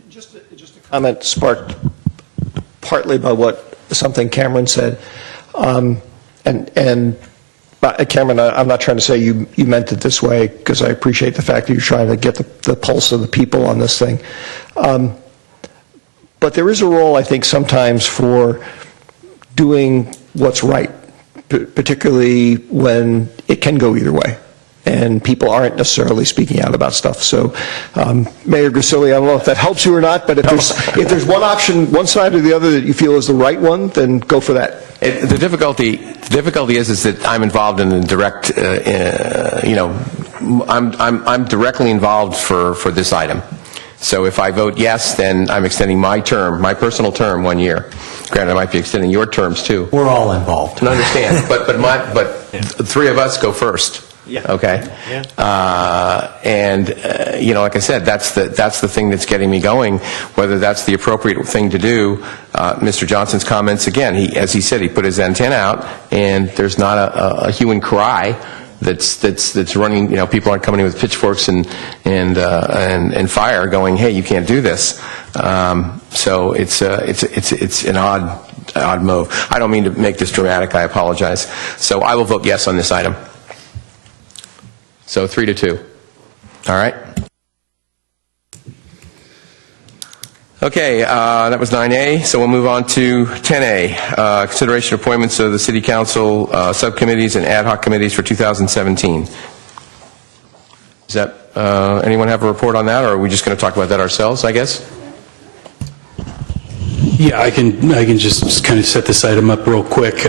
Just a comment sparked partly by something Cameron said. Cameron, I'm not trying to say you meant it this way, because I appreciate the fact that you're trying to get the pulse of the people on this thing. But there is a role, I think, sometimes for doing what's right, particularly when it can go either way, and people aren't necessarily speaking out about stuff. So, Mayor Grisilli, I don't know if that helps you or not, but if there's one option, one side or the other that you feel is the right one, then go for that. The difficulty is that I'm involved in the direct, I'm directly involved for this item. So if I vote yes, then I'm extending my term, my personal term, 1 year. Granted, I might be extending your terms too. We're all involved. I understand, but the three of us go first. Yeah. Okay. Yeah. Like I said, that's the thing that's getting me going. Whether that's the appropriate thing to do, Mr. Johnson's comments again. As he said, he put his antenna out, and there's not a hue and cry that's running. People aren't coming in with pitchforks and fire, going, "Hey, you can't do this." So it's an odd move. I don't mean to make this dramatic. I apologize. So I will vote yes on this item. So 3-2. All right. Okay, that was 9A. So we'll move on to 10A, consideration of appointments of the City Council subcommittees and ad hoc committees for 2017. Does that anyone have a report on that, or are we just going to talk about that ourselves, I guess? Yeah, I can just kind of set this item up real quick.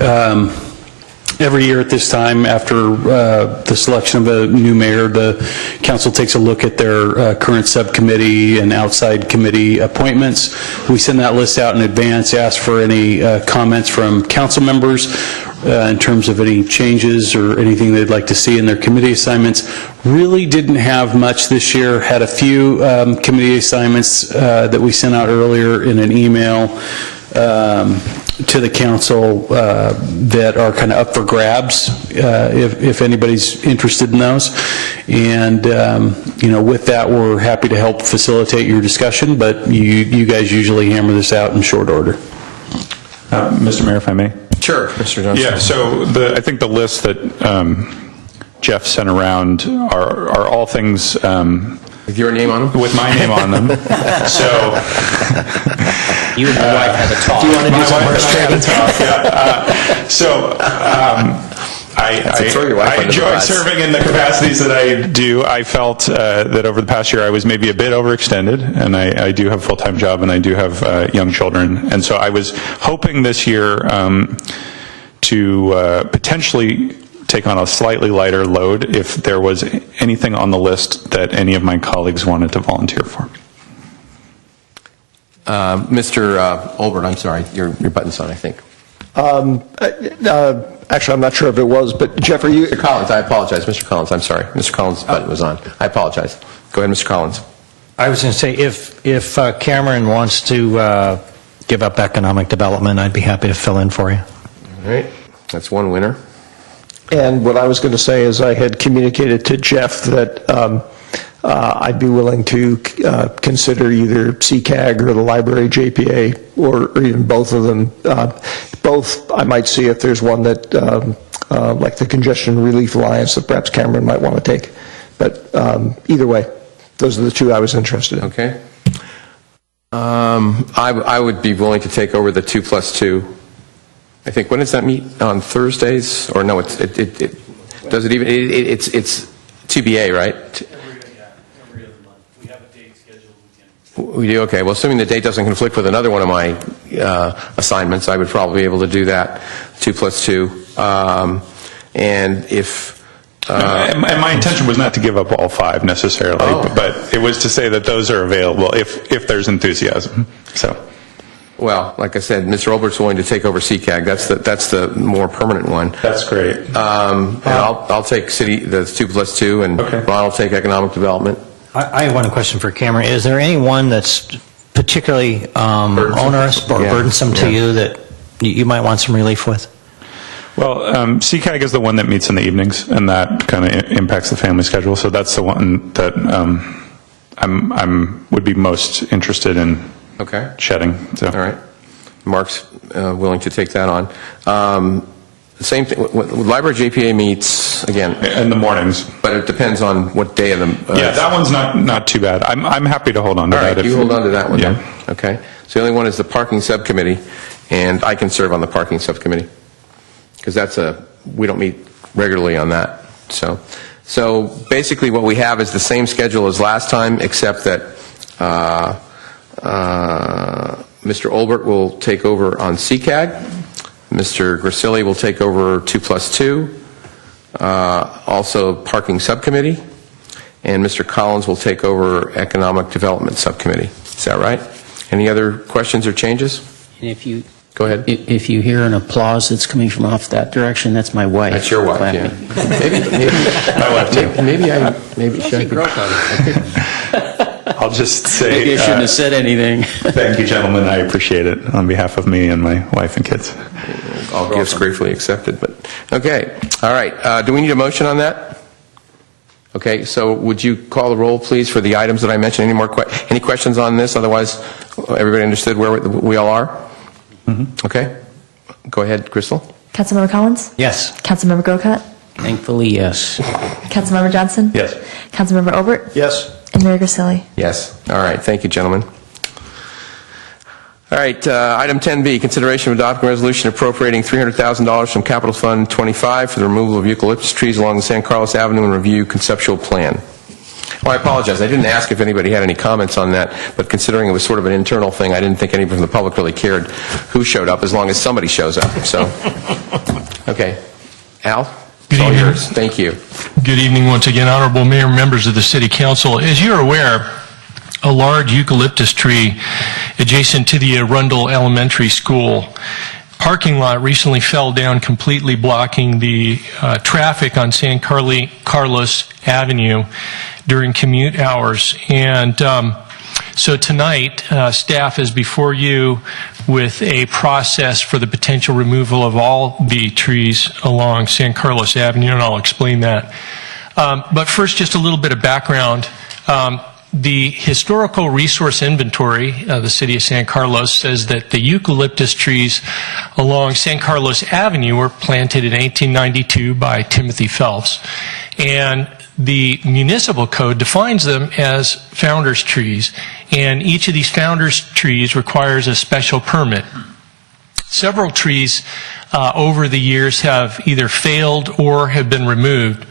Every year at this time, after the selection of a new mayor, the council takes a look at their current subcommittee and outside committee appointments. We send that list out in advance, ask for any comments from council members in terms of any changes or anything they'd like to see in their committee assignments. Really didn't have much this year. Had a few committee assignments that we sent out earlier in an email to the council that are kind of up for grabs if anybody's interested in those. And with that, we're happy to help facilitate your discussion, but you guys usually hammer this out in short order. Mr. Mayor, if I may. Sure, Mr. Johnson. Yeah, so I think the list that Jeff sent around are all things with your name on them? With my name on them. So you and your wife have a talk. Do you want to do some horse trading? I enjoy serving in the capacities that I do. I felt that over the past year I was maybe a bit overextended, and I do have a full-time job, and I do have young children. And so I was hoping this year to potentially take on a slightly lighter load if there was anything on the list that any of my colleagues wanted to volunteer for. Mr. Olbert, I'm sorry, your button's on, I think. Actually, I'm not sure if it was, but Jeff, are you... Mr. Collins, I apologize. Mr. Collins, I'm sorry. Mr. Collins' button was on. I apologize. Go ahead, Mr. Collins. I was going to say, if Cameron wants to give up economic development, I'd be happy to fill in for you. All right. That's one winner. And what I was going to say is I had communicated to Jeff that I'd be willing to consider either CCAG or the library JPA, or even both of them. Both, I might see if there's one that, like the Congestion Relief Alliance, that perhaps Cameron might want to take. But either way, those are the two I was interested in. Okay. I would be willing to take over the 2+2. I think, when does that meet? On Thursdays? Or no, does it even, it's TBA, right? Every other month. We have a date scheduled. We do? Okay. Well, assuming the date doesn't conflict with another one of my assignments, I would probably be able to do that, 2+2. And if... and my intention was not to give up all five necessarily, but it was to say that those are available if there's enthusiasm. So... Well, like I said, Mr. Olbert's willing to take over CCAG. That's the more permanent one. That's great. And I'll take the 2+2, and Ron will take economic development. I have one question for Cameron. Is there anyone that's particularly onerous or burdensome to you that you might want some relief with? Well, CCAG is the one that meets in the evenings, and that kind of impacts the family schedule. So that's the one that would be most interested in shedding. So. All right. Mark's willing to take that on. Same thing, Library JPA meets, again... In the mornings. But it depends on what day of the... Yeah, that one's not too bad. I'm happy to hold on to that. All right, you hold on to that one Yeah. then. Okay. So the only one is the parking subcommittee, and I can serve on the parking subcommittee, because we don't meet regularly on that. So basically what we have is the same schedule as last time, except that Mr. Olbert will take over on CCAG, Mr. Grisilli will take over 2+2, also parking subcommittee, and Mr. Collins will take over economic development subcommittee. Is that right? Any other questions or changes? And if you Go ahead. If you hear an applause that's coming from off that direction, that's my wife. That's your wife, clapping. yeah. My wife too. Maybe should I I'll just say... Maybe I shouldn't have said anything. Thank you, gentlemen. I appreciate it on behalf of me and my wife and kids. All gifts gratefully accepted. But okay. All right. Do we need a motion on that? Okay. So would you call the roll, please, for the items that I mentioned? Any questions on this? Otherwise, everybody understood where we all are? Mm-hmm. Okay. Go ahead, Crystal. Councilmember Collins? Yes. Councilmember Grocott? Thankfully, yes. Councilmember Johnson? Yes. Councilmember Obert? Yes. And Mayor Grisilli? Yes. All right. Thank you, gentlemen. All right. Item 10B, consideration of adopting a resolution appropriating $300,000 from Capital Fund 25 for the removal of eucalyptus trees along the San Carlos Avenue and review conceptual plan. Oh, I apologize. I didn't ask if anybody had any comments on that, but considering it was sort of an internal thing, I didn't think anybody from the public really cared who showed up, as long as somebody shows up. So, okay. Al? Good It's all evening. yours. Thank you. Good evening once again, Honorable Mayor, members of the City Council. As you're aware, a large eucalyptus tree adjacent to the Arundel Elementary School parking lot recently fell down, completely blocking the traffic on San Carlos Avenue during commute hours. And so tonight, staff is before you with a process for the potential removal of all the trees along San Carlos Avenue, and I'll explain that. But first, just a little bit of background. The historical resource inventory of the city of San Carlos says that the eucalyptus trees along San Carlos Avenue were planted in 1892 by Timothy Phelps. And the municipal code defines them as founders trees, and each of these founders trees requires a special permit. Several trees over the years have either failed or have been removed,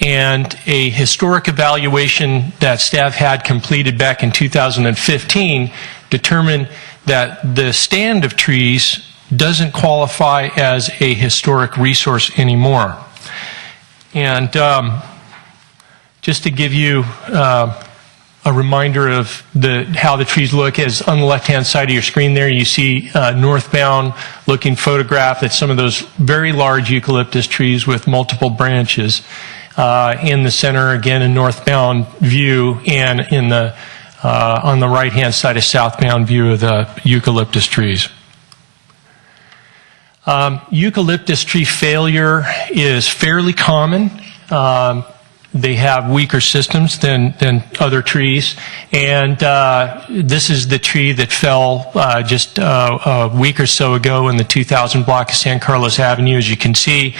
and a historic evaluation that staff had completed back in 2015 determined that the stand of trees doesn't qualify as a historic resource anymore. And just to give you a reminder of how the trees look, as on the left-hand side of your screen there, you see a northbound-looking photograph. That's some of those very large eucalyptus trees with multiple branches. In the center, again, a northbound view, and in the on the right-hand side, a southbound view of the eucalyptus trees. Eucalyptus tree failure is fairly common. They have weaker systems than other trees, and this is the tree that fell just a week or so ago in the 2000 block of San Carlos Avenue. As you can see,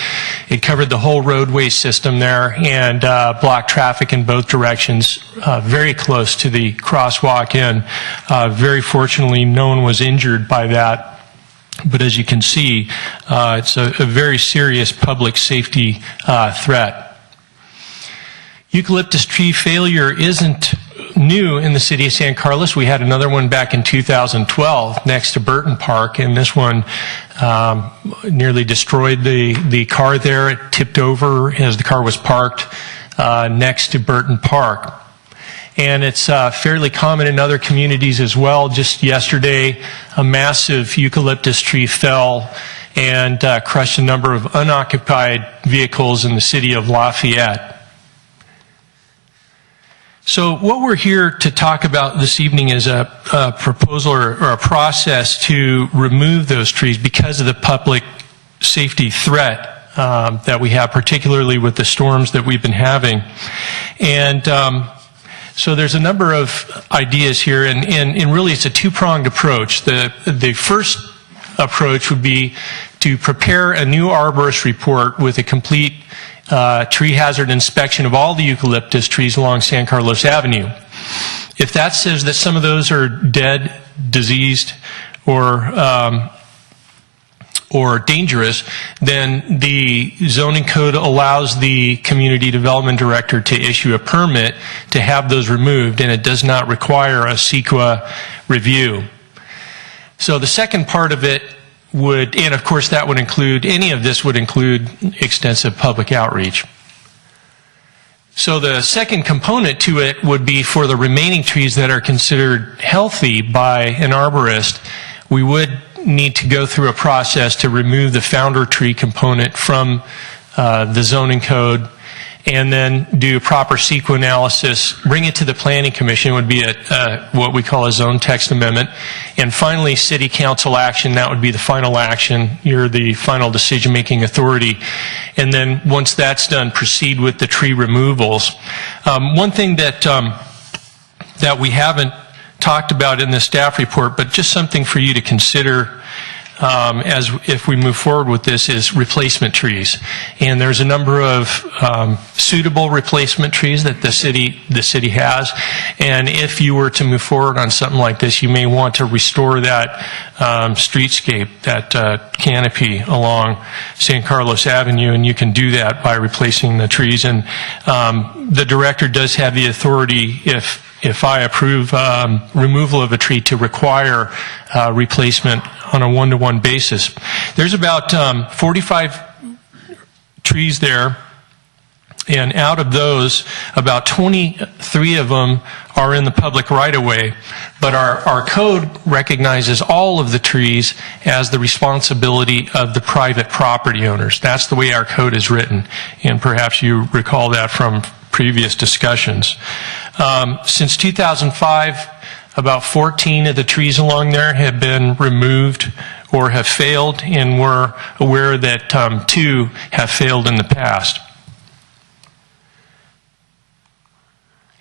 it covered the whole roadway system there and blocked traffic in both directions, very close to the crosswalk, and very fortunately no one was injured by that. But as you can see, it's a very serious public safety threat. Eucalyptus tree failure isn't new in the city of San Carlos. We had another one back in 2012 next to Burton Park, and this one nearly destroyed the car there. It tipped over as the car was parked next to Burton Park. And it's fairly common in other communities as well. Just yesterday, a massive eucalyptus tree fell and crushed a number of unoccupied vehicles in the city of Lafayette. So what we're here to talk about this evening is a proposal or a process to remove those trees because of the public safety threat that we have, particularly with the storms that we've been having. And so there's a number of ideas here, and really it's a two-pronged approach. The first approach would be to prepare a new arborist report with a complete tree hazard inspection of all the eucalyptus trees along San Carlos Avenue. If that says that some of those are dead, diseased, or dangerous, then the zoning code allows the community development director to issue a permit to have those removed, and it does not require a CEQA review. So the second part of it would, and of course that would include, any of this would include extensive public outreach. So the second component to it would be for the remaining trees that are considered healthy by an arborist, we would need to go through a process to remove the founder tree component from the zoning code, and then do proper CEQA analysis, bring it to the Planning Commission, would be what we call a zone text amendment, and finally city council action. That would be the final action. You're the final decision-making authority. And then once that's done, proceed with the tree removals. One thing that we haven't talked about in the staff report, but just something for you to consider as if we move forward with this, is replacement trees. And there's a number of suitable replacement trees that the city has. And if you were to move forward on something like this, you may want to restore that streetscape, that canopy along San Carlos Avenue, and you can do that by replacing the trees. And the director does have the authority, if I approve removal of a tree, to require replacement on a one-to-one basis. There's about 45 trees there, and out of those, about 23 of them are in the public right-of-way. But our code recognizes all of the trees as the responsibility of the private property owners. That's the way our code is written, and perhaps you recall that from previous discussions. Since 2005, about 14 of the trees along there have been removed or have failed, and we're aware that 2 have failed in the past.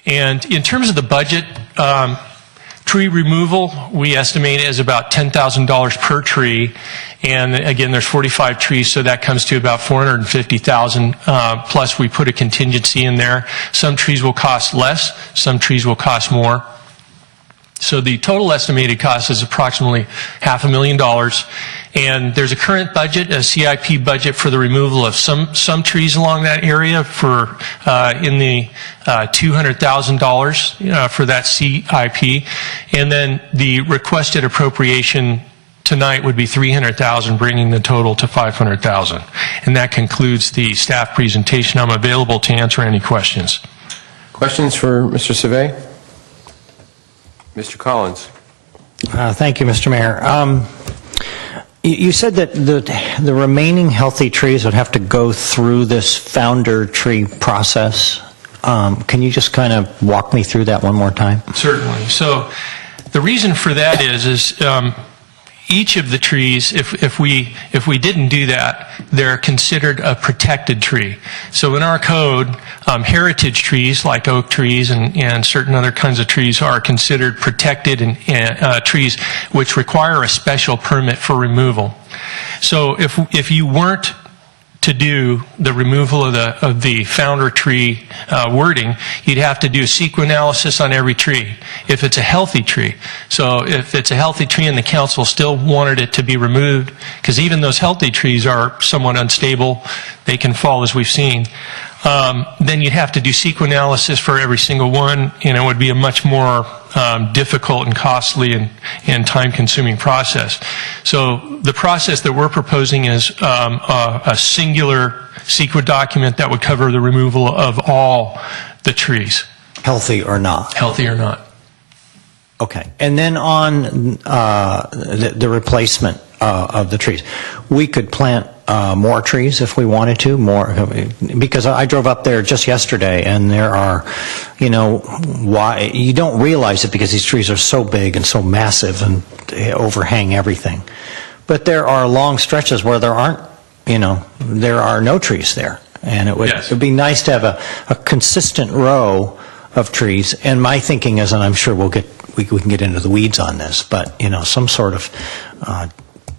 And in terms of the budget, tree removal, we estimate is about $10,000 per tree. And again, there's 45 trees, so that comes to about $450,000. Plus, we put a contingency in there. Some trees will cost less, some trees will cost more. So the total estimated cost is approximately $500,000. And there's a current budget, a CIP budget, for the removal of some trees along that area for in the $200,000 for that CIP. And then the requested appropriation tonight would be $300,000, bringing the total to $500,000. And that concludes the staff presentation. I'm available to answer any questions. Questions for Mr. Savay? Mr. Collins. Thank you, Mr. Mayor. You said that the remaining healthy trees would have to go through this founder tree process. Can you just kind of walk me through that one more time? Certainly. So the reason for that is each of the trees, if we didn't do that, they're considered a protected tree. So in our code, heritage trees like oak trees and certain other kinds of trees are considered protected and trees which require a special permit for removal. So if you weren't to do the removal of the founder tree wording, you'd have to do a CEQA analysis on every tree if it's a healthy tree. So if it's a healthy tree and the council still wanted it to be removed, because even those healthy trees are somewhat unstable, they can fall as we've seen, then you'd have to do CEQA analysis for every single one, and it would be a much more difficult and costly and time-consuming process. So the process that we're proposing is a singular CEQA document that would cover the removal of all the trees. Healthy or not? Healthy or not. Okay. And then on the replacement of the trees, we could plant more trees if we wanted to, because I drove up there just yesterday, and there are, why you don't realize it because these trees are so big and so massive and they overhang everything. But there are long stretches where there aren't, there are no trees there, and it would be nice to have a consistent row of trees. And my thinking is, and I'm sure we can get into the weeds on this, but some sort of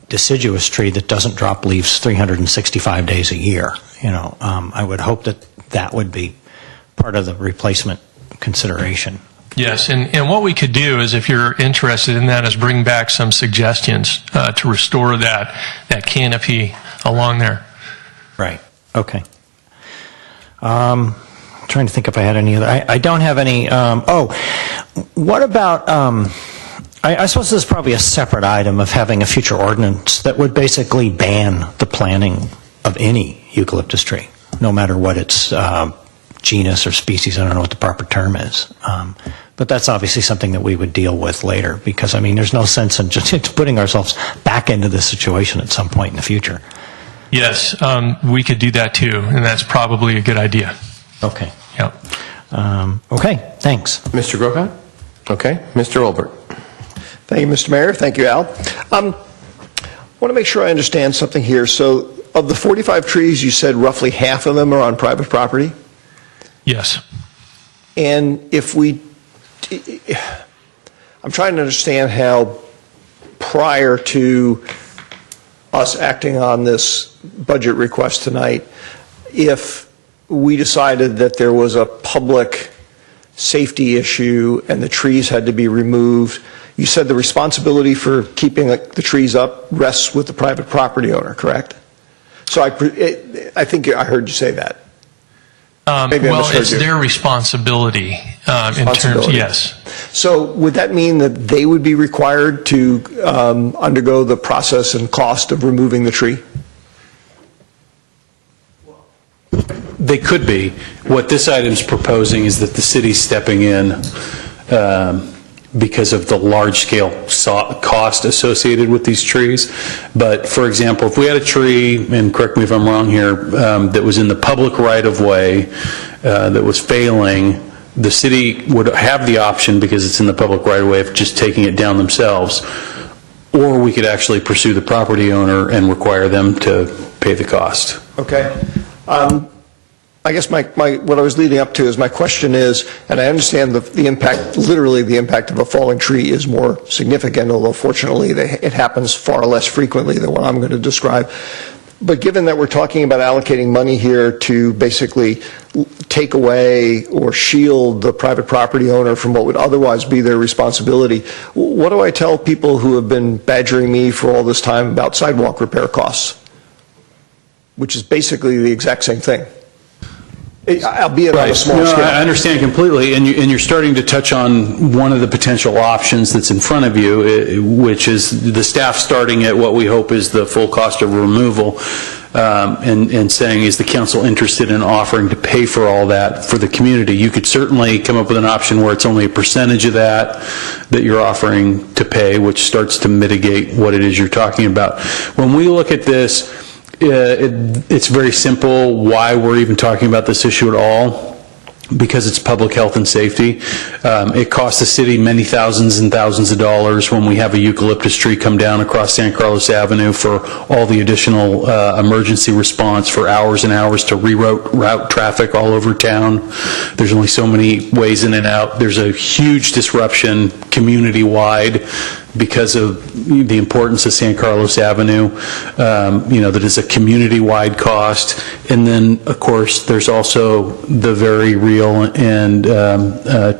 deciduous tree that doesn't drop leaves 365 days a year. I would hope that would be part of the replacement consideration. Yes, and what we could do is, if you're interested in that, is bring back some suggestions to restore that canopy along there. Right. Okay. Trying to think if I had any other. I don't have any. What about? I suppose this is probably a separate item of having a future ordinance that would basically ban the planting of any eucalyptus tree, no matter what its genus or species. I don't know what the proper term is. But that's obviously something that we would deal with later, because, there's no sense in just putting ourselves back into this situation at some point in the future. Yes, we could do that too, and that's probably a good idea. Okay. Yep. Okay, thanks. Mr. Grocott? Okay. Mr. Olbert? Thank you, Mr. Mayor. Thank you, Al. I want to make sure I understand something here. So of the 45 trees, you said roughly half of them are on private property? Yes. And I'm trying to understand how, prior to us acting on this budget request tonight, if we decided that there was a public safety issue and the trees had to be removed, you said the responsibility for keeping the trees up rests with the private property owner, correct? So I think I heard you say that. Well, it's their responsibility in terms, yes. So would that mean that they would be required to undergo the process and cost of removing the tree? They could be. What this item's proposing is that the city's stepping in because of the large-scale cost associated with these trees. But, for example, if we had a tree, and correct me if I'm wrong here, that was in the public right-of-way that was failing, the city would have the option, because it's in the public right-of-way, of just taking it down themselves. Or we could actually pursue the property owner and require them to pay the cost. Okay. I guess what I was leading up to is, my question is, and I understand the impact, literally the impact of a falling tree is more significant, although fortunately it happens far less frequently than what I'm going to describe. But given that we're talking about allocating money here to basically take away or shield the private property owner from what would otherwise be their responsibility, what do I tell people who have been badgering me for all this time about sidewalk repair costs, which is basically the exact same thing? Albeit on a small scale. I understand completely, and you're starting to touch on one of the potential options that's in front of you, which is the staff starting at what we hope is the full cost of removal, and saying, is the council interested in offering to pay for all that for the community? You could certainly come up with an option where it's only a percentage of that you're offering to pay, which starts to mitigate what it is you're talking about. When we look at this, it's very simple why we're even talking about this issue at all, because it's public health and safety. It costs the city many thousands and thousands of dollars when we have a eucalyptus tree come down across San Carlos Avenue for all the additional emergency response, for hours and hours to reroute traffic all over town. There's only so many ways in and out. There's a huge disruption community-wide because of the importance of San Carlos Avenue, that is a community-wide cost. And then, of course, there's also the very real and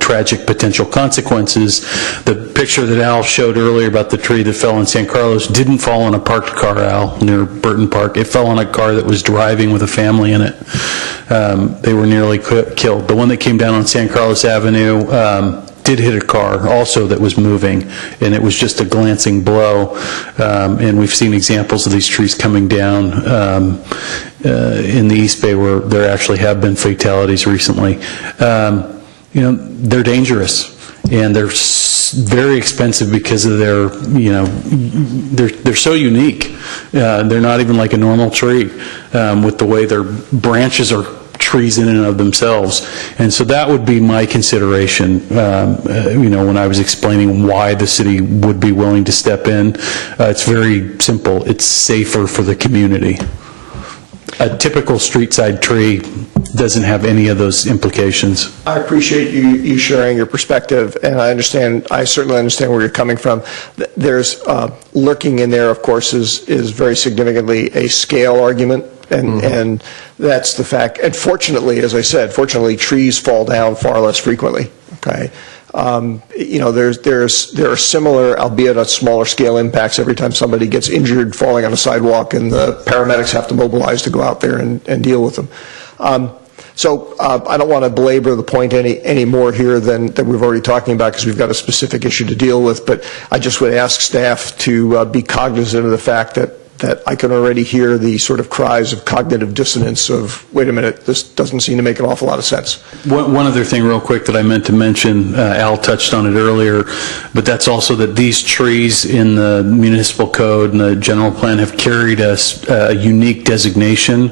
tragic potential consequences. The picture that Al showed earlier about the tree that fell in San Carlos didn't fall on a parked car, Al, near Burton Park. It fell on a car that was driving with a family in it. They were nearly killed. The one that came down on San Carlos Avenue did hit a car also that was moving, and it was just a glancing blow. And we've seen examples of these trees coming down in the East Bay where there actually have been fatalities recently. They're dangerous. and they're very expensive because of their, they're so unique. They're not even like a normal tree with the way their branches are trees in and of themselves. And so that would be my consideration, when I was explaining why the city would be willing to step in. It's very simple. It's safer for the community. A typical street side tree doesn't have any of those implications. I appreciate you sharing your perspective, and I certainly understand where you're coming from. There's lurking in there, of course, is very significantly a scale argument, and that's the fact. And fortunately, as I said, trees fall down far less frequently. Okay. There are similar, albeit at smaller scale, impacts every time somebody gets injured falling on a sidewalk, and the paramedics have to mobilize to go out there and deal with them. So I don't want to belabor the point any more here than we've already talking about, because we've got a specific issue to deal with. But I just would ask staff to be cognizant of the fact that I can already hear the sort of cries of cognitive dissonance of, wait a minute, this doesn't seem to make an awful lot of sense. One other thing real quick that I meant to mention, Al touched on it earlier, but that's also that these trees in the municipal code and the general plan have carried a unique designation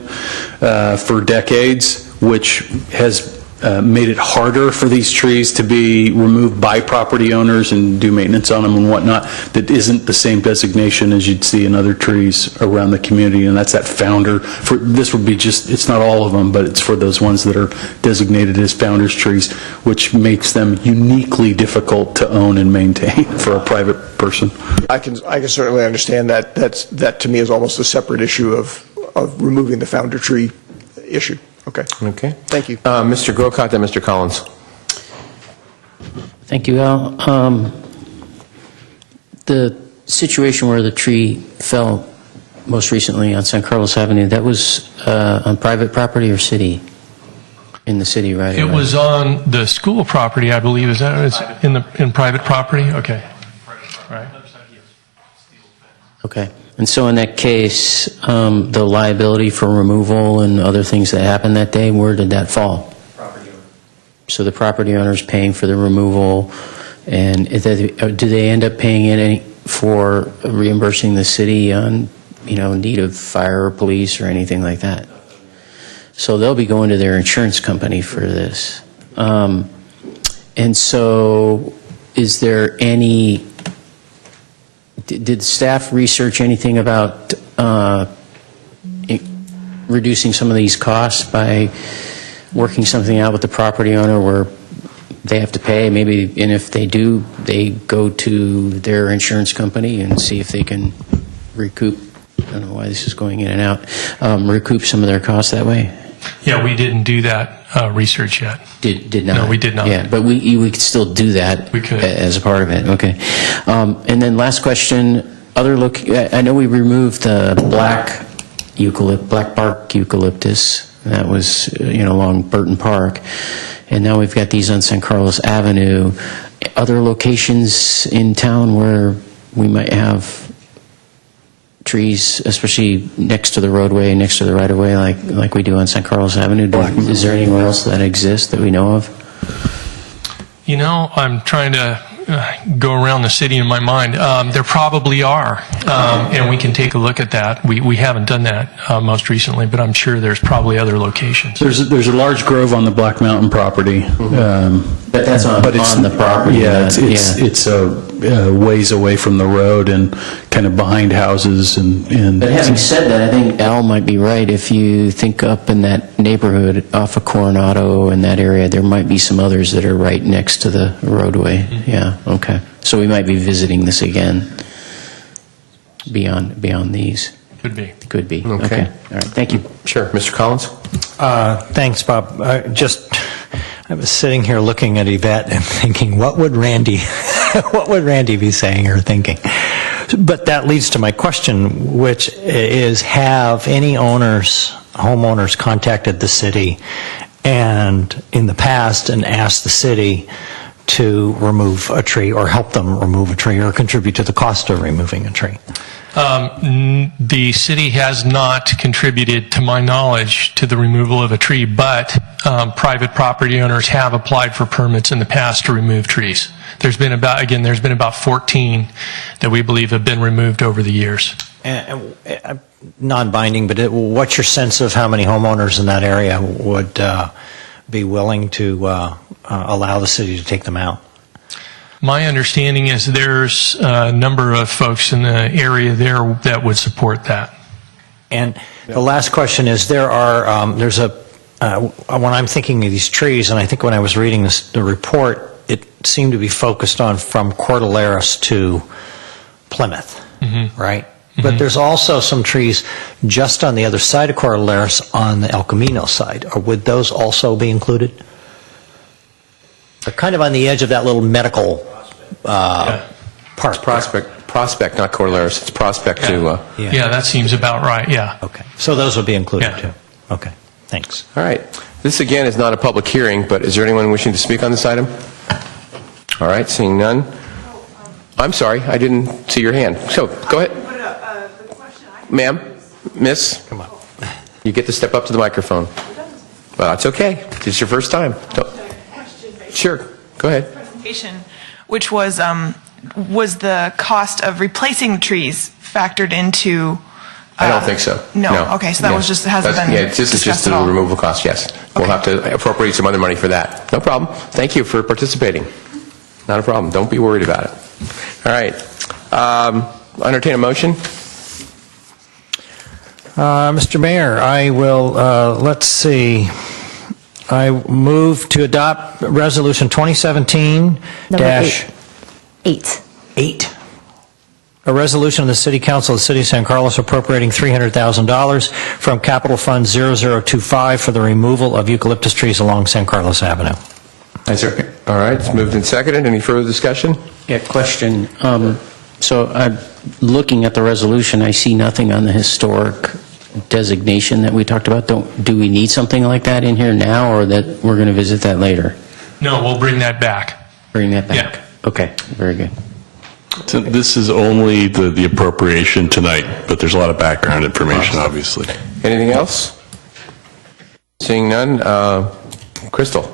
for decades, which has made it harder for these trees to be removed by property owners and do maintenance on them and whatnot. That isn't the same designation as you'd see in other trees around the community, and that's that founder. This would be it's not all of them, but it's for those ones that are designated as founders trees, which makes them uniquely difficult to own and maintain for a private person. I can certainly understand that. That to me is almost a separate issue of removing the founder tree issue. Okay. Thank you. Mr. Grocott and Mr. Collins. Thank you, Al. The situation where the tree fell most recently on San Carlos Avenue, that was on private property or city? In the city, right? It was on the school property, I believe. Is that it's in private property? Okay. Right. Okay. And so in that case, the liability for removal and other things that happened that day, where did that fall? Property owner. So the property owner is paying for the removal, and do they end up paying any for reimbursing the city on, need of fire or police or anything like that? So they'll be going to their insurance company for this. And so is there any... Did staff research anything about reducing some of these costs by working something out with the property owner where they have to pay, maybe, and if they do, they go to their insurance company and see if they can recoup, I don't know why this is going in and out, recoup some of their costs that way? Yeah, we didn't do that research yet. Did not? No, we did not. Yeah, but we could still do that. We could. As a part of it, okay. And then last question, I know we removed the black bark eucalyptus. That was, along Burton Park. And now we've got these on San Carlos Avenue. Other locations in town where we might have trees, especially next to the roadway, next to the right-of-way, like we do on San Carlos Avenue? Is there anywhere else that exists that we know of? I'm trying to go around the city in my mind. There probably are, and we can take a look at that. We haven't done that most recently, but I'm sure there's probably other locations. There's a large grove on the Black Mountain property. But that's on the property. Yeah, it's a ways away from the road and kind of behind houses. But having said that, I think Al might be right. If you think up in that neighborhood off of Coronado and that area, there might be some others that are right next to the roadway. Mm-hmm. Yeah, okay. So we might be visiting this again beyond these. Could be. Could be. Okay. All right. Thank you. Sure. Mr. Collins? Thanks, Bob. I was sitting here looking at Yvette and thinking, what would Randy be saying or thinking? But that leads to my question, which is, have any homeowners contacted the city and in the past and asked the city to remove a tree or help them remove a tree or contribute to the cost of removing a tree? The city has not contributed, to my knowledge, to the removal of a tree, but private property owners have applied for permits in the past to remove trees. There's been about 14 that we believe have been removed over the years. Non-binding, but what's your sense of how many homeowners in that area would be willing to allow the city to take them out? My understanding is there's a number of folks in the area there that would support that. And the last question is, when I'm thinking of these trees, and I think when I was reading the report, it seemed to be focused on from Cordilleras to Plymouth, right? But there's also some trees just on the other side of Cordilleras on the El Camino side. Or would those also be included? They're kind of on the edge of that little medical park. Prospect, not Cordilleras. It's Prospect to... Yeah, that seems about right, yeah. Okay. So those would be included too. Okay. Thanks. All right. This, again, is not a public hearing, but is there anyone wishing to speak on this item? All right, seeing none. I'm sorry, I didn't see your hand. So, go ahead. Ma'am, miss, come on. You get to step up to the microphone. Well, that's okay. It's your first time. Sure, go ahead. Presentation, which was the cost of replacing the trees factored into? I don't think so. No. Okay, so that was just hasn't been. Yeah, this is just the removal cost. Yes, we'll have to appropriate some other money for that. No problem. Thank you for participating. Not a problem. Don't be worried about it. All right. Entertain a motion. Mr. Mayor, I will, let's see, I move to adopt Resolution 2017-8. A resolution of the City Council of the City of San Carlos appropriating $300,000 from Capital Fund 0025 for the removal of eucalyptus trees along San Carlos Avenue. All right, it's moved and seconded. Any further discussion? Yeah, question. So looking at the resolution, I see nothing on the historic designation that we talked about. Do we need something like that in here now, or that we're going to visit that later? No, we'll bring that back. Bring that back? Yeah. Okay, very good. So this is only the appropriation tonight, but there's a lot of background information, obviously. Anything else? Seeing none. Crystal.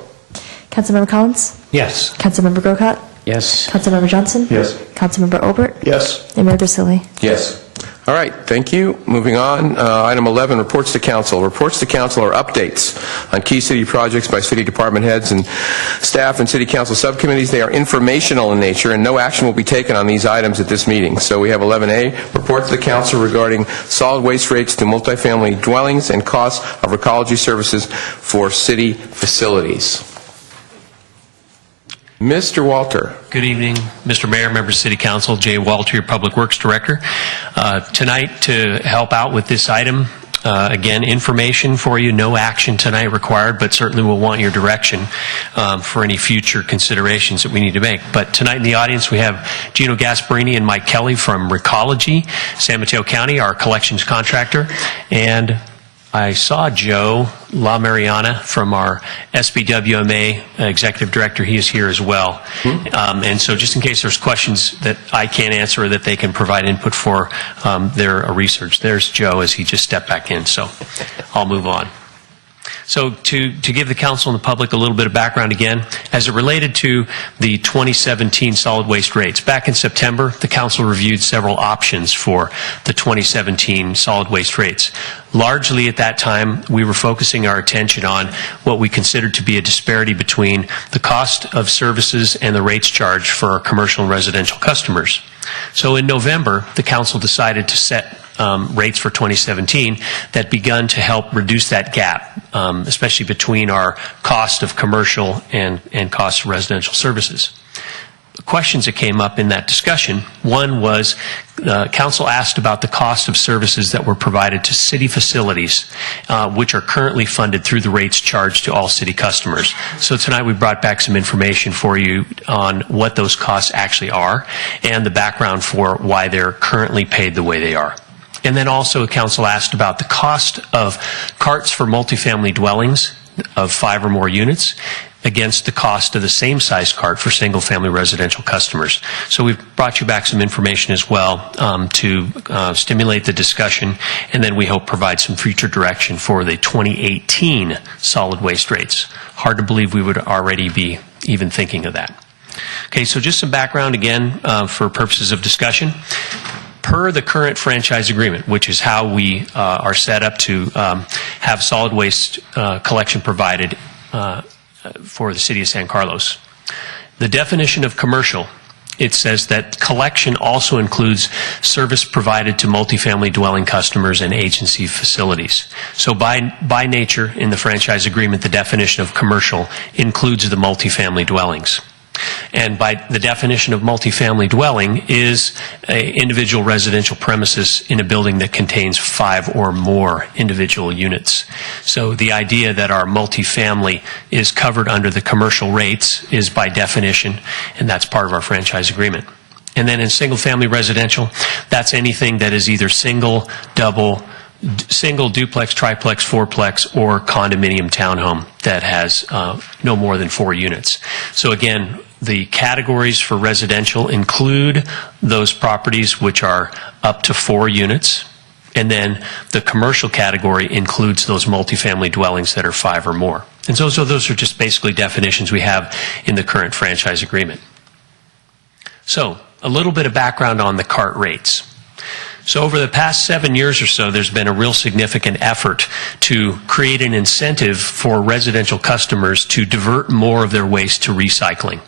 Councilmember Collins? Yes. Councilmember Grocott? Yes. Councilmember Johnson? Yes. Councilmember Obert? Yes. And Mayor Grisilli? Yes. All right, thank you. Moving on, item 11, reports to council. Reports to council are updates on key city projects by city department heads and staff and city council subcommittees. They are informational in nature, and no action will be taken on these items at this meeting. So we have 11A, report to the council regarding solid waste rates to multifamily dwellings and costs of ecology services for city facilities. Mr. Walter. Good evening, Mr. Mayor, members of City Council. Jay Walter, your Public Works Director. Tonight, to help out with this item, again, information for you, no action tonight required, but certainly we'll want your direction for any future considerations that we need to make. But tonight in the audience, we have Gino Gasparini and Mike Kelly from Recology, San Mateo County, our collections contractor, and I saw Joe La Mariana from our SBWMA Executive Director. He is here as well. And so just in case there's questions that I can't answer or that they can provide input for their research, there's Joe as he just stepped back in. So I'll move on. So to give the council and the public a little bit of background again, as it related to the 2017 solid waste rates, back in September, the council reviewed several options for the 2017 solid waste rates. Largely at that time, we were focusing our attention on what we considered to be a disparity between the cost of services and the rates charged for our commercial and residential customers. So in November, the council decided to set rates for 2017 that begun to help reduce that gap, especially between our cost of commercial and cost of residential services. The questions that came up in that discussion, one was council asked about the cost of services that were provided to city facilities, which are currently funded through the rates charged to all city customers. So tonight we brought back some information for you on what those costs actually are and the background for why they're currently paid the way they are. And then also council asked about the cost of carts for multifamily dwellings of 5 or more units against the cost of the same size cart for single-family residential customers. So we've brought you back some information as well to stimulate the discussion, and then we hope provide some future direction for the 2018 solid waste rates. Hard to believe we would already be even thinking of that. Okay, so just some background again for purposes of discussion. Per the current franchise agreement, which is how we are set up to have solid waste collection provided for the city of San Carlos, the definition of commercial, it says that collection also includes service provided to multifamily dwelling customers and agency facilities. So by nature, in the franchise agreement, the definition of commercial includes the multifamily dwellings. And by the definition of multifamily dwelling is an individual residential premises in a building that contains 5 or more individual units. So the idea that our multifamily is covered under the commercial rates is by definition, and that's part of our franchise agreement. And then in single-family residential, that's anything that is either single, double, single, duplex, triplex, fourplex, or condominium townhome that has no more than 4 units. So again, the categories for residential include those properties which are up to 4 units, and then the commercial category includes those multifamily dwellings that are 5 or more. And so those are just basically definitions we have in the current franchise agreement. So a little bit of background on the CART rates. So over the past 7 years or so, there's been a real significant effort to create an incentive for residential customers to divert more of their waste to recycling.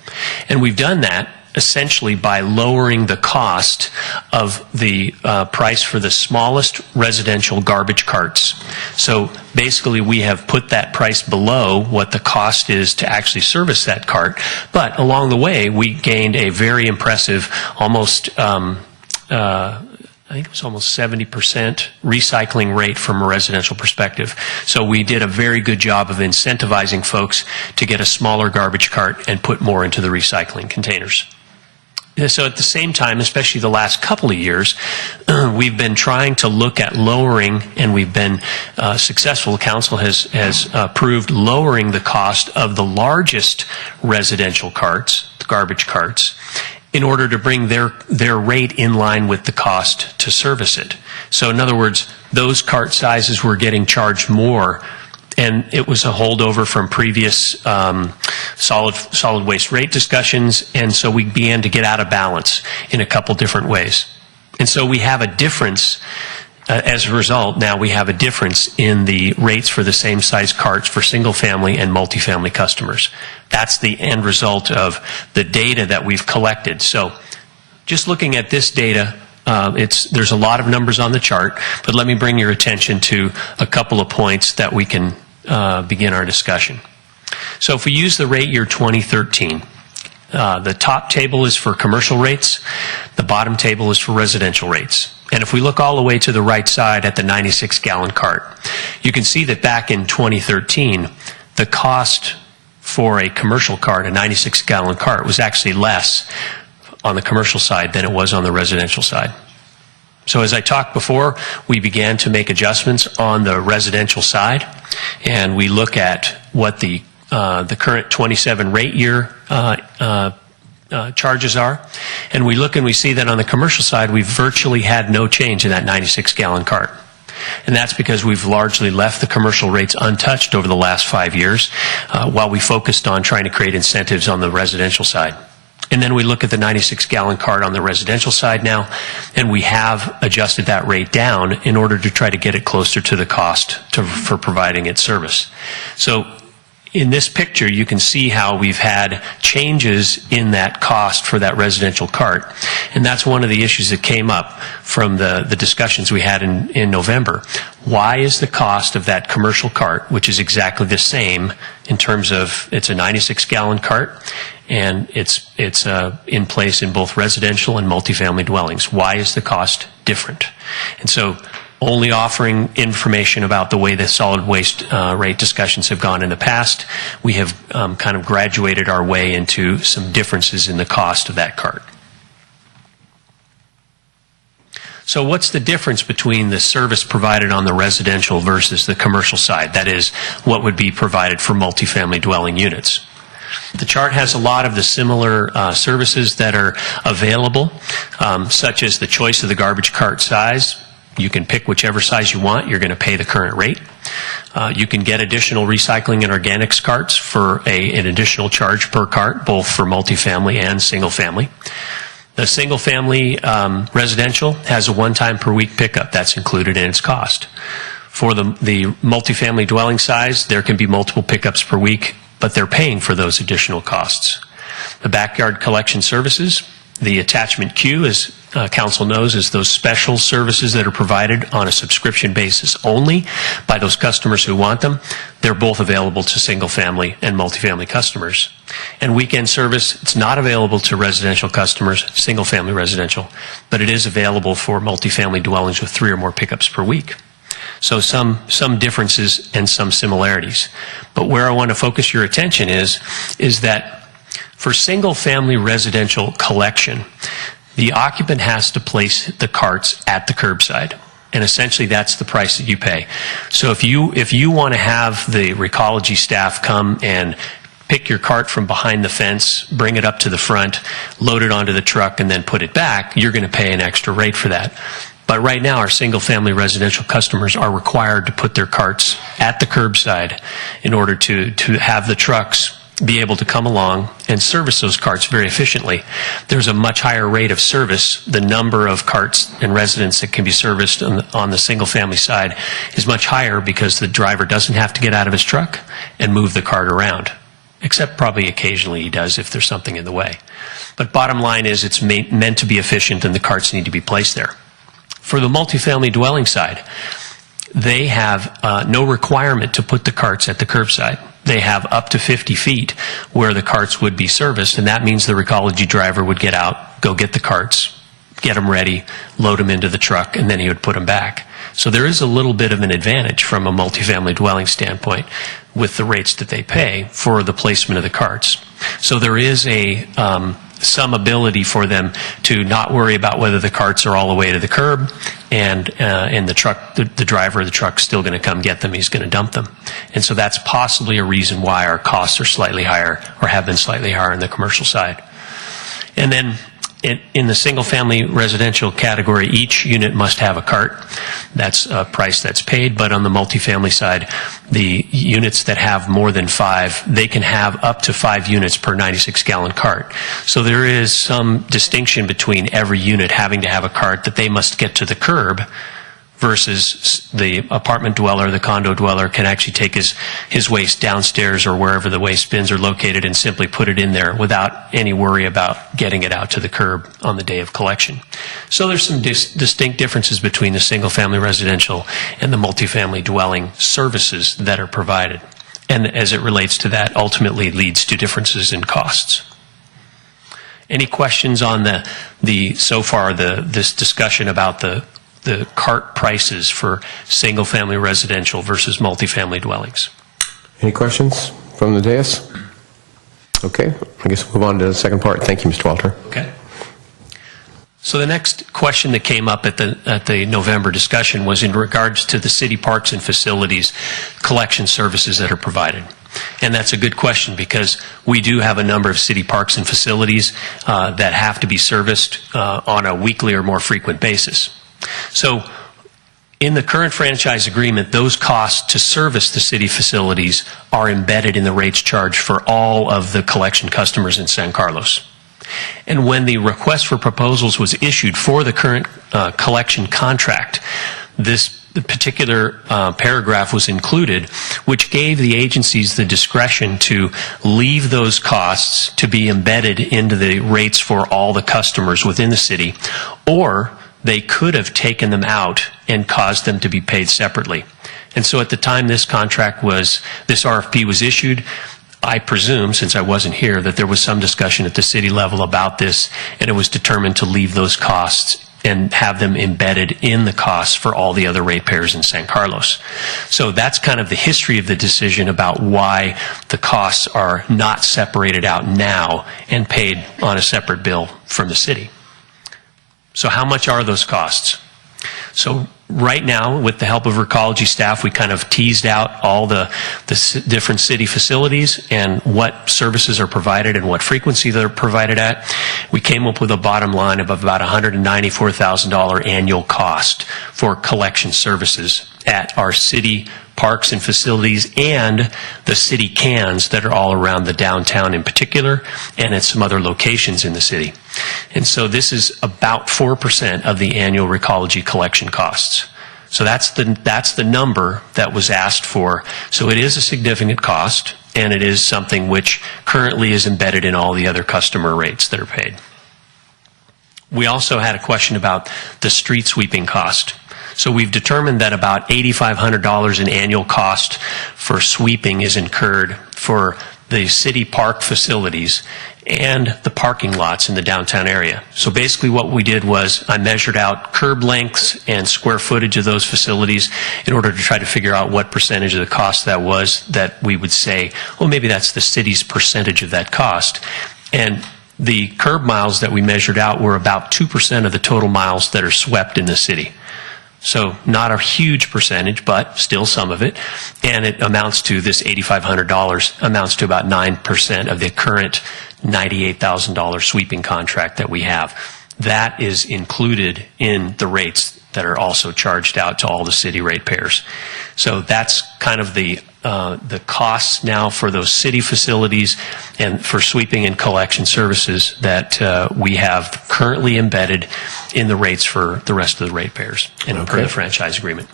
And we've done that essentially by lowering the cost of the price for the smallest residential garbage carts. So basically we have put that price below what the cost is to actually service that cart. But along the way, we gained a very impressive, almost I think it was almost 70% recycling rate from a residential perspective. So we did a very good job of incentivizing folks to get a smaller garbage cart and put more into the recycling containers. So at the same time, especially the last couple of years, we've been trying to look at lowering, and we've been successful. The council has approved lowering the cost of the largest residential carts, the garbage carts, in order to bring their rate in line with the cost to service it. So in other words, those cart sizes were getting charged more, and it was a holdover from previous solid waste rate discussions, and so we began to get out of balance in a couple different ways. And so we have a difference. As a result, now we have a difference in the rates for the same size carts for single-family and multifamily customers. That's the end result of the data that we've collected. So just looking at this data, there's a lot of numbers on the chart, but let me bring your attention to a couple of points that we can begin our discussion. So if we use the rate year 2013, the top table is for commercial rates, the bottom table is for residential rates. And if we look all the way to the right side at the 96-gallon cart, you can see that back in 2013, the cost for a commercial cart, a 96-gallon cart, was actually less on the commercial side than it was on the residential side. So as I talked before, we began to make adjustments on the residential side, and we look at what the current 27 rate year charges are, and we look and we see that on the commercial side we've virtually had no change in that 96-gallon cart. And that's because we've largely left the commercial rates untouched over the last 5 years while we focused on trying to create incentives on the residential side. And then we look at the 96-gallon cart on the residential side now, and we have adjusted that rate down in order to try to get it closer to the cost for providing its service. So in this picture, you can see how we've had changes in that cost for that residential cart. And that's one of the issues that came up from the discussions we had in November. Why is the cost of that commercial cart, which is exactly the same in terms of it's a 96-gallon cart, and it's in place in both residential and multifamily dwellings, why is the cost different? And so only offering information about the way the solid waste rate discussions have gone in the past, we have kind of graduated our way into some differences in the cost of that cart. So what's the difference between the service provided on the residential versus the commercial side? That is, what would be provided for multifamily dwelling units. The chart has a lot of the similar services that are available, such as the choice of the garbage cart size. You can pick whichever size you want. You're going to pay the current rate. You can get additional recycling and organics carts for an additional charge per cart, both for multifamily and single family. The single family residential has a one-time per week pickup. That's included in its cost. For the multifamily dwelling size, there can be multiple pickups per week, but they're paying for those additional costs. The backyard collection services, the attachment Q, as council knows, is those special services that are provided on a subscription basis only by those customers who want them. They're both available to single family and multifamily customers. And weekend service, it's not available to residential customers, single family residential, but it is available for multifamily dwellings with 3 or more pickups per week. So some differences and some similarities. But where I want to focus your attention is that for single family residential collection, the occupant has to place the carts at the curbside. And essentially that's the price that you pay. So if you want to have the Recology staff come and pick your cart from behind the fence, bring it up to the front, load it onto the truck, and then put it back, you're going to pay an extra rate for that. But right now, our single-family residential customers are required to put their carts at the curbside in order to have the trucks be able to come along and service those carts very efficiently. There's a much higher rate of service. The number of carts and residents that can be serviced on the single-family side is much higher because the driver doesn't have to get out of his truck and move the cart around, except probably occasionally he does if there's something in the way. But bottom line is it's meant to be efficient and the carts need to be placed there. For the multifamily dwelling side, they have no requirement to put the carts at the curbside. They have up to 50 feet where the carts would be serviced, and that means the Recology driver would get out, go get the carts, get them ready, load them into the truck, and then he would put them back. So there is a little bit of an advantage from a multifamily dwelling standpoint with the rates that they pay for the placement of the carts. So there is some ability for them to not worry about whether the carts are all the way to the curb and the truck, the driver of the truck is still going to come get them. He's going to dump them. And so that's possibly a reason why our costs are slightly higher or have been slightly higher on the commercial side. And then in the single-family residential category, each unit must have a cart. That's a price that's paid. But on the multifamily side, the units that have more than 5, they can have up to 5 units per 96-gallon cart. So there is some distinction between every unit having to have a cart that they must get to the curb versus the apartment dweller, the condo dweller can actually take his waste downstairs or wherever the waste bins are located and simply put it in there without any worry about getting it out to the curb on the day of collection. So there's some distinct differences between the single-family residential and the multifamily dwelling services that are provided. And as it relates to that, ultimately leads to differences in costs. Any questions on this discussion about the cart prices for single-family residential versus multifamily dwellings? Any questions from the dais? Okay, I guess we'll move on to the second part. Thank you, Mr. Walter. Okay. So the next question that came up at the November discussion was in regards to the city parks and facilities collection services that are provided. And that's a good question because we do have a number of city parks and facilities that have to be serviced on a weekly or more frequent basis. So in the current franchise agreement, those costs to service the city facilities are embedded in the rates charged for all of the collection customers in San Carlos. And when the request for proposals was issued for the current collection contract, this particular paragraph was included, which gave the agencies the discretion to leave those costs to be embedded into the rates for all the customers within the city, or they could have taken them out and caused them to be paid separately. And so at the time this RFP was issued, I presume, since I wasn't here, that there was some discussion at the city level about this, and it was determined to leave those costs and have them embedded in the costs for all the other ratepayers in San Carlos. So that's kind of the history of the decision about why the costs are not separated out now and paid on a separate bill from the city. So how much are those costs? So right now, with the help of Recology staff, we kind of teased out all the different city facilities and what services are provided and what frequency they're provided at. We came up with a bottom line of about $194,000 annual cost for collection services at our city parks and facilities and the city cans that are all around the downtown in particular, and at some other locations in the city. And so this is about 4% of the annual Recology collection costs. So that's the number that was asked for. So it is a significant cost, and it is something which currently is embedded in all the other customer rates that are paid. We also had a question about the street sweeping cost. So we've determined that about $8,500 in annual cost for sweeping is incurred for the city park facilities and the parking lots in the downtown area. So basically what we did was I measured out curb lengths and square footage of those facilities in order to try to figure out what percentage of the cost that was, that we would say, well, maybe that's the city's percentage of that cost. And the curb miles that we measured out were about 2% of the total miles that are swept in the city. So not a huge percentage, but still some of it. And it amounts to this $8,500, amounts to about 9% of the current $98,000 sweeping contract that we have. That is included in the rates that are also charged out to all the city ratepayers. So that's kind of the costs now for those city facilities and for sweeping and collection services that we have currently embedded in the rates for the rest of the ratepayers and per the franchise agreement.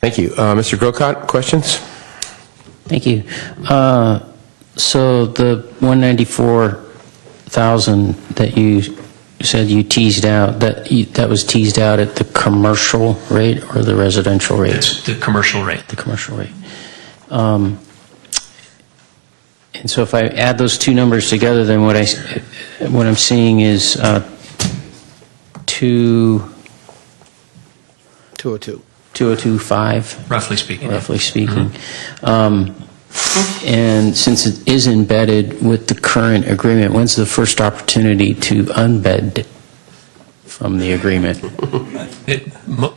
Thank you. Mr. Grocott, questions? Thank you. So the 194,000 that you said you teased out, that was teased out at the commercial rate or the residential rate? It's the commercial rate. The commercial rate. And so if I add those two numbers together, then what I'm seeing is 202.5. Roughly speaking. Roughly speaking. And since it is embedded with the current agreement, when's the first opportunity to unbed it from the agreement?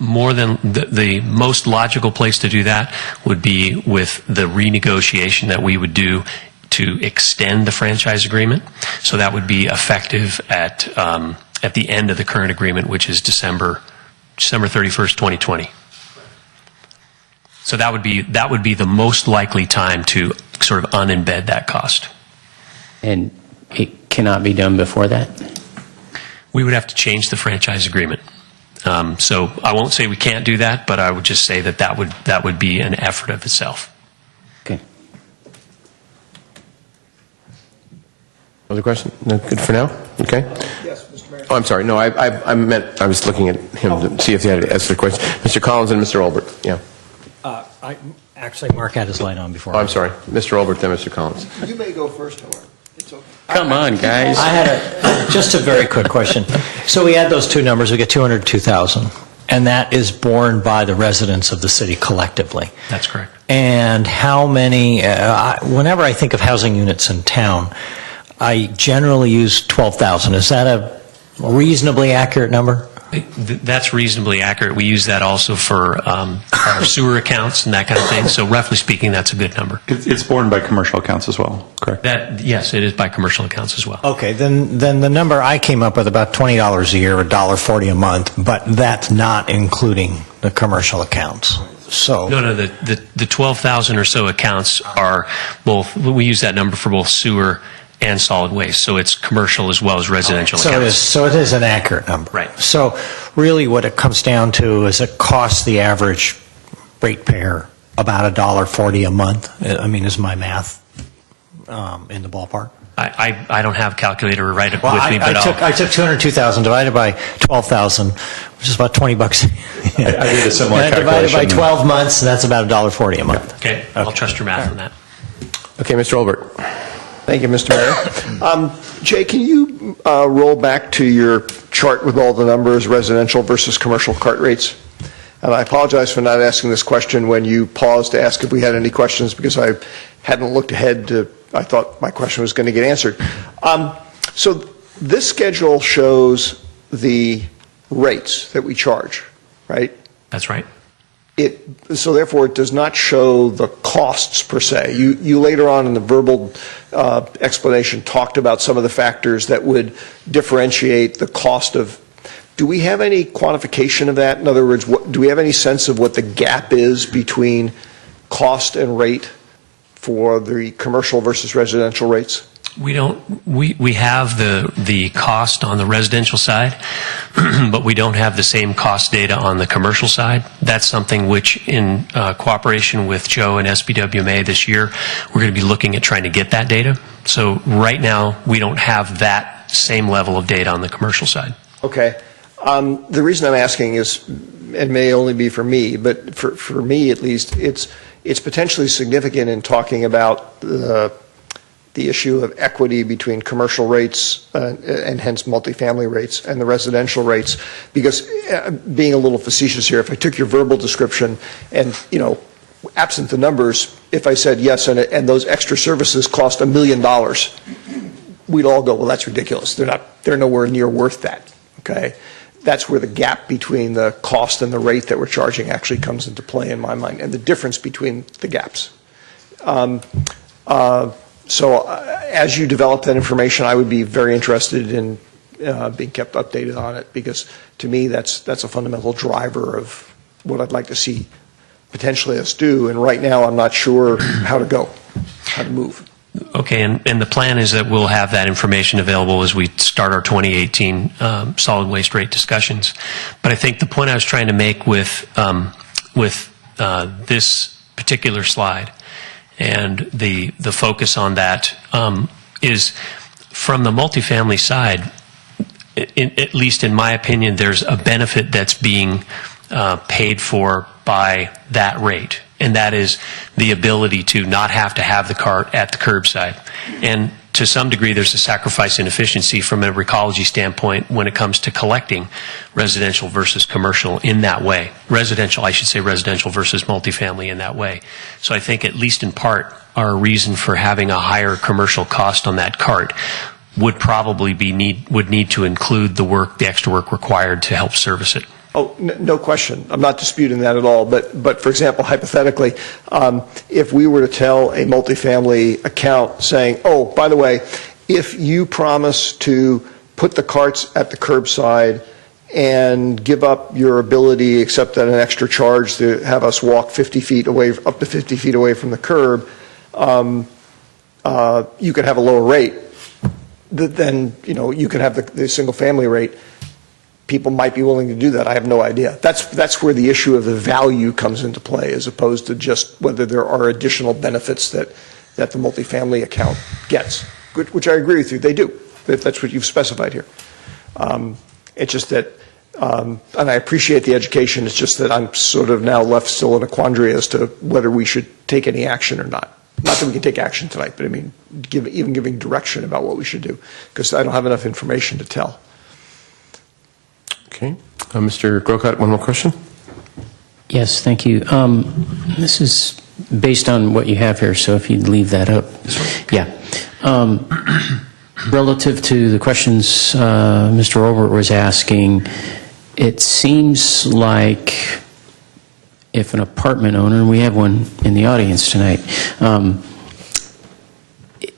More than the most logical place to do that would be with the renegotiation that we would do to extend the franchise agreement. So that would be effective at the end of the current agreement, which is December 31st, 2020. So that would be the most likely time to sort of unembed that cost. And it cannot be done before that? We would have to change the franchise agreement. So I won't say we can't do that, but I would just say that would be an effort of itself. Okay. Other question? No, good for now? Okay. Yes, Mr. Mayor. Oh, I'm sorry. No, I meant I was looking at him to see if he had to answer the question. Mr. Collins and Mr. Olbert. Yeah. Actually, Mark had his light on before. Oh, I'm sorry. Mr. Olbert, then Mr. Collins. You may go first, however. It's okay. Come on, guys. I had just a very quick question. So we add those two numbers, we get 202,000, and that is borne by the residents of the city collectively. That's correct. And how many, whenever I think of housing units in town, I generally use 12,000. Is that a reasonably accurate number? That's reasonably accurate. We use that also for our sewer accounts and that kind of thing. So roughly speaking, that's a good number. It's borne by commercial accounts as well, correct? Yes, it is by commercial accounts as well. Okay, then the number I came up with, about $20 a year, $1.40 a month, but that's not including the commercial accounts. So No, the 12,000 or so accounts are both, we use that number for both sewer and solid waste. So it's commercial as well as residential accounts. So it is an accurate number. Right. So really what it comes down to is it costs the average ratepayer about $1.40 a month. I mean, is my math in the ballpark? I don't have a calculator right with me, but I took 202,000 divided by 12,000, which is about $20. I did a similar and divided by calculation. 12 months, that's about $1.40 a month. Okay, I'll trust your math on that. Okay, Mr. Olbert. Thank you, Mr. Mayor. Jay, can you roll back to your chart with all the numbers, residential versus commercial cart rates? And I apologize for not asking this question when you paused to ask if we had any questions, because I hadn't looked ahead to, I thought my question was going to get answered. So this schedule shows the rates that we charge, right? That's right. So therefore, it does not show the costs per se. You later on in the verbal explanation talked about some of the factors that would differentiate the cost of. Do we have any quantification of that? In other words, do we have any sense of what the gap is between cost and rate for the commercial versus residential rates? We don't, we have the cost on the residential side, but we don't have the same cost data on the commercial side. That's something which, in cooperation with Joe and SBWMA this year, we're going to be looking at trying to get that data. So right now, we don't have that same level of data on the commercial side. Okay. The reason I'm asking is, it may only be for me, but for me at least, it's potentially significant in talking about the issue of equity between commercial rates and hence multifamily rates and the residential rates, because being a little facetious here, if I took your verbal description and, absent the numbers, if I said yes and those extra services cost $1 million, we'd all go, well, that's ridiculous. They're nowhere near worth that. Okay. That's where the gap between the cost and the rate that we're charging actually comes into play in my mind, and the difference between the gaps. So as you develop that information, I would be very interested in being kept updated on it, because to me that's a fundamental driver of what I'd like to see potentially us do. And right now I'm not sure how to move. Okay, and the plan is that we'll have that information available as we start our 2018 solid waste rate discussions. But I think the point I was trying to make with this particular slide and the focus on that is, from the multifamily side, at least in my opinion, there's a benefit that's being paid for by that rate, and that is the ability to not have to have the cart at the curbside. And to some degree, there's a sacrifice in efficiency from an ecology standpoint when it comes to collecting residential versus commercial in that way. Residential, I should say residential versus multifamily in that way. So I think, at least in part, our reason for having a higher commercial cost on that cart would probably would need to include the extra work required to help service it. Oh, no question. I'm not disputing that at all. But for example, hypothetically, if we were to tell a multifamily account saying, oh, by the way, if you promise to put the carts at the curbside and give up your ability, except at an extra charge, to have us walk 50 feet away, up to 50 feet away from the curb, you could have a lower rate. Then, you could have the single family rate. People might be willing to do that. I have no idea. That's where the issue of the value comes into play, as opposed to just whether there are additional benefits that the multifamily account gets, which I agree with you, they do. That's what you've specified here. It's just that, and I appreciate the education, it's just that I'm sort of now left still in a quandary as to whether we should take any action or not. Not that we can take action tonight, but I mean, even giving direction about what we should do, because I don't have enough information to tell. Okay. Mr. Grocott, one more question? Yes, thank you. This is based on what you have here, so if you'd leave that up. Yeah. Relative to the questions Mr. Robert was asking, it seems like if an apartment owner, and we have one in the audience tonight,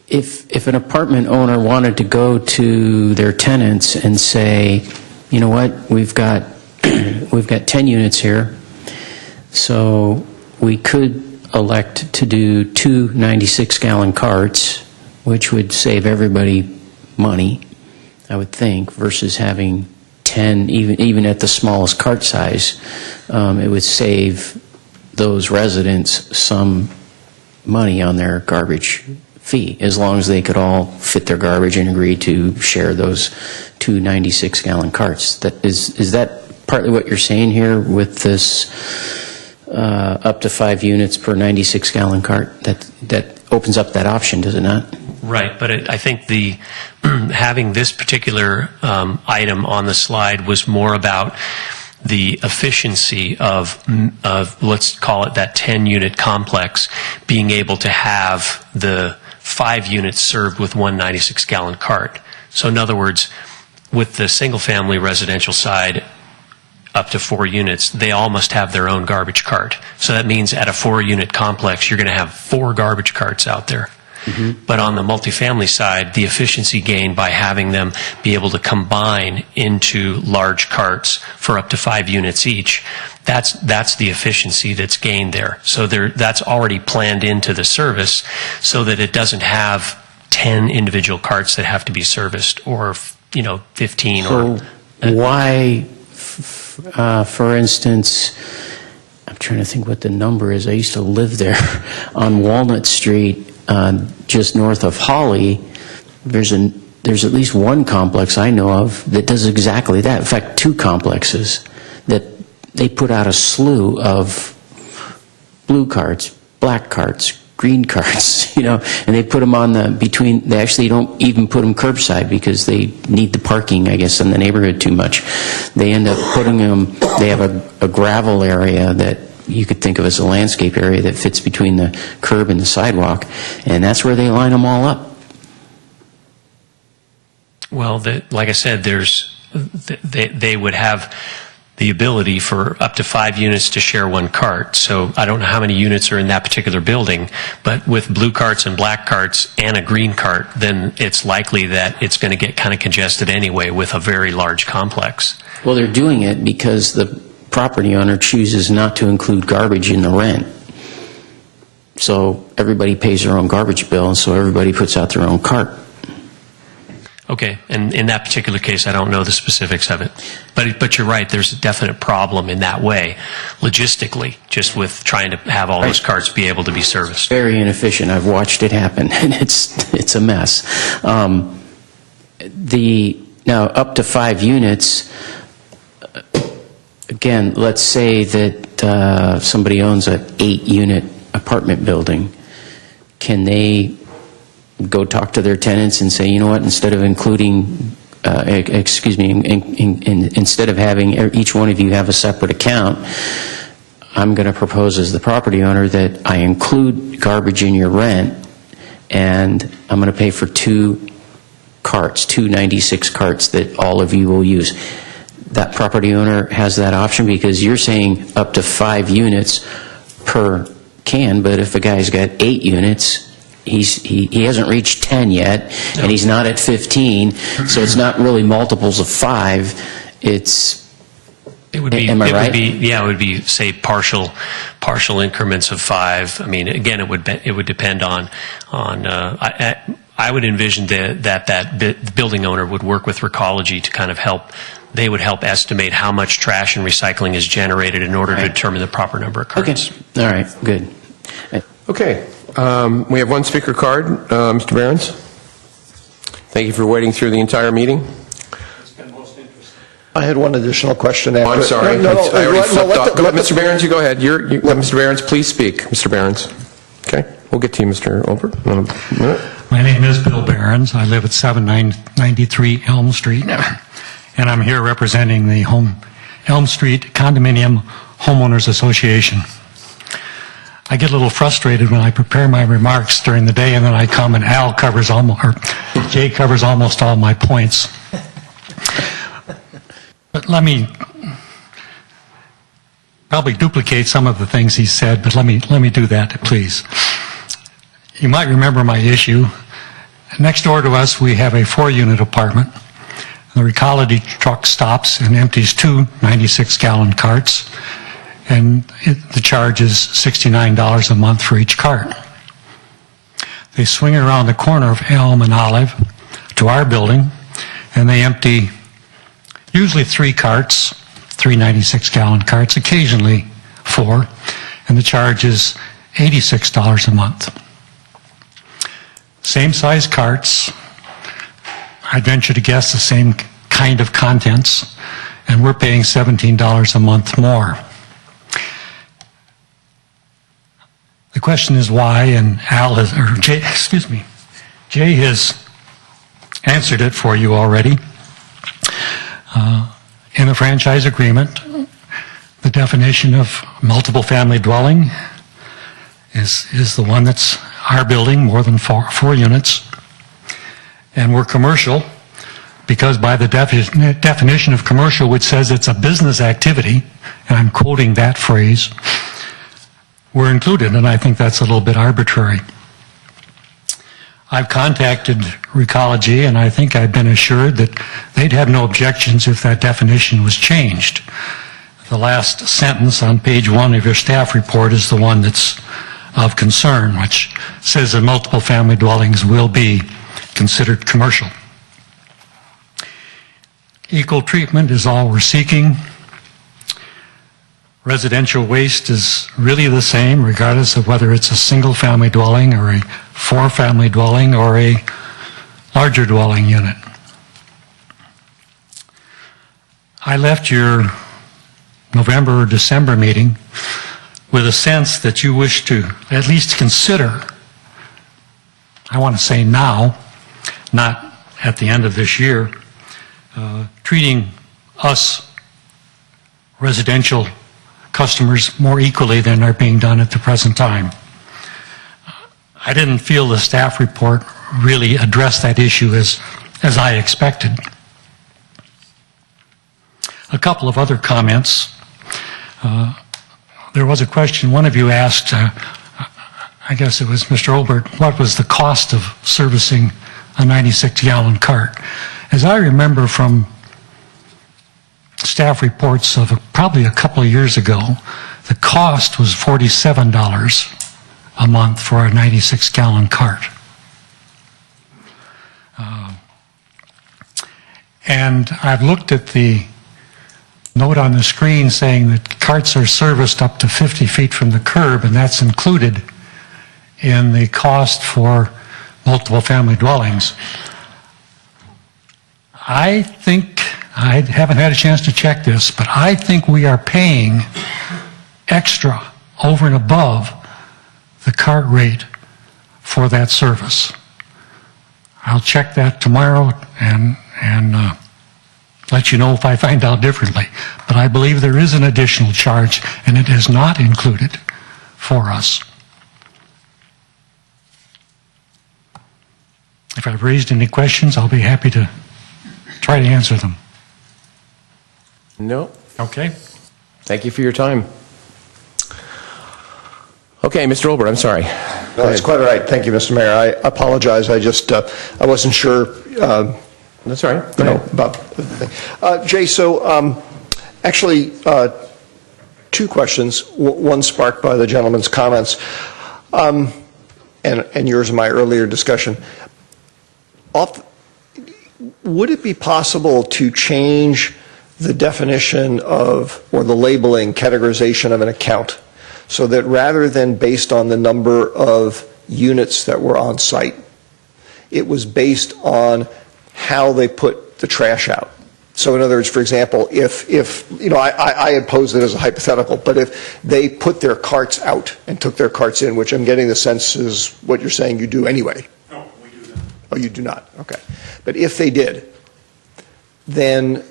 if an apartment owner wanted to go to their tenants and say, you know what, we've got 10 units here, so we could elect to do 2 96-gallon carts, which would save everybody money, I would think, versus having 10, even at the smallest cart size. It would save those residents some money on their garbage fee, as long as they could all fit their garbage and agree to share those 2 96-gallon carts. Is that partly what you're saying here with this up to 5 units per 96-gallon cart? That opens up that option, does it not? Right, but I think having this particular item on the slide was more about the efficiency of let's call it that 10-unit complex being able to have the 5 units served with 1 96-gallon cart. So in other words, with the single-family residential side, up to 4 units, they all must have their own garbage cart. So that means at a 4-unit complex, you're going to have 4 garbage carts out there. But on the multifamily side, the efficiency gained by having them be able to combine into large carts for up to 5 units each, that's the efficiency that's gained there. So that's already planned into the service so that it doesn't have 10 individual carts that have to be serviced, or 15. So why, for instance, I'm trying to think what the number is. I used to live there on Walnut Street, just north of Holly. There's at least one complex I know of that does exactly that. In fact, 2 complexes that they put out a slew of blue carts, black carts, green carts, and they put them on they actually don't even put them curbside because they need the parking, I guess, in the neighborhood too much. They end up putting them, they have a gravel area that you could think of as a landscape area that fits between the curb and the sidewalk, and that's where they line them all up. Well, like I said, they would have the ability for up to 5 units to share one cart. So I don't know how many units are in that particular building, but with blue carts and black carts and a green cart, then it's likely that it's going to get kind of congested anyway with a very large complex. Well, they're doing it because the property owner chooses not to include garbage in the rent. So everybody pays their own garbage bill, and so everybody puts out their own cart. Okay, and in that particular case, I don't know the specifics of it. But you're right, there's a definite problem in that way, logistically, just with trying to have all those carts be able to be serviced. Very inefficient. I've watched it happen, and it's a mess. Now, up to 5 units, again, let's say that somebody owns an 8-unit apartment building. Can they go talk to their tenants and say, you know what, instead of including, instead of having each one of you have a separate account, I'm going to propose as the property owner that I include garbage in your rent, and I'm going to pay for 2 carts, 2 96 carts that all of you will use. That property owner has that option, because you're saying up to 5 units per can, but if a guy's got 8 units, he hasn't reached 10 yet, and he's not at 15, so it's not really multiples of 5. Am I right? It would be, say, partial increments of 5. I mean, again, it would depend on. I would envision that building owner would work with Recology to kind of help. They would help estimate how much trash and recycling is generated in order to determine the proper number of carts. Okay. All right. Good. Okay. We have one speaker card. Mr. Behrens. Thank you for waiting through the entire meeting. I had one additional question. Oh, I'm sorry. No, I already flipped off. Go ahead, Mr. Behrens, you go ahead. Mr. Behrens, please speak. Mr. Behrens. Okay. We'll get to you, Mr. Olbert. My name is Bill Behrens. I live at 7993 Elm Street, and I'm here representing the Elm Street Condominium Homeowners Association. I get a little frustrated when I prepare my remarks during the day, and then I come and Jay covers almost all my points. But let me probably duplicate some of the things he said, but let me do that, please. You might remember my issue. Next door to us, we have a 4-unit apartment. The Recology truck stops and empties 2 96-gallon carts, and the charge is $69 a month for each cart. They swing around the corner of Elm and Olive to our building, and they empty usually 3 carts, 3 96-gallon carts, occasionally 4, and the charge is $86 a month. Same size carts, I'd venture to guess the same kind of contents, and we're paying $17 a month more. The question is why, and Jay has answered it for you already. In the franchise agreement, the definition of multiple family dwelling is the one that's our building, more than 4 units. And we're commercial because by the definition of commercial, which says it's a business activity, and I'm quoting that phrase, we're included, and I think that's a little bit arbitrary. I've contacted Recology, and I think I've been assured that they'd have no objections if that definition was changed. The last sentence on page 1 of your staff report is the one that's of concern, which says that multiple family dwellings will be considered commercial. Equal treatment is all we're seeking. Residential waste is really the same, regardless of whether it's a single-family dwelling or a four-family dwelling or a larger dwelling unit. I left your November or December meeting with a sense that you wish to at least consider, I want to say now, not at the end of this year, treating us residential customers more equally than are being done at the present time. I didn't feel the staff report really addressed that issue as I expected. A couple of other comments. There was a question, one of you asked, I guess it was Mr. Olbert, what was the cost of servicing a 96-gallon cart? As I remember from staff reports of probably a couple of years ago, the cost was $47 a month for a 96-gallon cart. And I've looked at the note on the screen saying that carts are serviced up to 50 feet from the curb, and that's included in the cost for multiple family dwellings. I think, I haven't had a chance to check this, but I think we are paying extra over and above the cart rate for that service. I'll check that tomorrow and let you know if I find out differently. But I believe there is an additional charge, and it is not included for us. If I've raised any questions, I'll be happy to try to answer them. No. Okay. Thank you for your time. Okay, Mr. Olbert, I'm sorry. No, that's quite all right. Thank you, Mr. Mayor. I apologize. I just, I wasn't sure. That's all right. You know, about the thing. Jay, so actually, two questions. One sparked by the gentleman's comments, and yours in my earlier discussion. Would it be possible to change the definition of, or the labeling, categorization of an account, so that rather than based on the number of units that were on site, it was based on how they put the trash out? So in other words, for example, if you know, I had posed it as a hypothetical, but if they put their carts out and took their carts in, which I'm getting the sense is what you're saying you do anyway. No, we do that. Oh, you do not? Okay. But if they did, then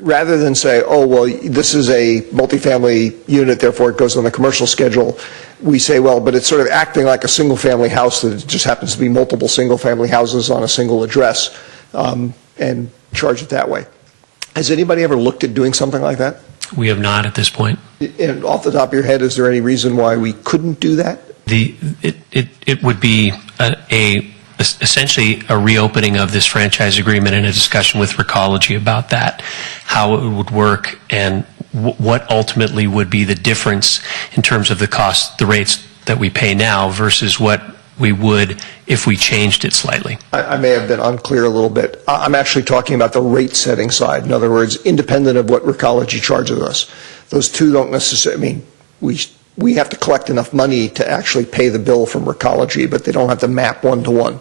rather than say, oh, well, this is a multifamily unit, therefore it goes on the commercial schedule, we say, well, but it's sort of acting like a single-family house that just happens to be multiple single-family houses on a single address, and charge it that way. Has anybody ever looked at doing something like that? We have not at this point. And off the top of your head, is there any reason why we couldn't do that? It would be essentially a reopening of this franchise agreement and a discussion with Recology about that, how it would work, and what ultimately would be the difference in terms of the cost, the rates that we pay now versus what we would if we changed it slightly. I may have been unclear a little bit. I'm actually talking about the rate setting side. In other words, independent of what Recology charges us. Those two don't necessarily, I mean, we have to collect enough money to actually pay the bill from Recology, but they don't have to map one-to-one.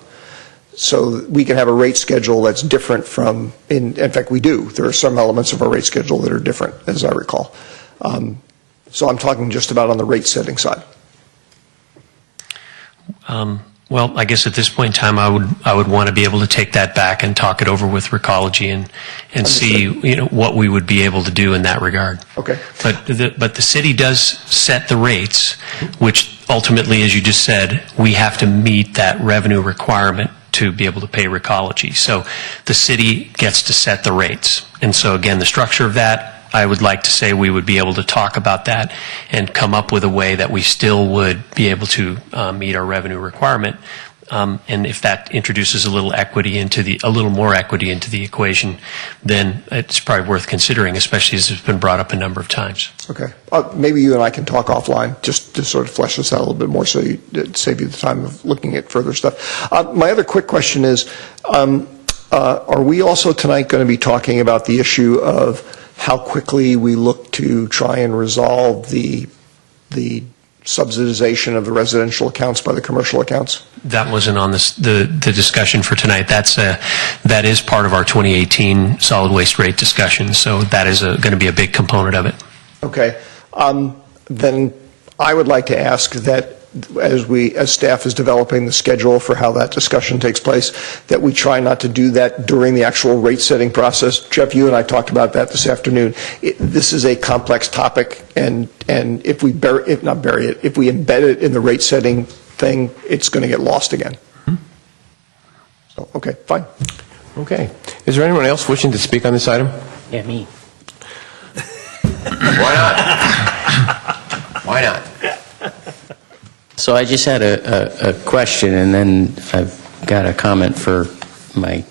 So we can have a rate schedule that's different from, in fact we do. There are some elements of our rate schedule that are different, as I recall. So I'm talking just about on the rate setting side. Well, I guess at this point in time, I would want to be able to take that back and talk it over with Recology and see, you know, what we would be able to do in that regard. Okay. But the city does set the rates, which ultimately, as you just said, we have to meet that revenue requirement to be able to pay Recology. So the city gets to set the rates. And so again, the structure of that, I would like to say we would be able to talk about that and come up with a way that we still would be able to meet our revenue requirement, And if that introduces a little more equity into the equation, then it's probably worth considering, especially as it's been brought up a number of times. Okay. Maybe you and I can talk offline just to sort of flesh this out a little bit more so you save you the time of looking at further stuff. My other quick question is, are we also tonight going to be talking about the issue of how quickly we look to try and resolve the subsidization of the residential accounts by the commercial accounts? That wasn't on the discussion for tonight. That is part of our 2018 solid waste rate discussion, so that is going to be a big component of it. Okay. Then I would like to ask that as staff is developing the schedule for how that discussion takes place, that we try not to do that during the actual rate setting process. Jeff, you and I talked about that this afternoon. This is a complex topic, and if we if we embed it in the rate setting thing, it's going to get lost again. So, okay, fine. Okay. Is there anyone else wishing to speak on this item? Yeah, me. Why not? Why not? So I just had a question, and then I've got a comment for the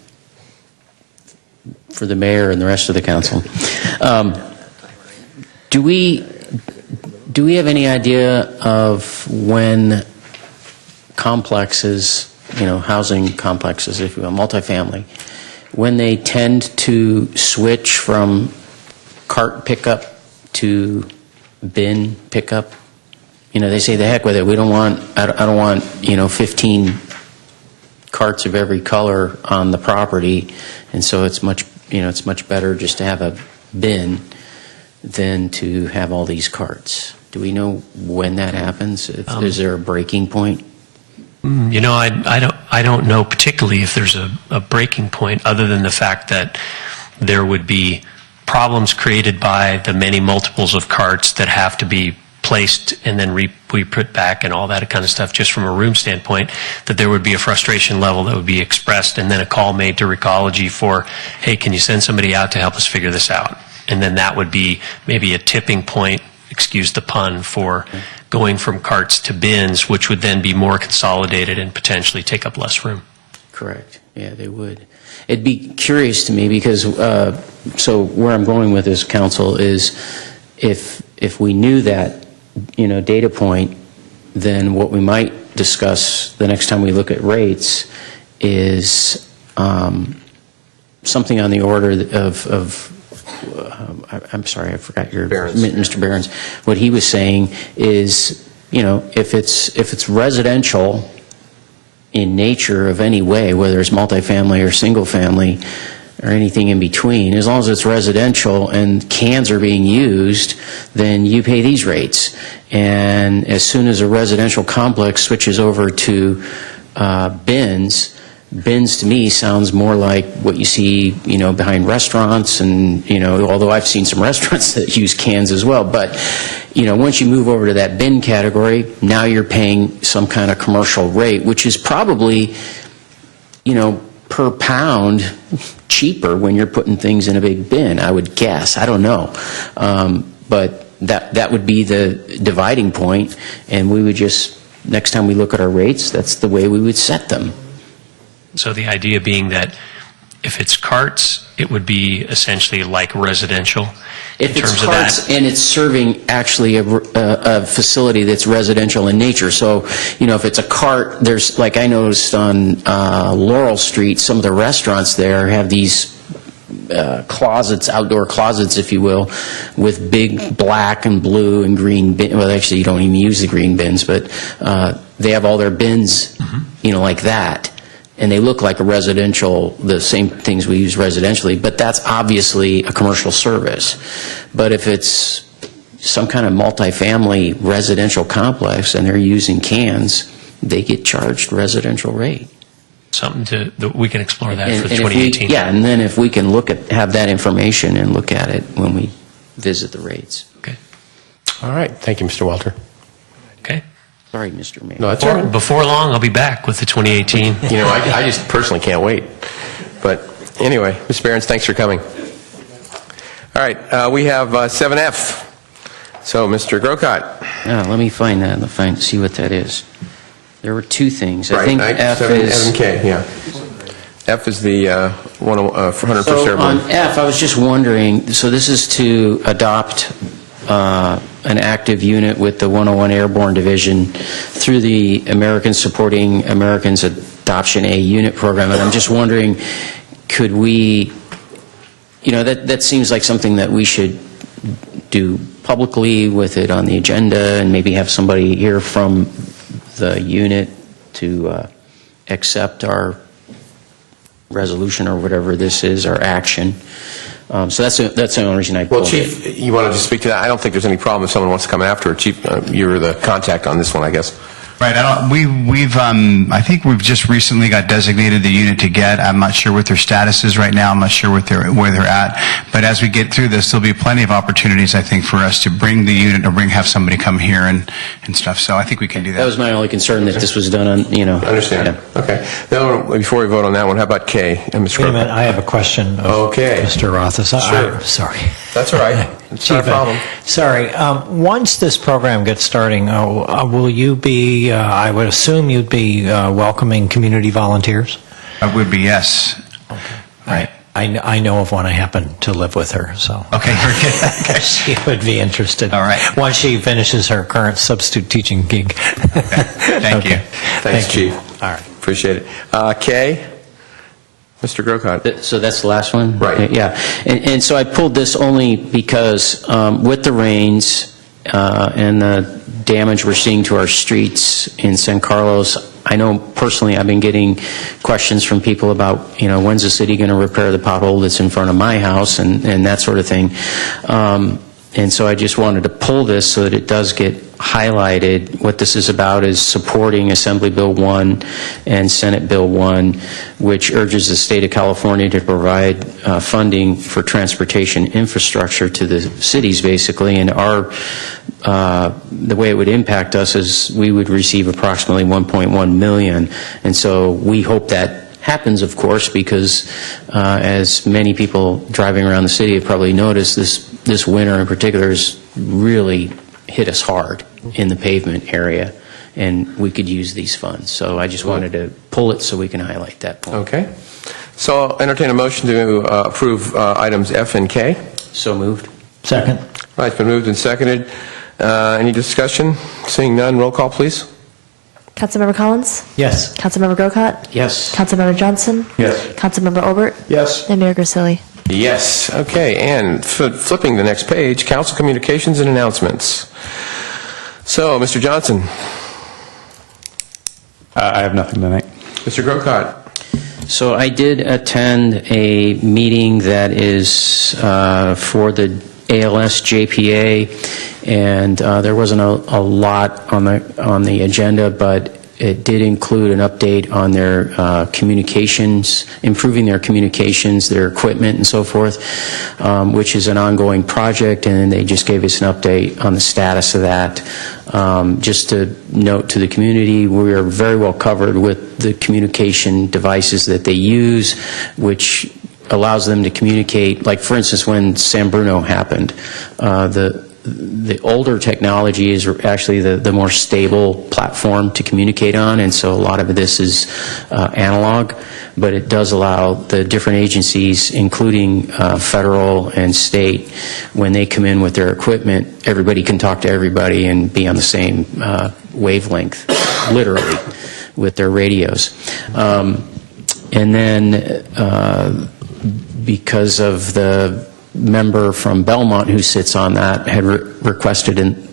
mayor and the rest of the council. Do we have any idea of when complexes, housing complexes, if you will, multifamily, when they tend to switch from cart pickup to bin pickup? They say, the heck with it. I don't want 15 carts of every color on the property, and so it's much better just to have a bin than to have all these carts. Do we know when that happens? Is there a breaking point? I don't know particularly if there's a breaking point, other than the fact that there would be problems created by the many multiples of carts that have to be placed and then re-put back and all that kind of stuff, just from a room standpoint, that there would be a frustration level that would be expressed, and then a call made to Recology for, hey, can you send somebody out to help us figure this out? And then that would be maybe a tipping point, excuse the pun, for going from carts to bins, which would then be more consolidated and potentially take up less room. Correct. Yeah, they would. It'd be curious to me because, so where I'm going with this, council, is if we knew that, data point, then what we might discuss the next time we look at rates is something on the order of I'm sorry, I forgot your Mr. Behrens. What he was saying is, if it's residential in nature of any way, whether it's multifamily or single family or anything in between, as long as it's residential and cans are being used, then you pay these rates. And as soon as a residential complex switches over to bins to me sounds more like what you see, behind restaurants, and, although I've seen some restaurants that use cans as well, but, once you move over to that bin category, now you're paying some kind of commercial rate, which is probably, per pound cheaper when you're putting things in a big bin, I would guess. I don't know. But that would be the dividing point, and we would just, next time we look at our rates, that's the way we would set them. So the idea being that if it's carts, it would be essentially like residential. If it's carts and it's serving actually a facility that's residential in nature. So, if it's a cart, there's, like I noticed on Laurel Street, some of the restaurants there have these closets, outdoor closets, if you will, with big black and blue and green bins. Well, actually, you don't even use the green bins, but they have all their bins, like that. And they look like the same things we use residentially, but that's obviously a commercial service. But if it's some kind of multifamily residential complex and they're using cans, they get charged residential rate. Something that we can explore that for 2018. And then if we can have that information and look at it when we visit the rates. Okay. All right. Thank you, Mr. Walter. Okay. Sorry, Mr. Mayor. No, that's all right. Before long, I'll be back with the 2018. I just personally can't wait. But anyway, Mr. Behrens, thanks for coming. All right, we have 7F. So, Mr. Grocott. Let me find that and see what that is. There were two things. I Right, think F is... and K, yeah. F is the 100% So on airborne. F, I was just wondering, so this is to adopt an active unit with the 101 Airborne Division through the Americans Supporting Americans Adoption A Unit program, and I'm just wondering, could we, that seems like something that we should do publicly with it on the agenda, and maybe have somebody here from the unit to accept our resolution or whatever this is, our action. So that's the only reason I Well, pulled Chief, it. you want to just speak to that? I don't think there's any problem if someone wants to come after. Chief, you're the contact on this one, I guess. Right. I think we've just recently got designated the unit to get. I'm not sure what their status is right now. I'm not sure where they're at. But as we get through this, there'll be plenty of opportunities, I think, for us to bring the unit or have somebody come here and stuff. So I think we can do That that. was my only concern, that this was done on, I understand. Okay. Now, before we vote on that one, how about K? And Mr. Wait a Croker? minute, I have a question of Okay. Mr. Rothus. Sure. Sorry. That's all right. It's not a Chief, problem. Sorry. Once this program gets starting, will you be, I would assume you'd be welcoming community volunteers? That would be yes. Right. I know of one. I happen to live with her, so. Okay, very good. She would be interested. All right. Once she finishes her current substitute teaching gig. Thank you. Thanks, Thank you. Chief. All right. Appreciate it. K? Mr. Grocott. So that's the last one? Right. Yeah. And so I pulled this only because with the rains and the damage we're seeing to our streets in San Carlos, I know personally I've been getting questions from people about, when's the city going to repair the pothole that's in front of my house and that sort of thing. And so I just wanted to pull this so that it does get highlighted. What this is about is supporting Assembly Bill 1 and Senate Bill 1, which urges the state of California to provide funding for transportation infrastructure to the cities, basically. And the way it would impact us is we would receive approximately $1.1 million. And so we hope that happens, of course, because as many people driving around the city have probably noticed, this winter in particular has really hit us hard in the pavement area, and we could use these funds. So I just wanted to pull it so we can highlight that point. Okay. So I'll entertain a motion to approve items F and K. So moved. Second. Right, it's been moved and seconded. Any discussion? Seeing none, roll call, please. Councilmember Collins? Yes. Councilmember Grocott? Yes. Councilmember Johnson? Yes. Councilmember Obert? Yes. And Mayor Grisilli? Yes. Okay, and flipping the next page, council communications and announcements. So, Mr. Johnson. I have nothing tonight. Mr. Grocott. So I did attend a meeting that is for the ALS JPA, and there wasn't a lot on the agenda, but it did include an update on their communications, improving their communications, their equipment, and so forth, which is an ongoing project, and they just gave us an update on the status of that. Just to note to the community, we are very well covered with the communication devices that they use, which allows them to communicate. Like, for instance, when San Bruno happened, the older technology is actually the more stable platform to communicate on, and so a lot of this is analog, but it does allow the different agencies, including federal and state, when they come in with their equipment, everybody can talk to everybody and be on the same wavelength, literally, with their radios. And then because of the member from Belmont who sits on that had requested in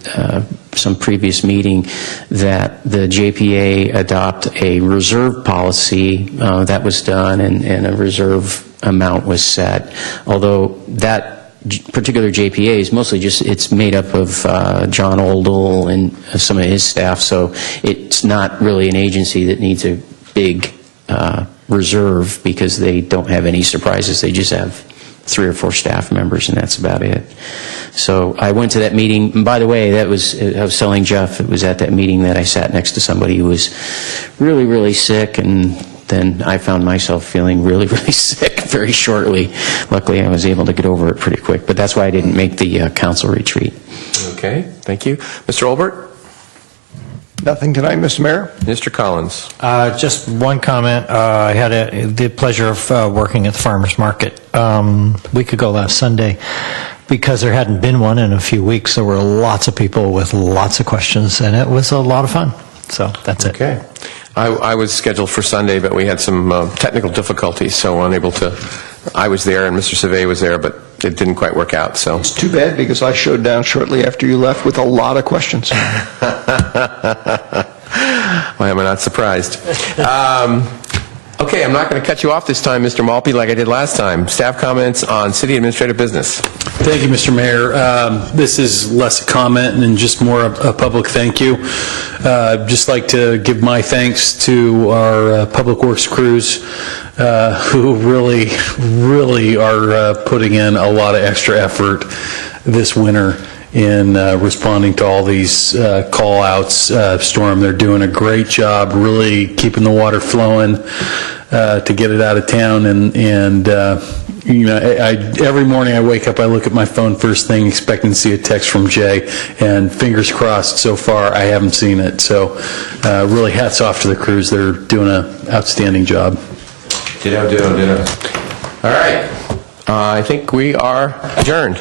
some previous meeting that the JPA adopt a reserve policy. That was done, and a reserve amount was set. Although that particular JPA is mostly it's made up of John Oldle and some of his staff, so it's not really an agency that needs a big reserve because they don't have any surprises. They just have 3 or 4 staff members, and that's about it. So I went to that meeting, and by the way, I was telling Jeff, it was at that meeting that I sat next to somebody who was really, really sick, and then I found myself feeling really, really sick very shortly. Luckily, I was able to get over it pretty quick, but that's why I didn't make the council retreat. Okay, thank you. Mr. Olbert? Nothing tonight, Mr. Mayor? Mr. Collins. Just one comment. I had the pleasure of working at the farmer's market a week ago last Sunday. Because there hadn't been one in a few weeks, there were lots of people with lots of questions, and it was a lot of fun. So that's it. Okay. I was scheduled for Sunday, but we had some technical difficulties, so unable to. I was there, and Mr. Savay was there, but it didn't quite work out. So It's too bad because I showed down shortly after you left with a lot of questions. Why am I not surprised? Okay, I'm not going to cut you off this time, Mr. Malpe, like I did last time. Staff comments on city administrative business. Thank you, Mr. Mayor. This is less a comment and just more a public thank you. I'd just like to give my thanks to our Public Works crews who really are putting in a lot of extra effort this winter in responding to all these call-outs, storm. They're doing a great job really keeping the water flowing to get it out of town. And you know, every morning I wake up, I look at my phone first thing, expecting to see a text from Jay, and fingers crossed, so far I haven't seen it. So really hats off to the crews. They're doing an outstanding job. Ditto. All right. I think we are adjourned.